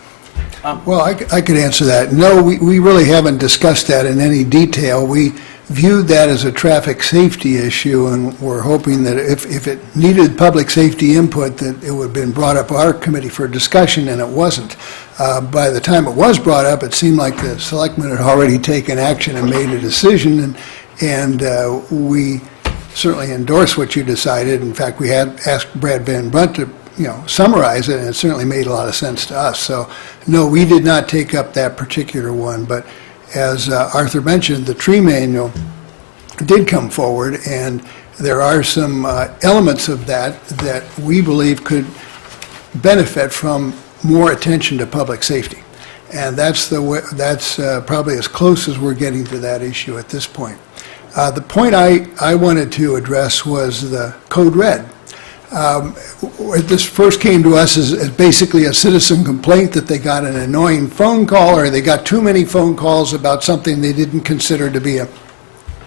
Well, I could answer that. No, we really haven't discussed that in any detail. We viewed that as a traffic safety issue, and we're hoping that if it needed public safety input, that it would have been brought up our committee for discussion, and it wasn't. By the time it was brought up, it seemed like the selectmen had already taken action and made a decision, and we certainly endorse what you decided. In fact, we had asked Brad Van Brunt to summarize it, and it certainly made a lot of sense to us. So, no, we did not take up that particular one, but as Arthur mentioned, the tree manual did come forward, and there are some elements of that we believe could benefit from more attention to public safety. And that's probably as close as we're getting to that issue at this point. The point I wanted to address was the Code Red. This first came to us as basically a citizen complaint that they got an annoying phone call, or they got too many phone calls about something they didn't consider to be an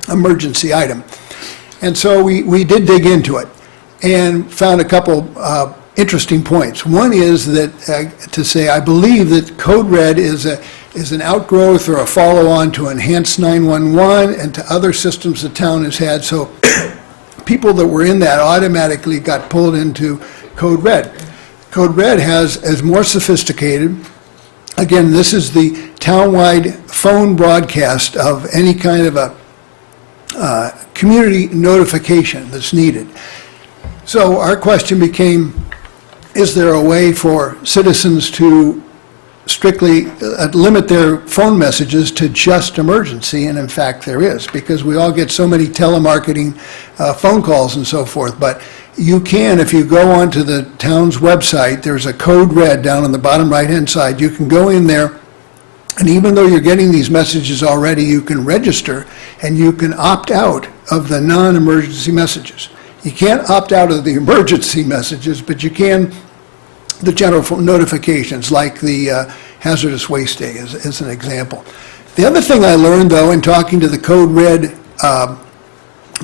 emergency item. And so we did dig into it and found a couple interesting points. One is that I believe that Code Red is an outgrowth or a follow-on to Enhanced 911 and to other systems the town has had. So people that were in that automatically got pulled into Code Red. Code Red is more sophisticated. Again, this is the townwide phone broadcast of any kind of a community notification that's needed. So our question became, is there a way for citizens to strictly limit their phone messages to just emergency? And in fact, there is, because we all get so many telemarketing phone calls and so forth. But you can, if you go onto the town's website, there's a Code Red down on the bottom right-hand side. You can go in there, and even though you're getting these messages already, you can register, and you can opt out of the non-emergency messages. You can't opt out of the emergency messages, but you can the general notifications, like the hazardous waste day as an example. The other thing I learned, though, in talking to the Code Red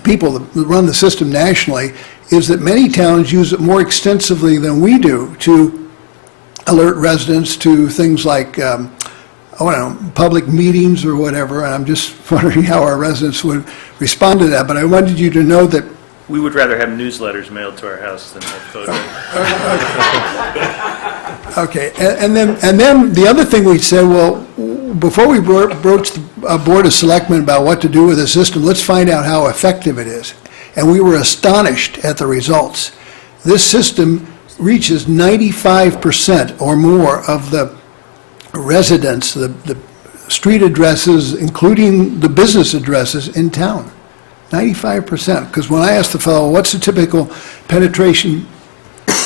people that run the system nationally, is that many towns use it more extensively than we do to alert residents to things like public meetings or whatever, and I'm just wondering how our residents would respond to that. But I wanted you to know that We would rather have newsletters mailed to our house than have Code Red. Okay, and then the other thing we said, well, before we broached the Board of Selectmen about what to do with the system, let's find out how effective it is. And we were astonished at the results. This system reaches 95% or more of the residents, the street addresses, including the business addresses in town. 95%, because when I asked the fellow, what's the typical penetration,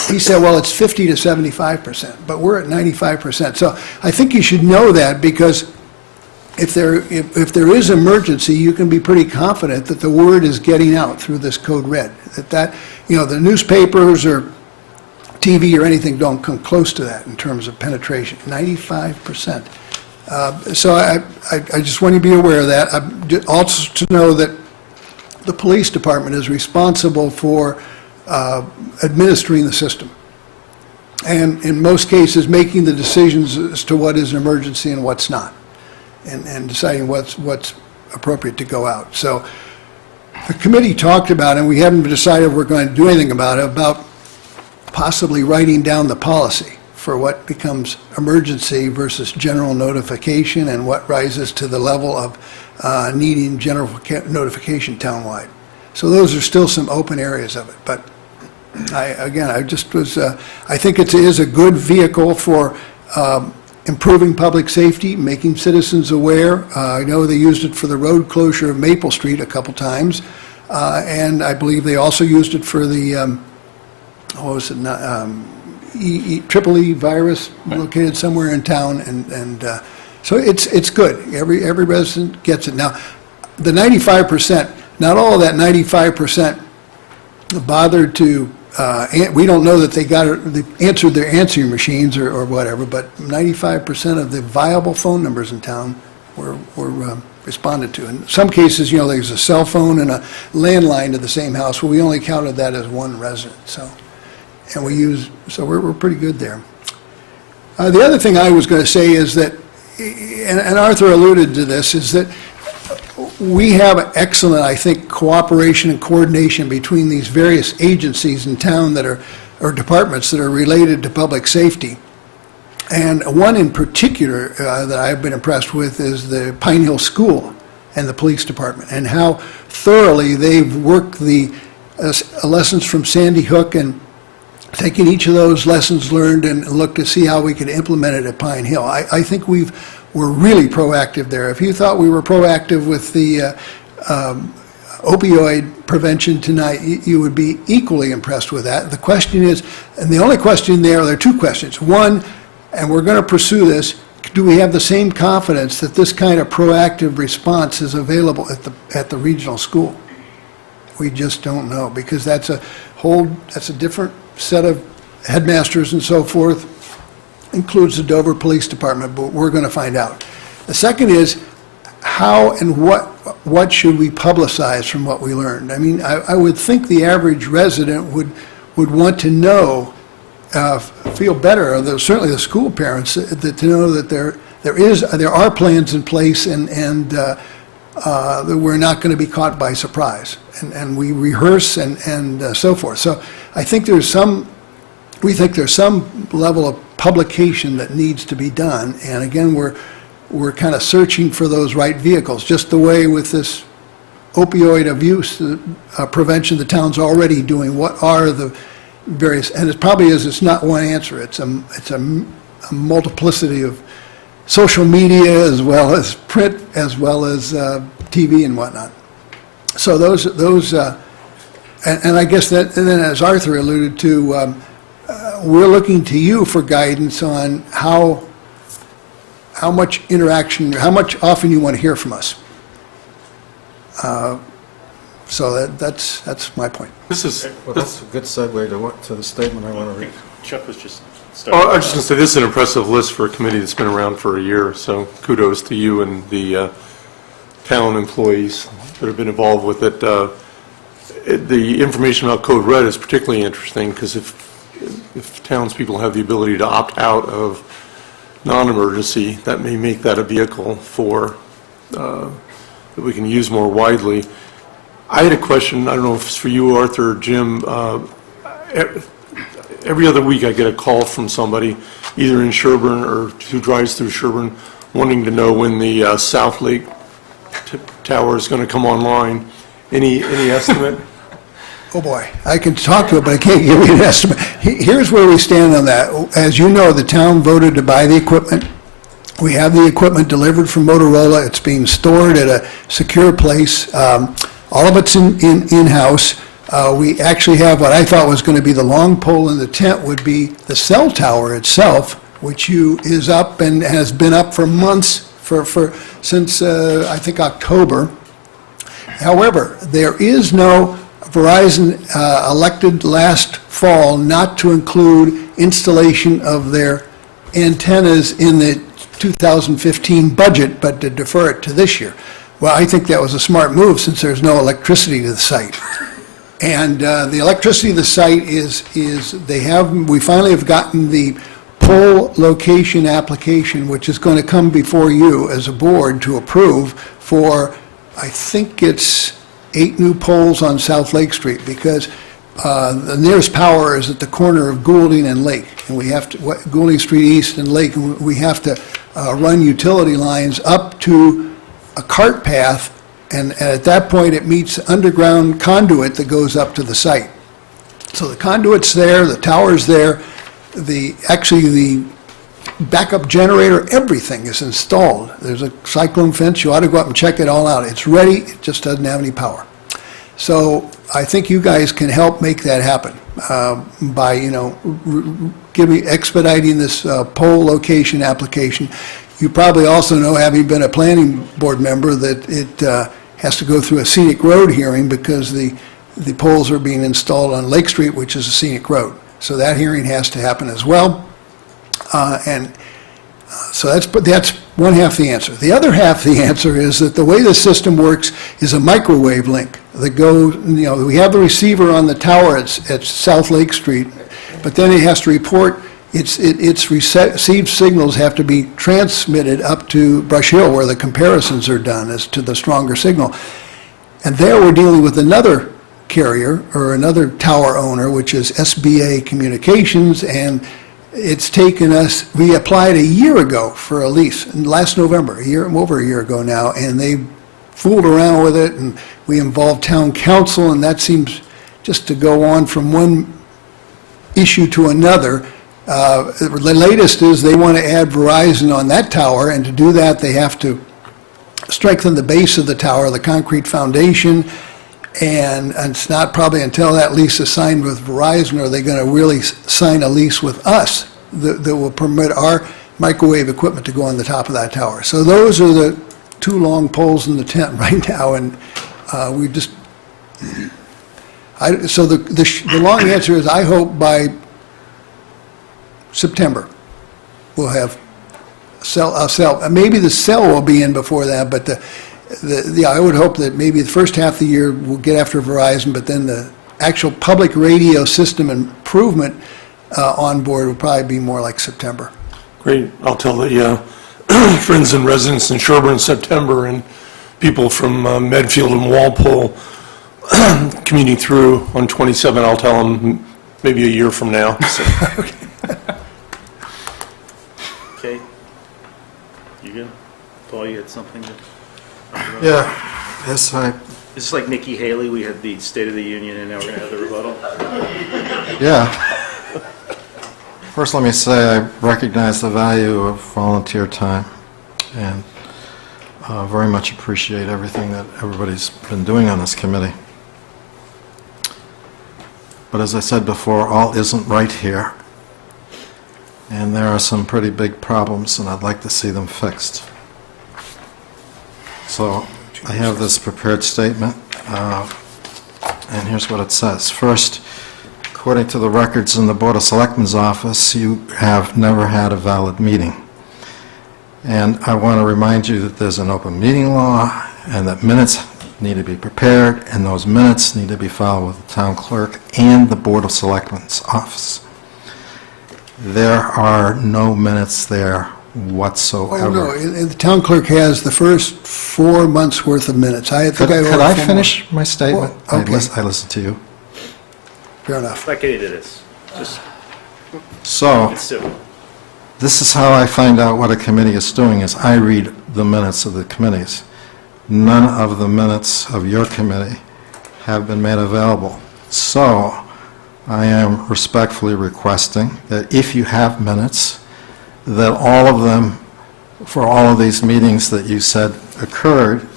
he said, well, it's 50 to 75%, but we're at 95%. So I think you should know that, because if there is emergency, you can be pretty confident that the word is getting out through this Code Red. That the newspapers or TV or anything don't come close to that in terms of penetration, 95%. So I just want you to be aware of that. Also to know that the police department is responsible for administering the system, and in most cases making the decisions as to what is an emergency and what's not, and deciding what's appropriate to go out. So the committee talked about, and we haven't decided if we're going to do anything about it, about possibly writing down the policy for what becomes emergency versus general notification, and what rises to the level of needing general notification townwide. So those are still some open areas of it. But I think it is a good vehicle for improving public safety, making citizens aware. I know they used it for the road closure of Maple Street a couple times, and I believe they also used it for the Triple E virus located somewhere in town, and so it's good. Every resident gets it. Now, the 95%, not all of that 95% bothered to we don't know that they answered their answering machines or whatever, but 95% of the viable phone numbers in town were responded to. In some cases, there's a cell phone and a landline to the same house, well, we only counted that as one resident, so we're pretty good there. The other thing I was going to say is that, and Arthur alluded to this, is that we have excellent, I think, cooperation and coordination between these various agencies in town or departments that are related to public safety. And one in particular that I've been impressed with is the Pine Hill School and the police department, and how thoroughly they've worked the lessons from Sandy Hook and taken each of those lessons learned and looked to see how we could implement it at Pine Hill. I think we're really proactive there. If you thought we were proactive with the opioid prevention tonight, you would be equally impressed with that. The question is, and the only question there are two questions. One, and we're going to pursue this, do we have the same confidence that this kind of proactive response is available at the regional school? We just don't know, because that's a different set of headmasters and so forth, includes the Dover Police Department, but we're going to find out. The second is, how and what should we publicize from what we learned? I mean, I would think the average resident would want to know, feel better, or certainly the school parents, to know that there are plans in place and that we're not going to be caught by surprise, and we rehearse and so forth. So I think we think there's some level of publication that needs to be done, and again, we're kind of searching for those right vehicles, just the way with this opioid abuse prevention the town's already doing. What are the various, and it probably is, it's not one answer, it's a multiplicity of social media as well as print, as well as TV and whatnot. So those and I guess that, and then as Arthur alluded to, we're looking to you for guidance on how much interaction, how much often you want to hear from us. So that's my point. This is, Well, that's a good segue to the statement I want to read. Chuck was just I was just going to say, this is an impressive list for a committee that's been around for a year, so kudos to you and the town employees that have been involved with it. The information about Code Red is particularly interesting, because if townspeople have the ability to opt out of non-emergency, that may make that a vehicle that we can use more widely. I had a question, I don't know if it's for you, Arthur, or Jim. Every other week I get a call from somebody, either in Sherborn or who drives through Sherborn, wanting to know when the South Lake Tower is going to come online. Any estimate? Oh, boy, I can talk to it, but I can't give you an estimate. Here's where we stand on that. As you know, the town voted to buy the equipment. We have the equipment delivered from Motorola. It's being stored at a secure place. All of it's in-house. We actually have what I thought was going to be the long pole in the tent would be the cell tower itself, which is up and has been up for months, since I think October. However, there is no Verizon elected last fall not to include installation of their antennas in the 2015 budget, but to defer it to this year. Well, I think that was a smart move, since there's no electricity to the site. And the electricity to the site we finally have gotten the pole location application, which is going to come before you as a board to approve for, I think it's 8 new poles on South Lake Street, because the nearest power is at the corner of Goulding and Lake, and we have to, Goulding Street East and Lake, and we have to run utility lines up to a cart path, and at that point it meets underground conduit that goes up to the site. So the conduit's there, the tower's there, actually the backup generator, everything is installed. There's a cyclone fence, you ought to go up and check it all out. It's ready, it just doesn't have any power. So I think you guys can help make that happen by, expediting this pole location application. You probably also know, having been a planning board member, that it has to go through a scenic road hearing, because the the poles are being installed on Lake Street, which is a scenic road. So that hearing has to happen as well. So that's one half the answer. The other half the answer is that the way the system works is a microwave link that goes, we have the receiver on the tower at South Lake Street, but then it has to report, its received signals have to be transmitted up to Brush Hill where the comparisons are done as to the stronger signal. And there we're dealing with another carrier or another tower owner, which is SBA Communications, and it's taken us, we applied a year ago for a lease, last November, over a year ago now, and they fooled around with it, and we involved town council, and that seems just to go on from one issue to another. The latest is they want to add Verizon on that tower, and to do that, they have to strengthen the base of the tower, the concrete foundation, and it's not probably until that lease is signed with Verizon are they going to really sign a lease with us that will permit our microwave equipment to go on the top of that tower. So those are the two long poles in the tent right now, and we just, so the long answer is I hope by September we'll have a cell. Maybe the cell will be in before that, but I would hope that maybe the first half of the year we'll get after Verizon, but then the actual public radio system improvement on board will probably be more like September. Great. I'll tell the friends and residents in Sherborn in September and people from Medfield and Walpole commuting through on 27, I'll tell them maybe a year from now. So. Okay. You good? Paul, you had something to... Yeah, yes, Is this like Nikki Haley? We had the State of the Union and now we're going to have the rebuttal? yeah. First, let me say I recognize the value of volunteer time and very much appreciate everything that everybody's been doing on this committee. But as I said before, all isn't right here. And there are some pretty big problems, and I'd like to see them fixed. So I have this prepared statement, and here's what it says. First, according to the records in the Board of Selectmen's office, you have never had a valid meeting. And I want to remind you that there's an open meeting law, and that minutes need to be prepared, and those minutes need to be filed with the town clerk and the Board of Selectmen's office. There are no minutes there whatsoever. Oh, no, the town clerk has the first 4 months' worth of minutes. I think Could I finish my statement? Well, okay. I listened to you. Fair enough. Not getting to this. Just, So, it's civil. this is how I find out what a committee is doing, is I read the minutes of the committees. None of the minutes of your committee have been made available. So, I am respectfully requesting that if you have minutes, that all of them, for all of these meetings that you said occurred,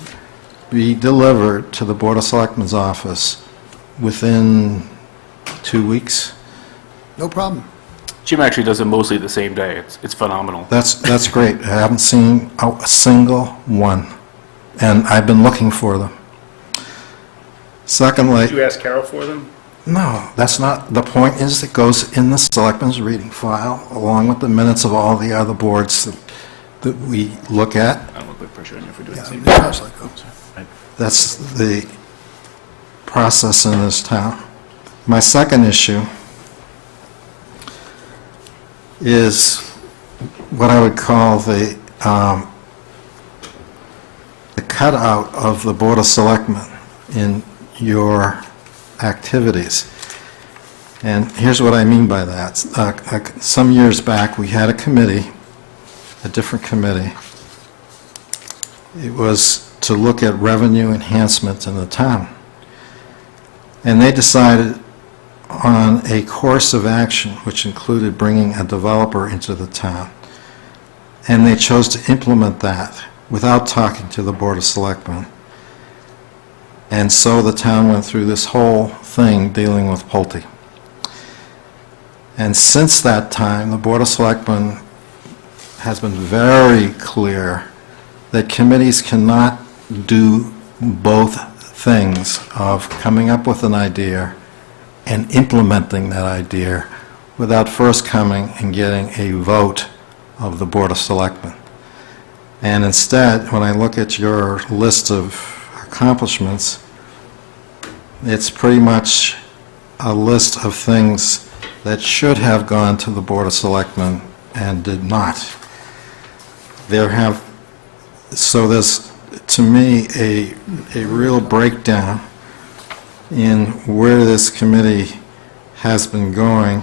be delivered to the Board of Selectmen's office within 2 weeks. No problem. Jim actually does it mostly the same day. It's phenomenal. That's great. I haven't seen a single one, and I've been looking for them. Secondly... Did you ask Carol for them? No, that's not, the point is it goes in the Selectmen's reading file, along with the minutes of all the other boards that we look at. I don't want to put pressure on you for doing the same Yeah, thing. That's the process in this town. My second issue is what I would call the cutout of the Board of Selectmen in your activities. And here's what I mean by that. Some years back, we had a committee, a different committee. It was to look at revenue enhancement in the town. And they decided on a course of action, which included bringing a developer into the town. And they chose to implement that without talking to the Board of Selectmen. And so the town went through this whole thing dealing with Pulte. And since that time, the Board of Selectmen has been very clear that committees cannot do both things of coming up with an idea and implementing that idea without first coming and getting a vote of the Board of Selectmen. And instead, when I look at your list of accomplishments, it's pretty much a list of things that should have gone to the Board of Selectmen and did not. So there's, to me, a real breakdown in where this committee has been going,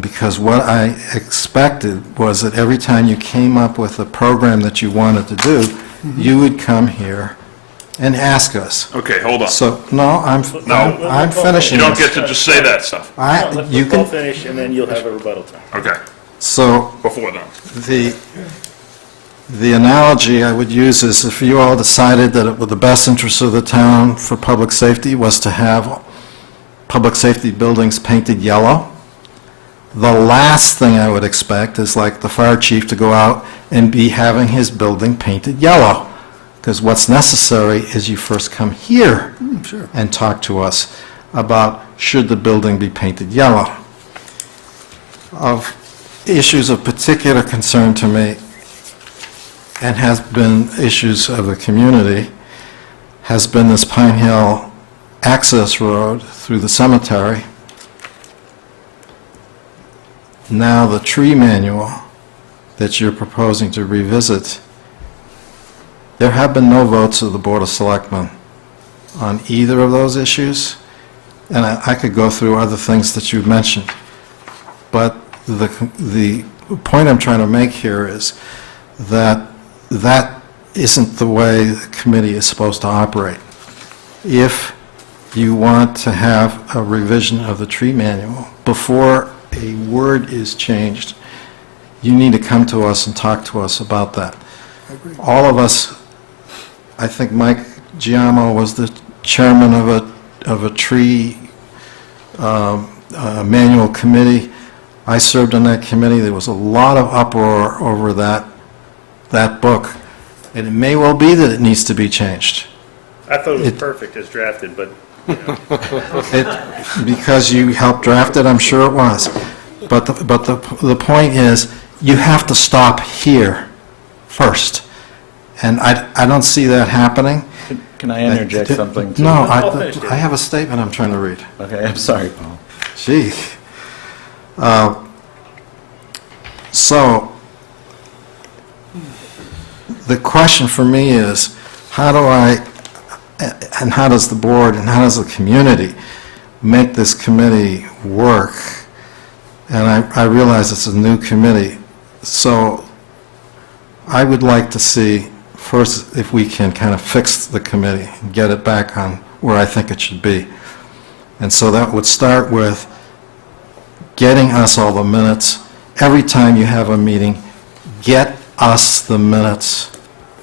because what I expected was that every time you came up with a program that you wanted to do, you would come here and ask us. Okay, hold on. So, no, I'm finishing You don't this. get to just say that stuff. You can, finish, and then you'll have a rebuttal time. Okay, so, before then. the analogy I would use is if you all decided that it was the best interest of the town for public safety was to have public safety buildings painted yellow, the last thing I would expect is like the fire chief to go out and be having his building painted yellow. Because what's necessary is you first come here and talk to us about should the building be painted yellow. Of issues of particular concern to me, and has been issues of the community, has been this Pine Hill access road through the cemetery. Now the tree manual that you're proposing to revisit, there have been no votes of the Board of Selectmen on either of those issues, and I could go through other things that you've mentioned. But the point I'm trying to make here is that that isn't the way the committee is supposed to operate. If you want to have a revision of the tree manual before a word is changed, you need to come to us and talk to us about that. All of us, I think Mike Giamo was the chairman of a tree manual committee. I served on that committee. There was a lot of uproar over that book, and it may well be that it needs to be changed. I thought it was perfect as drafted, but, you know. Because you helped draft it, I'm sure it was. But the point is, you have to stop here first. And I don't see that happening. Can I interject something? No, I have a statement I'm trying to read. Okay, I'm sorry, Paul. Gee. So, the question for me is, how do I, and how does the board, and how does the community make this committee work? And I realize it's a new committee, so I would like to see, first, if we can kind of fix the committee and get it back on where I think it should be. And so that would start with getting us all the minutes. Every time you have a meeting, get us the minutes.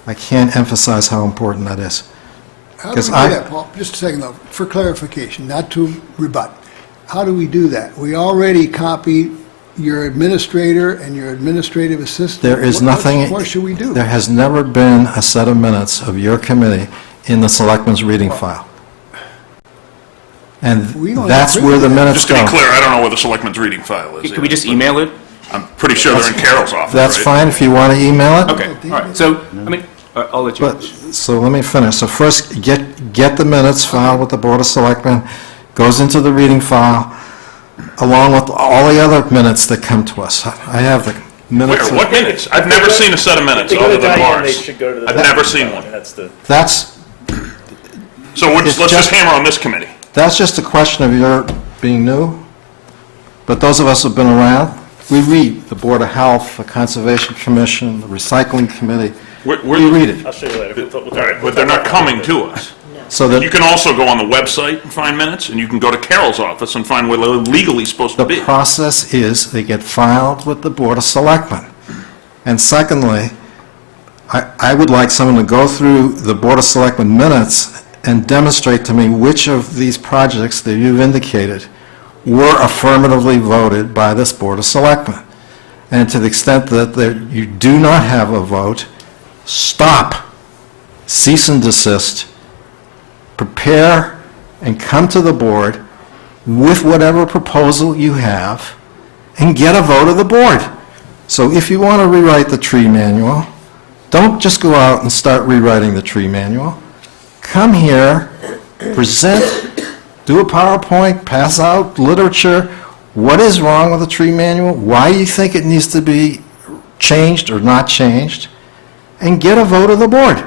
I can't emphasize how important that is. How do we do that, Paul? Just a second, though, for clarification, not to rebut. How do we do that? We already copied your administrator and your administrative assistant. There is nothing. What more should we do? There has never been a set of minutes of your committee in the selectmen's reading file. And We don't that's agree where with the that. minutes Just to be go. clear, I don't know where the selectmen's reading file is. Can we just email it? I'm pretty sure they're in Carol's office, That's right? fine if you want to email it. Okay, all right. So, I mean, I'll let you. But, so let me finish. So first, get the minutes filed with the Board of Selectmen, goes into the reading file, along with all the other minutes that come to us. I have the minutes. Where, what minutes? I've never seen a set of minutes If they go other to than Diane, they ours. should go to the. I've never seen one. That's the. That's, So It's let's just just- hammer on this committee. that's just a question of your being new. But those of us who've been around, we read the Board of Health, the Conservation Commission, the Recycling Committee. We read it. I'll show you later. All right, but they're not coming to us. So You that can also go on the website and find minutes, and you can go to Carol's office and find where they're legally supposed to the be. process is they get filed with the Board of Selectmen. And secondly, I would like someone to go through the Board of Selectmen minutes and demonstrate to me which of these projects that you've indicated were affirmatively voted by this Board of Selectmen. And to the extent that you do not have a vote, stop, cease and desist, prepare and come to the board with whatever proposal you have and get a vote of the board. So if you want to rewrite the tree manual, don't just go out and start rewriting the tree manual. Come here, present, do a PowerPoint, pass out literature. What is wrong with the tree manual? Why you think it needs to be changed or not changed? And get a vote of the board.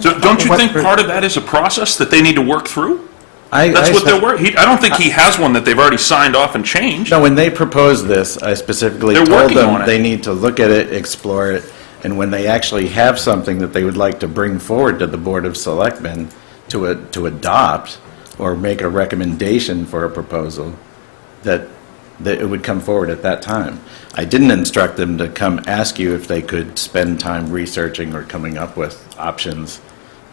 So don't you think part of that is a process that they need to work through? That's what they're working. I don't think he has one that they've already signed off and changed. No, when they proposed this, I specifically They're told working on them it. they need to look at it, explore it, and when they actually have something that they would like to bring forward to the Board of Selectmen to adopt or make a recommendation for a proposal, that it would come forward at that time. I didn't instruct them to come ask you if they could spend time researching or coming up with options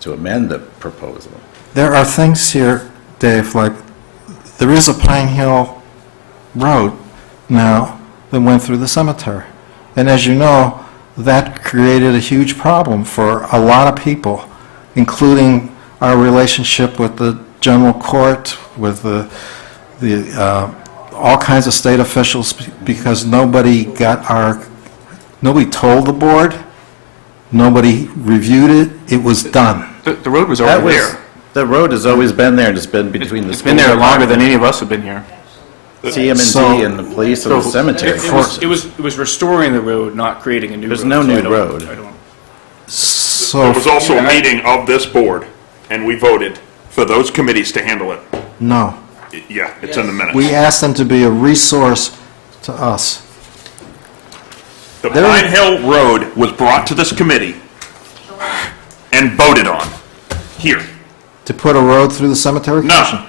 to amend the proposal. There are things here, Dave, like, there is a Pine Hill Road now that went through the cemetery. And as you know, that created a huge problem for a lot of people, including our relationship with the general court, with all kinds of state officials, because nobody told the board, nobody reviewed it, it was done. The road was already there. The road has always been there, and it's been between the... It's been there longer than any of us have been here. TM&T and the police and the cemetery. It was restoring the road, not creating a new road. There's no So I new don't- road. I don't- There was also a meeting of this board, and we voted for those committees to handle it. No. Yeah, it's in the minutes. We asked them to be a resource to us. The Pine Hill Road was brought to this committee and voted on, here. To put a road through the cemetery? No,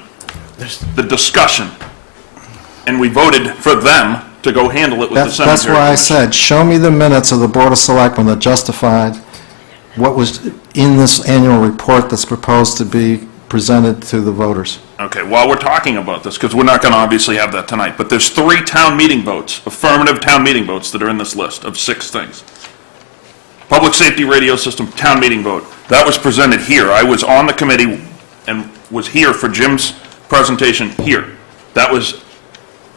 the discussion. And we voted for them to go handle it with the cemetery. That's why I commission. said, show me the minutes of the Board of Selectmen that justified what was in this annual report that's proposed to be presented to the voters. Okay, while we're talking about this, because we're not going to obviously have that tonight, but there's 3 town meeting votes, affirmative town meeting votes that are in this list of 6 things. Public safety radio system, town meeting vote. That was presented here. I was on the committee and was here for Jim's presentation here. That was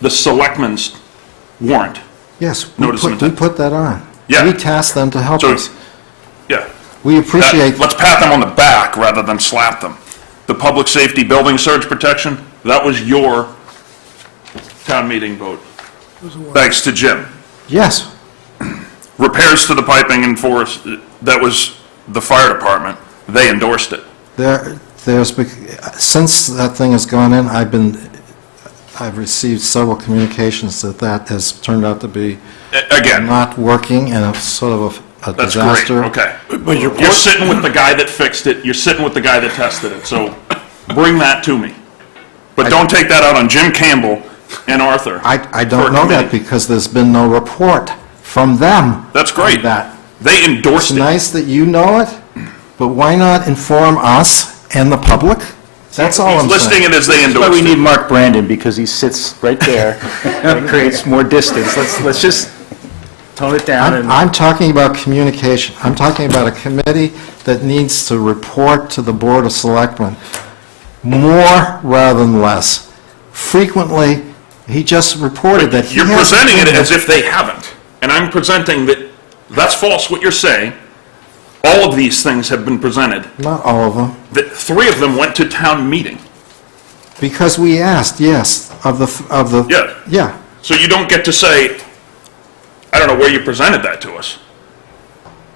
the selectmen's warrant. Yes, we Notice of put intent. that on. Yeah. We tasked them to help So, us. yeah. We appreciate, Let's pat them on the back rather than slap them. The public safety building surge protection, that was your town meeting vote. Thanks to Jim. yes, Repairs to the piping and forest, that was the fire department. They endorsed it. since that thing has gone in, I've received several communications that has turned out to be Again, not working and a sort of a that's great, disaster. okay. But you're sitting with the guy that fixed it, you're sitting with the guy that tested it, so bring that to me. But don't take that out on Jim Campbell and Arthur. I for don't a know that committee. because there's been no report from them. That's great. on that. They It's endorsed it. nice that you know it, but why not inform us and the public? That's all I'm He's listing saying. it as they That's why endorsed we it. need Mark Brandon, because he sits right there, and it creates more distance. Let's just tone it down and... I'm talking about communication. I'm talking about a committee that needs to report to the Board of Selectmen more rather than less. Frequently, he just reported that he You're hasn't presenting it been as there. if they haven't, and I'm presenting that, that's false what you're saying. All of these things have been presented. Not all of them, The 3 of them went to town meeting. because we asked, yes, of the... Yeah. Yeah. So you don't get to say, I don't know where you presented that to us.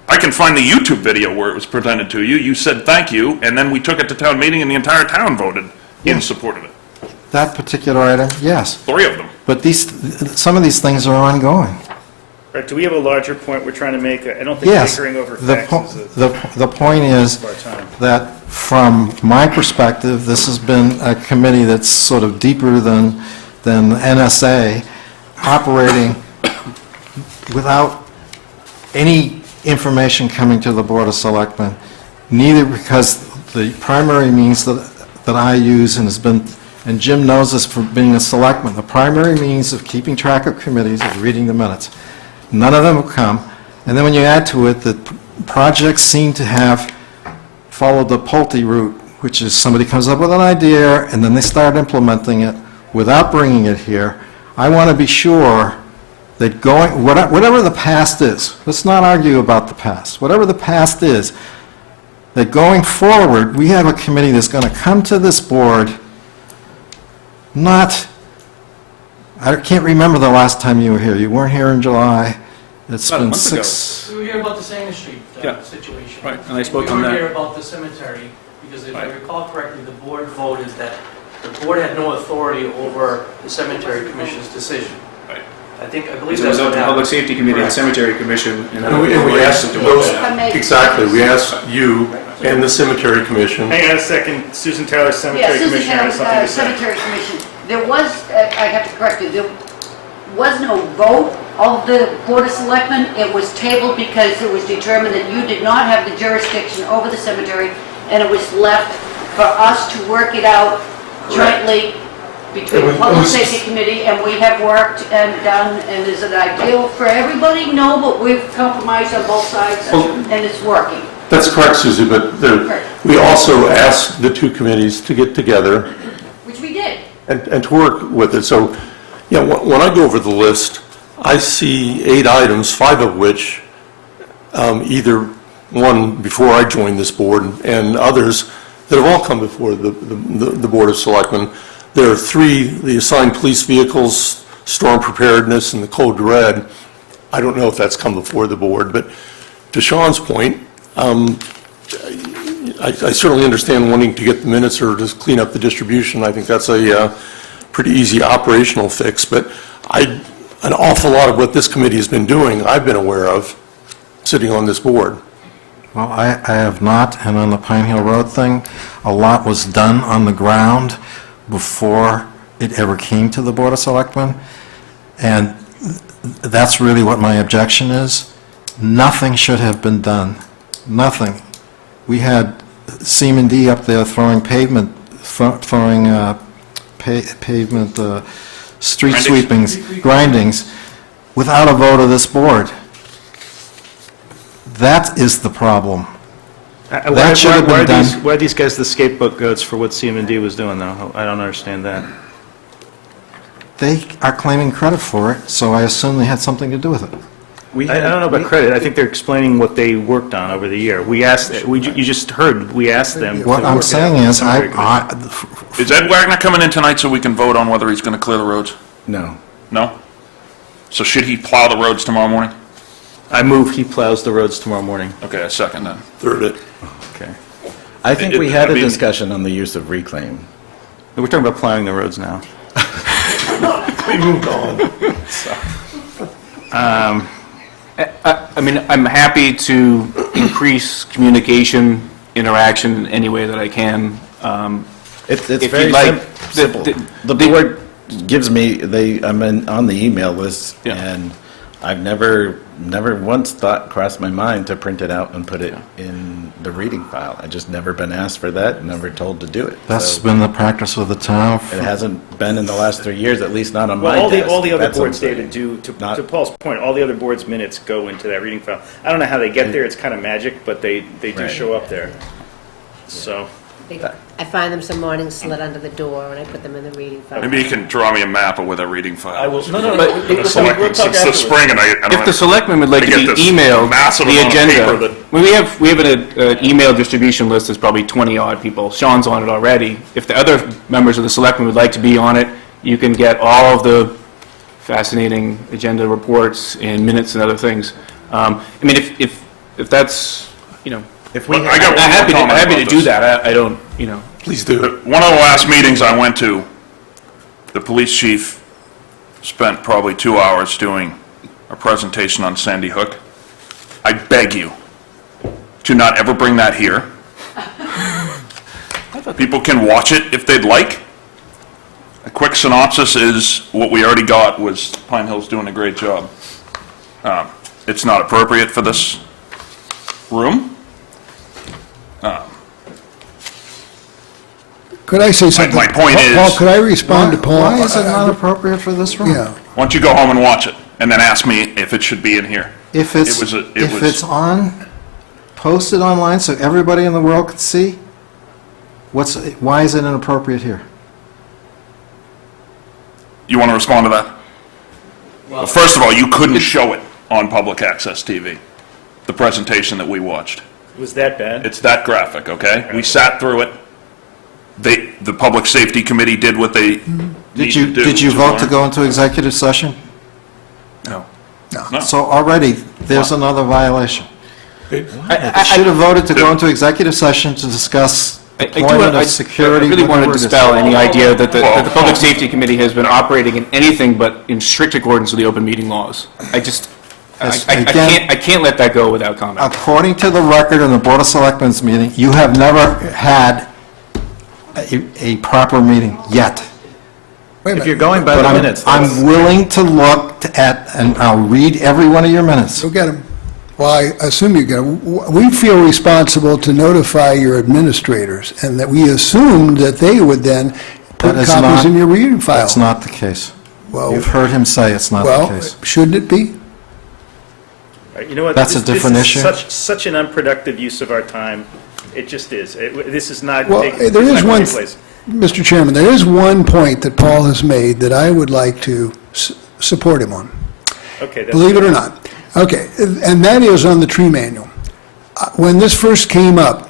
I can find the YouTube video where it was presented to you. You said thank you, and then we took it to town meeting, and the entire town voted in support of it. That particular item, yes. 3 of them. But some of these things are ongoing. Right, do we have a larger point we're trying to make? I don't think Yes. bickering over The facts is the point is of our time. that from my perspective, this has been a committee that's sort of deeper than NSA, operating without any information coming to the Board of Selectmen, neither because the primary means that I use and has been, and Jim knows this from being a selectman, the primary means of keeping track of committees is reading the minutes. None of them have come. And then when you add to it that projects seem to have followed the Pulte route which is somebody comes up with an idea and then they start implementing it without bringing it here. I want to be sure that whatever the past is, let's not argue about the past, whatever the past is, that going forward, we have a committee that's going to come to this board, I can't remember the last time you were here. You weren't here in July. It's About a been month ago. 6. We were here about the Sanger Street Yeah. situation. Right, and I spoke on We that. were here about the cemetery, because if I Right. recall correctly, the board voted that the board had no authority over the cemetery commission's decision. Right. I believe So that's it was up what to the Public happened. Safety Committee, the Correct. Cemetery Commission, and And we asked those, exactly, we asked you and the cemetery commission. Hang on a second, Susan Taylor, Yeah, Cemetery Susan Commissioner, has something Taylor, to say. Cemetery Commission. There was, I have to correct you, there was no vote of the Board of Selectmen. It was tabled because it was determined that you did not have the jurisdiction over the cemetery, and it was left for us to work it out jointly between the Public Safety Committee, and we have worked and done, and is it ideal for everybody? No, but we've compromised on both sides, and it's working. That's correct, Susie, but we also asked the two committees to get together Which we did. and to work with it. So, yeah, when I go over the list, I see 8 items, 5 of which, either one before I joined this board and others that have all come before the Board of Selectmen. There are 3, the assigned police vehicles, storm preparedness, and the code red. I don't know if that's come before the board, but to Sean's point, I certainly understand wanting to get the minutes or just clean up the distribution. I think that's a pretty easy operational fix, but an awful lot of what this committee has been doing, I've been aware of, sitting on this board. Well, I have not, and on the Pine Hill Road thing, a lot was done on the ground before it ever came to the Board of Selectmen, and that's really what my objection is. Nothing should have been done, nothing. We had Seaman D up there throwing pavement, street Grindings. sweepings, grindings, without a vote of this board. That is the problem. That should have been done. Why are these guys the scapegoats for what CMD was doing, though? I don't understand that. They are claiming credit for it, so I assume they had something to do with it. I don't know about credit. I think they're explaining what they worked on over the year. We asked, you just heard, we asked them. What I'm saying is, Is Ed Wagner coming in tonight so we can vote on whether he's going to clear the roads? No. No? So should he plow the roads tomorrow morning? I move he plows the roads tomorrow morning. Okay, a second then. Third it. Okay. I think we had I a mean- discussion on the use of reclaim. We're talking about plowing the roads now. We moved on. I mean, I'm happy to increase communication, interaction in any way that I can. It's If very you'd like, simple. The board gives me, I'm on the email list, Yeah. and I've never once crossed my mind to print it out and put it in the reading file. I just never been asked for that, never told to do it. That's So been the practice of the town. it hasn't been in the last 3 years, at least not on my Well, desk. all the other That's what I'm boards, saying. David, do, Not- to Paul's point, all the other boards' minutes go into that reading file. I don't know how they get there, it's kind of magic, but they do Right. show up there. So, I find them some mornings slid under the door, and I put them in the reading file. Maybe you can draw me a map of where that reading file I will, is. no, But For the selectmen, since the spring, and I don't If the have- selectmen would like I to get be this emailed massive the amount of paper agenda, that- we have an email distribution list that's probably 20-odd people. Sean's on it already. If the other members of the selectmen would like to be on it, you can get all of the fascinating agenda reports and minutes and other things. I mean, if that's, you know, If we But I got I'm one more happy comment to about do this. that. I don't, you know. Please do. One of the last meetings I went to, the police chief spent probably 2 hours doing a presentation on Sandy Hook. I beg you to not ever bring that here. People can watch it if they'd like. A quick synopsis is what we already got was Pine Hill's doing a great job. It's not appropriate for this room. Could I say something? my point is- Paul, could I respond to Paul? Why is it not appropriate for this room? Yeah. Why don't you go home and watch it, and then ask me if it should be in here? If It was a- it was- it's on, posted online so everybody in the world could see, Why is it inappropriate here? You want to respond to that? Well, first of all, you couldn't show it on public access TV, the presentation that we watched. Was that bad? It's that graphic, okay? We sat through it. The Public Safety Committee did what they need to do. Did you vote to warrant- go into executive session? No. So already, there's another violation. I should have voted to go into executive session to discuss deployment of security. I really want to whatever it is. dispel any idea that the Public Safety Committee has been operating in anything but in strict accordance with the open meeting laws. I can't let that go without comment. According to the record in the Board of Selectmen's meeting, you have never had a proper meeting yet. If you're going by But the I'm- minutes, I'm willing to look at, and I'll read every one of your minutes. Go get them. Well, I assume you get them. We feel responsible to notify your administrators, and that we assumed that they would then put That is copies not- in your reading file. That's not the case. Well- You've heard him say it's not the Well, case. shouldn't it be? You know what? That's a different issue. This is such an unproductive use of our time. It just is. This is not. Well, it's there not is going one, anyplace. Mr. Chairman, there is one point that Paul has made that I would like to support him on. Okay. That's Believe it or not. Okay, and that is on the tree manual. When this first came up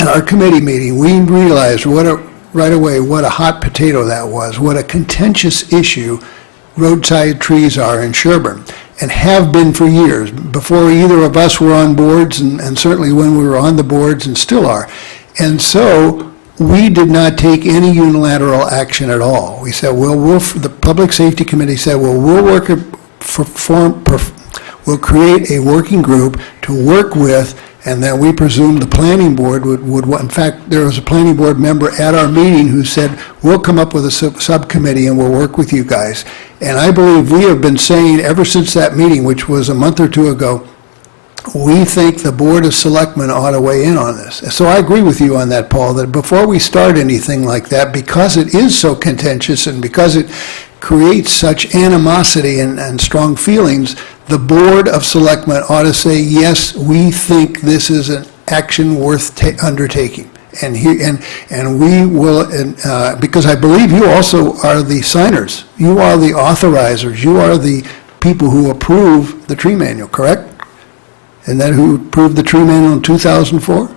in our committee meeting, we realized right away what a hot potato that was, what a contentious issue roadside trees are in Sherborn, and have been for years, before either of us were on boards, and certainly when we were on the boards and still are. And so we did not take any unilateral action at all. We said, the Public Safety Committee said, we'll work we'll create a working group to work with, and then we presume the planning board would, in fact, there was a planning board member at our meeting who said, we'll come up with a subcommittee and we'll work with you guys. And I believe we have been saying ever since that meeting, which was a month or two ago, we think the Board of Selectmen ought to weigh in on this. So I agree with you on that, Paul, that before we start anything like that, because it is so contentious and because it creates such animosity and strong feelings, the Board of Selectmen ought to say, yes, we think this is an action worth undertaking. And we will, because I believe you also are the signers, you are the authorizers, you are the people who approve the tree manual, correct? And that who approved the tree manual in 2004?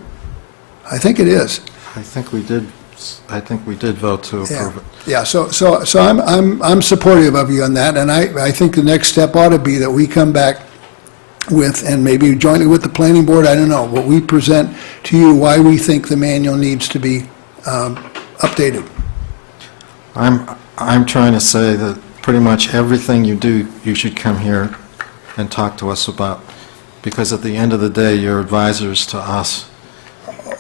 I think it is. I think we did vote to approve it. Yeah, so I'm supportive of you on that, and I think the next step ought to be that we come back with, and maybe jointly with the planning board, I don't know, but we present to you why we think the manual needs to be updated. I'm trying to say that pretty much everything you do, you should come here and talk to us about, because at the end of the day, you're advisors to us.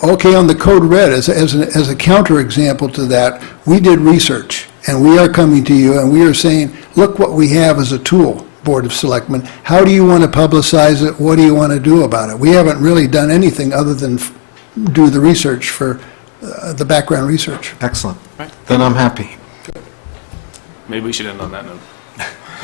Okay, on the code red, as a counterexample to that, we did research, and we are coming to you, and we are saying, look what we have as a tool, Board of Selectmen. How do you want to publicize it? What do you want to do about it? We haven't really done anything other than do the research for the background research. Excellent. Then I'm happy. Maybe we should end on that note.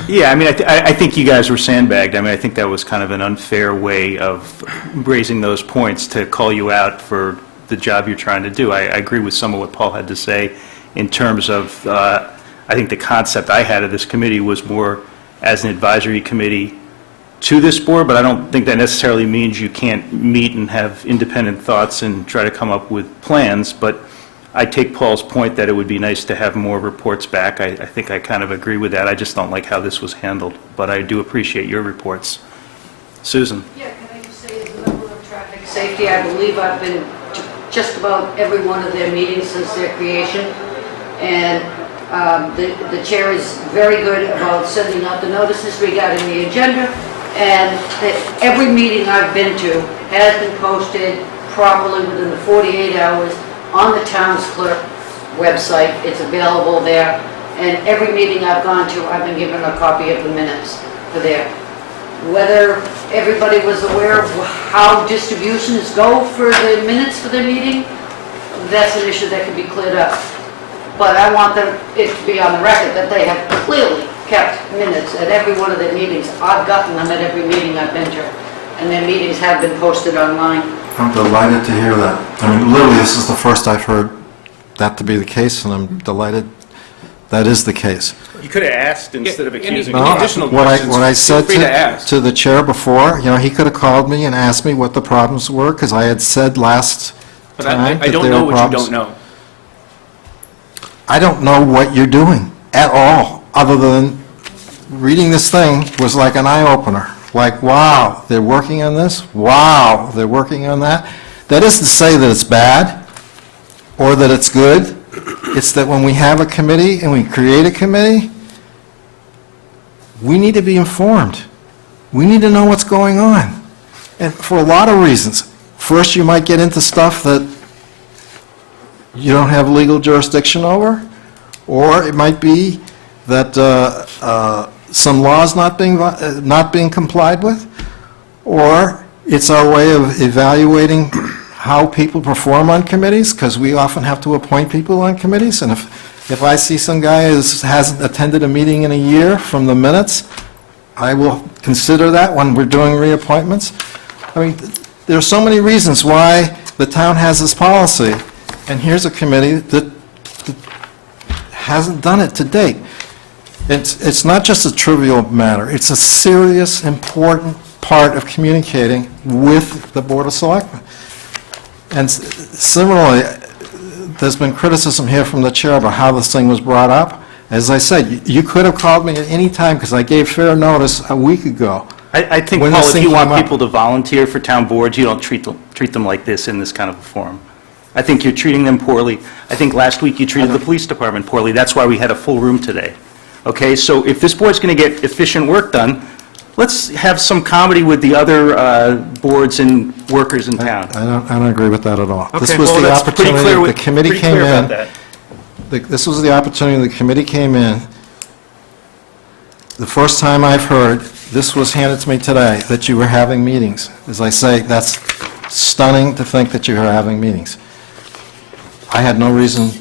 Yeah, I mean, I think you guys were sandbagged. I mean, I think that was kind of an unfair way of raising those points to call you out for the job you're trying to do. I agree with some of what Paul had to say in terms of, I think the concept I had of this committee was more as an advisory committee to this board, but I don't think that necessarily means you can't meet and have independent thoughts and try to come up with plans, but I take Paul's point that it would be nice to have more reports back. I think I kind of agree with that. I just don't like how this was handled, but I do appreciate your reports. Susan? Yeah, can I just say, as a member of traffic safety, I believe I've been to just about every one of their meetings since their creation, and the chair is very good about sending out the notices regarding the agenda, and every meeting I've been to has been posted properly within the 48 hours on the town's clerk website. It's available there, and every meeting I've gone to, I've been given a copy of the minutes for there. Whether everybody was aware of how distributions go for the minutes for their meeting, that's an issue that can be cleared up. But I want it to be on the record that they have clearly kept minutes at every one of their meetings. I've gotten them at every meeting I've been to, and their meetings have been posted online. I'm delighted to hear that. I mean, literally, this is the first I've heard that to be the case, and I'm delighted that is the case. You could have asked instead of accusing me. No, additional what questions, I feel said free to ask. to the chair before, he could have called me and asked me what the problems were, because I had said last But time I that don't there know were what you problems. don't know. I don't know what you're doing at all, other than reading this thing was like an eye-opener. Like, wow, they're working on this? Wow, they're working on that? That isn't to say that it's bad or that it's good. It's that when we have a committee and we create a committee, we need to be informed. We need to know what's going on. And for a lot of reasons. First, you might get into stuff that you don't have legal jurisdiction over, or it might be that some laws not being complied with, or it's our way of evaluating how people perform on committees, because we often have to appoint people on committees, and if I see some guy who hasn't attended a meeting in a year from the minutes, I will consider that when we're doing reappointments. I mean, there are so many reasons why the town has this policy, and here's a committee that hasn't done it to date. It's not just a trivial matter. It's a serious, important part of communicating with the Board of Selectmen. And similarly, there's been criticism here from the chair about how this thing was brought up. As I said, you could have called me at any time, because I gave fair notice a week ago. I think, when Paul, this if thing you want came up. people to volunteer for town boards, you don't treat them like this in this kind of a forum. I think you're treating them poorly. I think last week you treated the police department poorly. That's why we had a full room today. Okay, so if this board's going to get efficient work done, let's have some comedy with the other boards and workers in town. I don't agree with that at all. This Okay, was well, the that's pretty opportunity, clear the committee pretty came clear about in. that. This was the opportunity, the committee came in. The first time I've heard, this was handed to me today, that you were having meetings. As I say, that's stunning to think that you are having meetings. I had no reason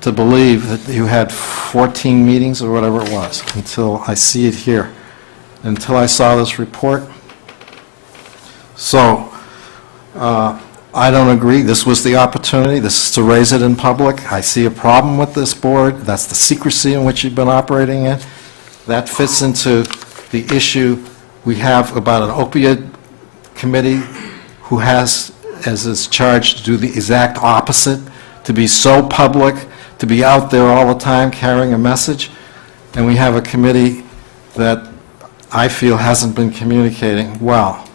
to believe that you had 14 meetings or whatever it was until I see it here, until I saw this report. So, I don't agree. This was the opportunity. This is to raise it in public. I see a problem with this board. That's the secrecy in which you've been operating in. That fits into the issue we have about an opioid committee who has as its charge to do the exact opposite, to be so public, to be out there all the time carrying a message. And we have a committee that I feel hasn't been communicating well.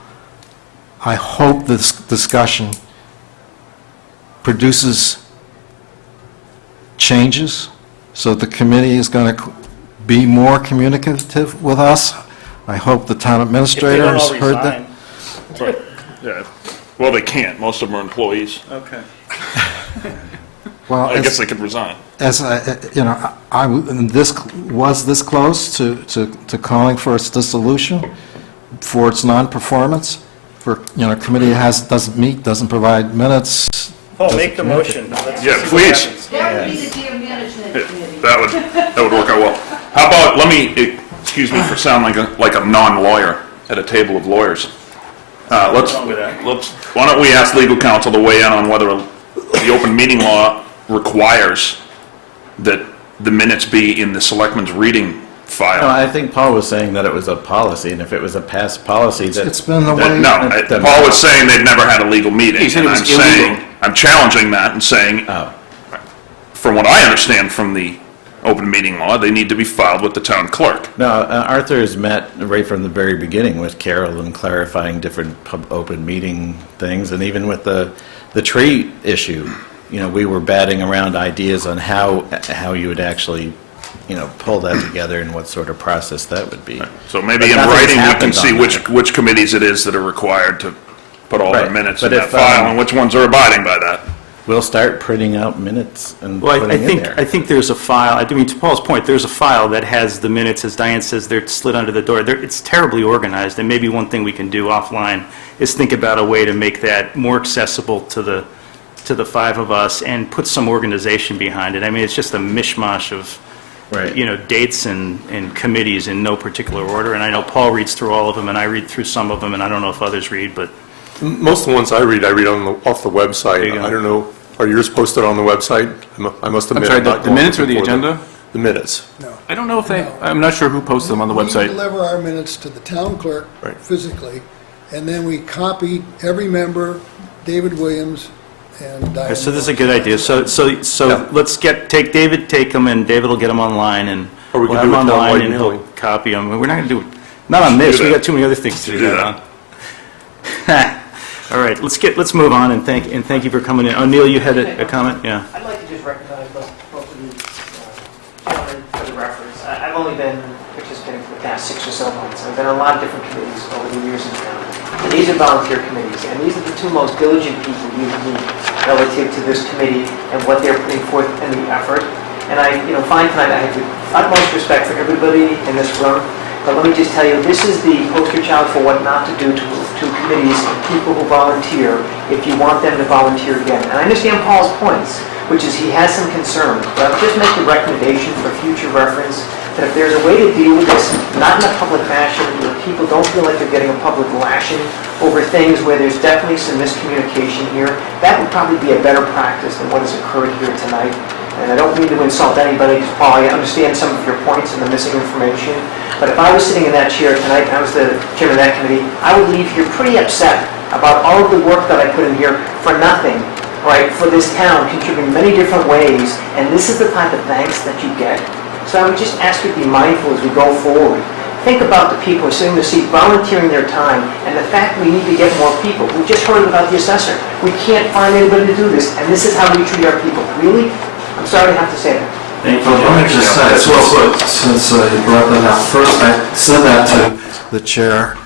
I hope this discussion produces changes so that the committee is going to be more communicative with us. I hope the town administrator has heard that. Right, yeah. Well, they can't. Most of them are employees. Okay. Well, I guess they could resign. As this was this close to calling for its dissolution, for its non-performance, for, committee doesn't meet, doesn't provide minutes. Paul, make the motion. Yeah, please. That would be the deer management committee. That would work out well. How about, excuse me for sounding like a non-lawyer at a table of lawyers. Why don't we ask legal counsel to weigh in on whether the open meeting law requires that the minutes be in the selectmen's reading file? No, I think Paul was saying that it was a policy, and if it was a past policy that... It's been the way... No, Paul was saying they'd never had a legal meeting. He said it was And illegal. I'm challenging that and saying, from what I understand from the open meeting law, they need to be filed with the town clerk. No, Arthur has met right from the very beginning with Carol and clarifying different open meeting things, and even with the tree issue, we were batting around ideas on how you would actually, pull that together and what sort of process that would be. So maybe But in nothing's writing, we can happened see on which committees it is that are required to put all their Right. minutes But in that if, file, and which ones are abiding by that. We'll start printing out minutes and Well, putting in there. I think there's a file, to Paul's point, there's a file that has the minutes, as Diane says, they're slid under the door. It's terribly organized, and maybe one thing we can do offline is think about a way to make that more accessible to the five of us and put some organization behind it. I mean, it's just a mishmash of, dates and committees in no particular order, and I know Paul reads through all of them, and I read through some of them, and I don't know if others read, but Most of the ones I read off the website. I don't know, are yours posted on the website? I must admit. I'm sorry, I'm not the going minutes or the looking for them. agenda? The minutes. I don't know if I'm not sure who posted them on the We website. deliver our minutes to the town clerk Right. physically, and then we copy every member, David Williams and Diane. So this is a good idea. So let's take David, take them, and David will get them online, and Or we we'll can have do them it online, townwide and he'll mailing. copy them. We're not going to do it, not on this, we got too many other things to do that on. All right, let's move on, and thank you for coming in. Oh, Neil, you had a comment? Yeah. I'd like to just recognize both of you gentlemen for the reference. I've only been participating for the past 6 or so months. I've been on a lot of different committees over the years in town. And these are volunteer committees, and these are the two most diligent people you meet relative to this committee and what they're putting forth in the effort. And I find tonight I have the utmost respect for everybody in this room. But let me just tell you, this is the poster child for what not to do to committees and people who volunteer if you want them to volunteer again. And I understand Paul's points, which is he has some concerns, but I'll just make the recommendation for future reference that if there's a way to deal with this, not in a public fashion, where people don't feel like they're getting a public lashing over things where there's definitely some miscommunication here, that would probably be a better practice than what has occurred here tonight. And I don't mean to insult anybody, because Paul, I understand some of your points and the missing information, but if I was sitting in that chair tonight and I was the chairman of that committee, I would leave here pretty upset about all of the work that I put in here for nothing, right, for this town, contributing many different ways, and this is the type of thanks that you get. So I would just ask you to be mindful as we go forward. Think about the people who are sitting in the seat volunteering their time, and the fact we need to get more people. We just heard about the assessor. We can't find anybody to do this, and this is how we treat our people. Really? I'm sorry to have to say that. Thank you. Let me just say, since you brought that up, first I said that to the chair,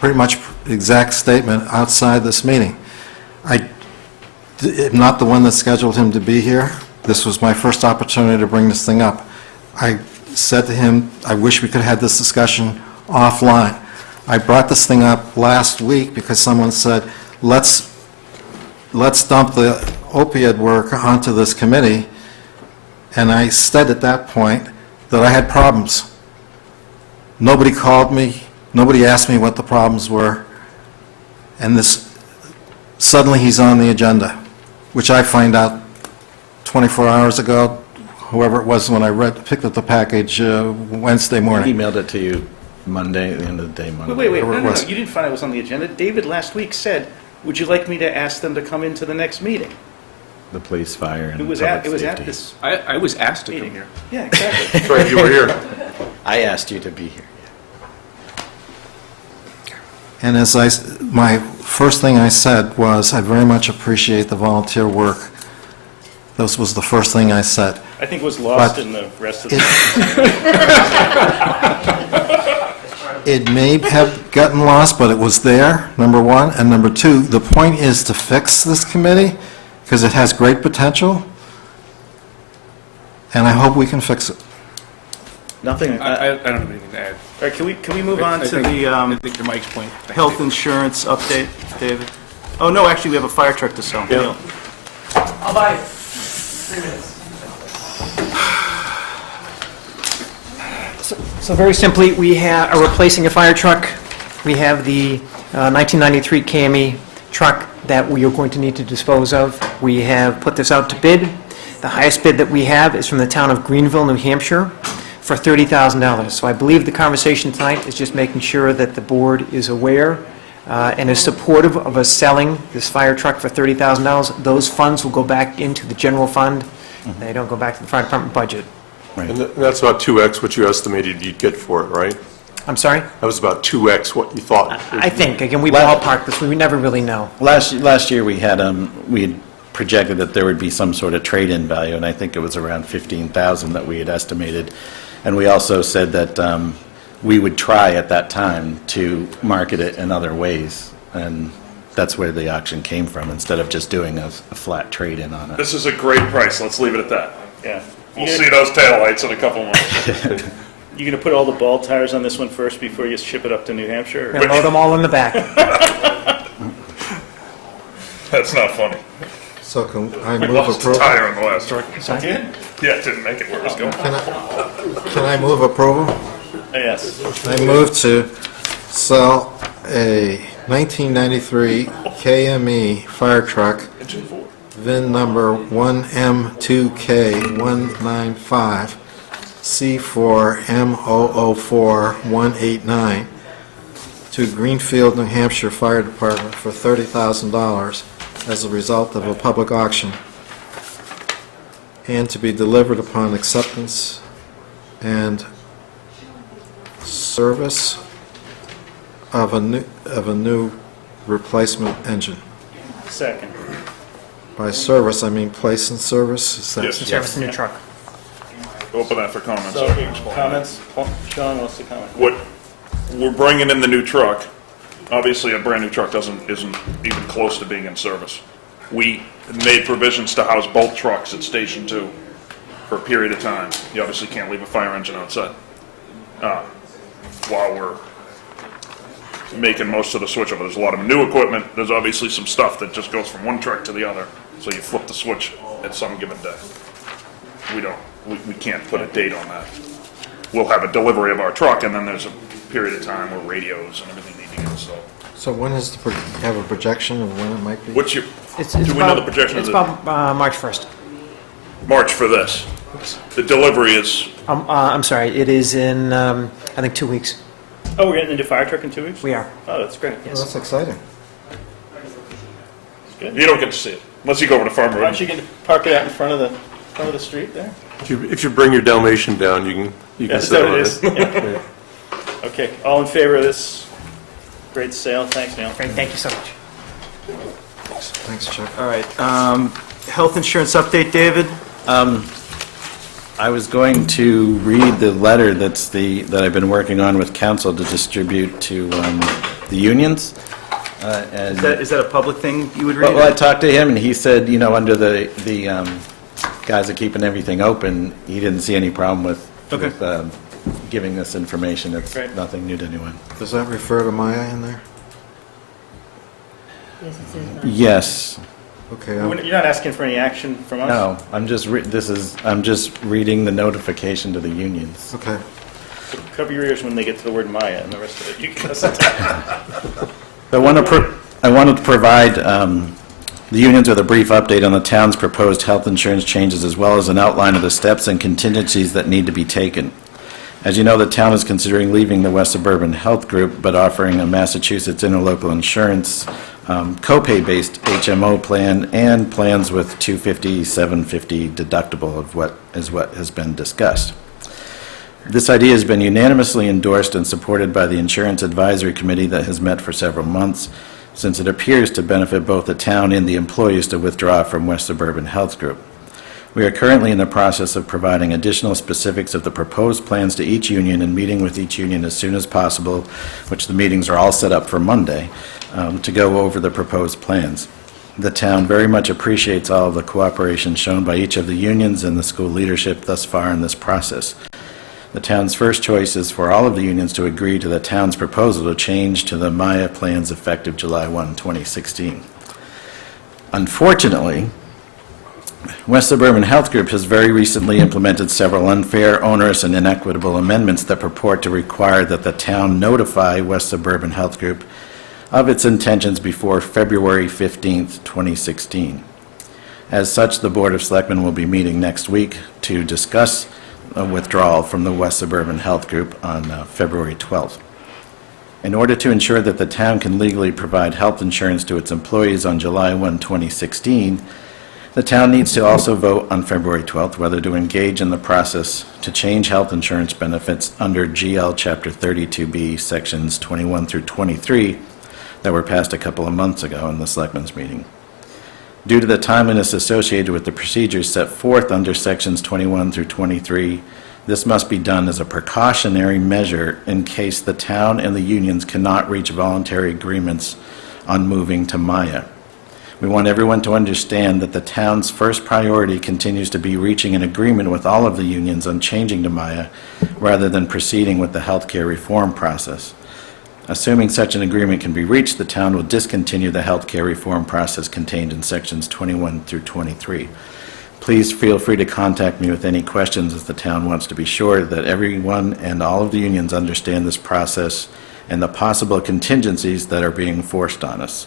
pretty much exact statement outside this meeting. I am not the one that scheduled him to be here. This was my first opportunity to bring this thing up. I said to him, I wish we could have had this discussion offline. I brought this thing up last week because someone said, let's dump the opioid work onto this committee. And I said at that point that I had problems. Nobody called me, nobody asked me what the problems were, and suddenly he's on the agenda, which I find out 24 hours ago, whoever it was when I picked up the package Wednesday I morning. emailed it to you Monday, at the end of the day, Monday. Wait, Whatever it no, was. you didn't find it was on the agenda. David last week said, would you like me to ask them to come into the next meeting? The police, fire, and It was public at safety. this I was asked to come meeting. here. Yeah, exactly. That's right, you were here. I asked you to be here. And my first thing I said was, I very much appreciate the volunteer work. This was the first thing I said. I think it was lost But in the rest of the... It may have gotten lost, but it was there, number one. And number two, the point is to fix this committee, because it has great potential, and I hope we can fix it. Nothing. I don't have anything to add. All right, can we move on I to think- the I think to Mike's point. health insurance update, David? Oh, no, actually, we have a fire truck to sell. Neil. I'll buy 3 minutes. So very simply, we are replacing a fire truck. We have the 1993 CAMI truck that we are going to need to dispose of. We have put this out to bid. The highest bid that we have is from the town of Greenville, New Hampshire, for $30,000. So I believe the conversation tonight is just making sure that the board is aware and is supportive of us selling this fire truck for $30,000. Those funds will go back into the general fund. They don't go back to the fire department budget. And that's about 2x what you estimated you'd get for it, right? I'm sorry? That was about 2x what you thought. I think, again, we ballpark this, we never really know. Last year, we had projected that there would be some sort of trade-in value, and I think it was around $15,000 that we had estimated. And we also said that we would try at that time to market it in other ways, and that's where the auction came from, instead of just doing a flat trade-in on it. This is a great price, let's leave it at that. Yeah. We'll see those taillights in a couple months. You gonna put all the ball tires on this one first before you ship it up to New Hampshire? or- And load them all in the back. That's not funny. So can I We move lost a approval? tire on the last truck. Sorry? Yeah, it didn't make it where it was going. Can I move approval? Yes. I move to sell a 1993 KME fire truck, VIN number 1M2K195, C4M004189, to Greenfield, New Hampshire Fire Department for $30,000 as a result of a public auction, and to be delivered upon acceptance and service of a new replacement engine. Second. By service, I mean place in service. Is that Yes. Service a new truck. Open that for comments. So, I can explain. comments? Sean wants to comment. What, we're bringing in the new truck. Obviously, a brand-new truck isn't even close to being in service. We made provisions to house both trucks at Station 2 for a period of time. You obviously can't leave a fire engine outside while we're making most of the switch over. There's a lot of new equipment. There's obviously some stuff that just goes from one truck to the other, so you flip the switch at some given day. We can't put a date on that. We'll have a delivery of our truck, and then there's a period of time where radios and everything need to get installed. So when is have a projection of when it might be? What's your, It's do we know about- the projection of It's the, about March 1st. March for this? The delivery is, I'm sorry, it is in, I think, 2 weeks. Oh, we're getting the new fire truck in 2 weeks? We are. Oh, that's great. Well, that's exciting. you don't get to see it, unless you go over to Farm Why Road. don't you get to park it out in front of the street there? If you bring your Dalmatian down, you can That's sit what on it is. Yeah. Okay, all in favor of this great sale? Thanks, Neil. Great, thank you so much. Thanks, Chuck. All right, health insurance update, David? I was going to read the letter that I've been working on with council to distribute to the unions. And Is that a public thing you would read? well, I talked to him, and he said, under the guys are keeping everything open, he didn't see any problem with giving this information. It's Great. nothing new to anyone. Does that refer to Maya in there? Yes, it says that. Yes. Okay. You're not asking for any action from us? No, I'm just reading the notification to the unions. Okay. So cover your ears when they get to the word Maya and the rest of it. You can I wanted to provide the unions with a brief update on the town's proposed health insurance changes, as well as an outline of the steps and contingencies that need to be taken. As you know, the town is considering leaving the West Suburban Health Group, but offering a Massachusetts interlocal insurance copay-based HMO plan and plans with $250, $750 deductible of what has been discussed. This idea has been unanimously endorsed and supported by the Insurance Advisory Committee that has met for several months, since it appears to benefit both the town and the employees to withdraw from West Suburban Health Group. We are currently in the process of providing additional specifics of the proposed plans to each union and meeting with each union as soon as possible, which the meetings are all set up for Monday, to go over the proposed plans. The town very much appreciates all of the cooperation shown by each of the unions and the school leadership thus far in this process. The town's first choice is for all of the unions to agree to the town's proposal to change to the Maya plans effective July 1, 2016. Unfortunately, West Suburban Health Group has very recently implemented several unfair, onerous, and inequitable amendments that purport to require that the town notify West Suburban Health Group of its intentions before February 15, 2016. As such, the Board of Selectmen will be meeting next week to discuss a withdrawal from the West Suburban Health Group on February 12th. In order to ensure that the town can legally provide health insurance to its employees on July 1, 2016, the town needs to also vote on February 12th whether to engage in the process to change health insurance benefits under GL Chapter 32B, Sections 21 through 23, that were passed a couple of months ago in the Selectmen's meeting. Due to the timeliness associated with the procedures set forth under Sections 21 through 23, this must be done as a precautionary measure in case the town and the unions cannot reach voluntary agreements on moving to Maya. We want everyone to understand that the town's first priority continues to be reaching an agreement with all of the unions on changing to Maya rather than proceeding with the healthcare reform process. Assuming such an agreement can be reached, the town will discontinue the healthcare reform process contained in Sections 21 through 23. Please feel free to contact me with any questions, as the town wants to be sure that everyone and all of the unions understand this process and the possible contingencies that are being forced on us.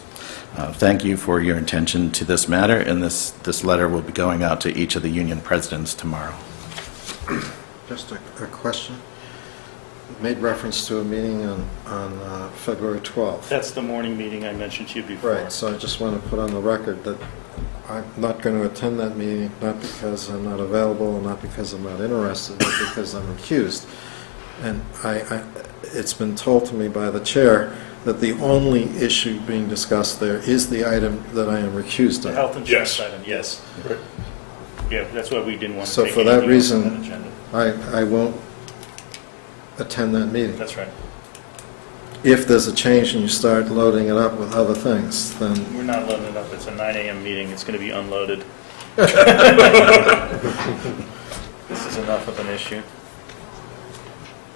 Thank you for your attention to this matter, and this letter will be going out to each of the union presidents tomorrow. Just a question. You made reference to a meeting on February 12th. That's the morning meeting I mentioned to you before. Right, so I just want to put on the record that I'm not going to attend that meeting, not because I'm not available, not because I'm not interested, but because I'm recused. And it's been told to me by the chair that the only issue being discussed there is the item that I am recused The on. health insurance item, yes. Yeah, that's why we didn't want to So take for that anything else on reason, that agenda. I won't attend that meeting. That's right. If there's a change and you start loading it up with other things, then We're not loading it up. It's a 9 a.m. meeting. It's going to be unloaded. This is enough of an issue.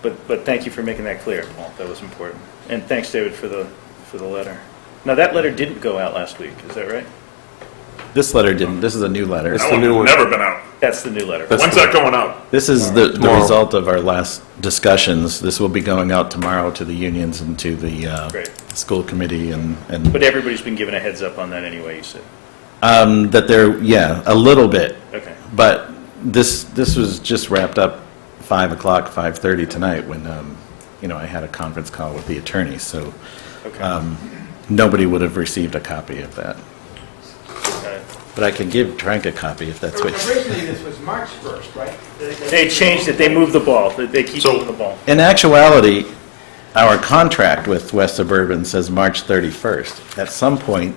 But thank you for making that clear, Paul. That was important. And thanks, David, for the letter. Now, that letter didn't go out last week. Is that right? This letter didn't. This is a new letter. It's the new one. Never been out. That's the new letter. When's that going out? This is the Tomorrow. result of our last discussions. This will be going out tomorrow to the unions and to the Great. school committee and But everybody's been given a heads up on that anyway, you said. that they're, yeah, a little bit. Okay. But this was just wrapped up 5 o'clock, 5:30 tonight when, I had a conference call with the attorney, so Okay. nobody would have received a copy of that. Okay. But I can give Frank a copy if that's what. Originally, this was March 1st, right? They changed it. They moved the ball. They keep moving the ball. In actuality, our contract with West Suburban says March 31st. At some point,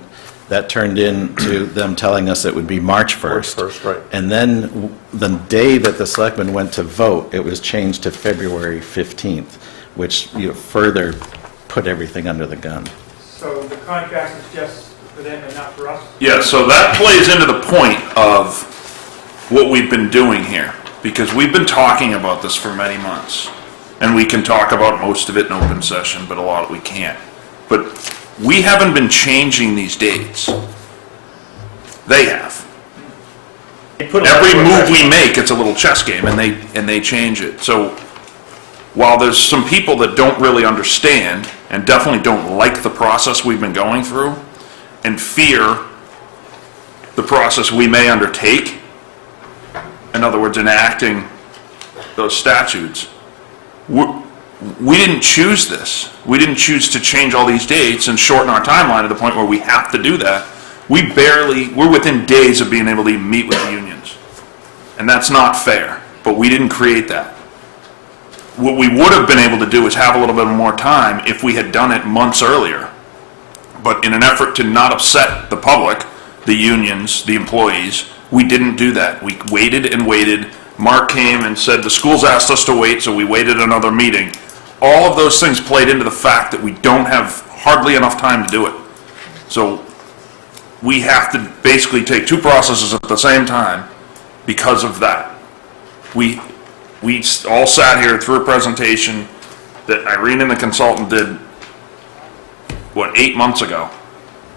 that turned into them telling us it would be March 1st. March 1st, right. And then the day that the selectmen went to vote, it was changed to February 15th, which further put everything under the gun. So the contract is just for them and not for us? Yeah, so that plays into the point of what we've been doing here, because we've been talking about this for many months. And we can talk about most of it in open session, but a lot we can't. But we haven't been changing these dates. They have. Every move we make, it's a little chess game, and they change it. So while there's some people that don't really understand and definitely don't like the process we've been going through and fear the process we may undertake, in other words, enacting those statutes, we didn't choose this. We didn't choose to change all these dates and shorten our timeline to the point where we have to do that. We're within days of being able to even meet with the unions. And that's not fair, but we didn't create that. What we would have been able to do is have a little bit more time if we had done it months earlier. But in an effort to not upset the public, the unions, the employees, we didn't do that. We waited and waited. Mark came and said, the schools asked us to wait, so we waited another meeting. All of those things played into the fact that we don't have hardly enough time to do it. So we have to basically take two processes at the same time because of that. We all sat here through a presentation that Irene and the consultant did, 8 months ago,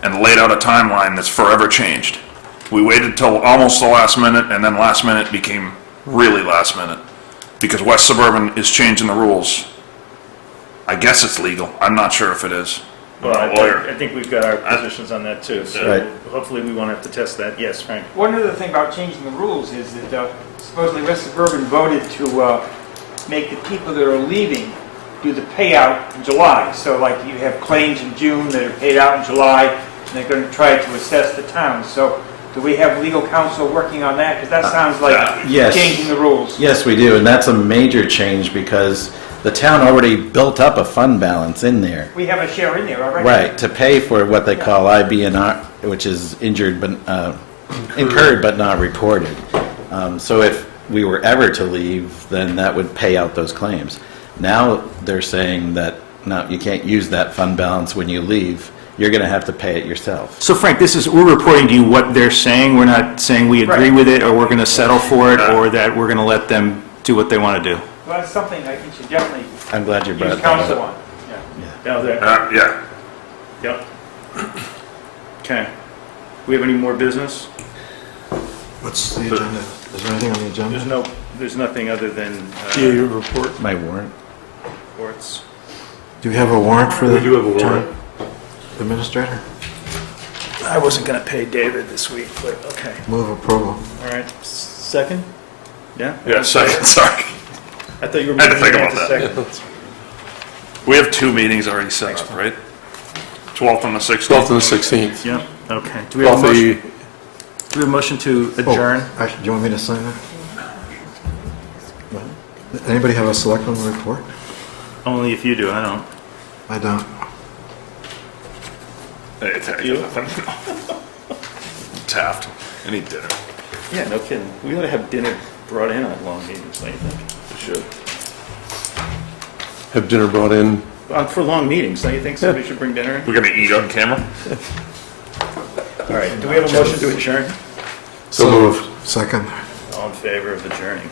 and laid out a timeline that's forever changed. We waited till almost the last minute, and then last minute became really last minute, because West Suburban is changing the rules. I guess it's legal. I'm not sure if it is. I'm Well, not a lawyer. I think we've got our positions on that too, so Right. hopefully we won't have to test that. Yes, Frank? One other thing about changing the rules is that supposedly West Suburban voted to make the people that are leaving do the payout in July. So like you have claims in June that are paid out in July, and they're going to try to assess the town. So do we have legal counsel working on that? Because that sounds like Yes. changing the rules. Yes, we do, and that's a major change because the town already built up a fund balance in there. We have a share in there already. Right, to pay for what they call IBNR, which is injured but, incurred but not reported. So if we were ever to leave, then that would pay out those claims. Now they're saying that, no, you can't use that fund balance when you leave. You're going to have to pay it yourself. So Frank, we're reporting to you what they're saying. We're not saying we agree Right. with it, or we're going to settle for it, or that we're going to let them do what they want to do. Well, that's something I think should definitely I'm glad you brought use that up. counsel on. Yeah. Yeah. Yep. Okay. We have any more business? What's the agenda? Is there anything on the agenda? There's nothing other than TA report. My warrant. reports. Do we have a warrant for the We do have a warrant. town administrator? I wasn't going to pay David this week, but okay. Move approval. All right, second? Yeah? Yeah, second, sorry. I thought you were I had to moving think on about to that. second. We have 2 meetings already set up, right? 12th and the 16th? 12th and the 16th. Yep, okay. Do we have a 12th, motion? Do we have a motion to adjourn? Actually, do you want me to sign that? Anybody have a selectman report? Only if you do, I don't. I don't. Hey, you? Taft, I need dinner. Yeah, no kidding. We ought to have dinner brought in on long meetings, don't you think? We should. Have dinner brought in. For long meetings, don't you think somebody should bring dinner in? We're gonna eat on camera? All right, do we have a motion to adjourn? So moved. Second. All in favor of adjourning?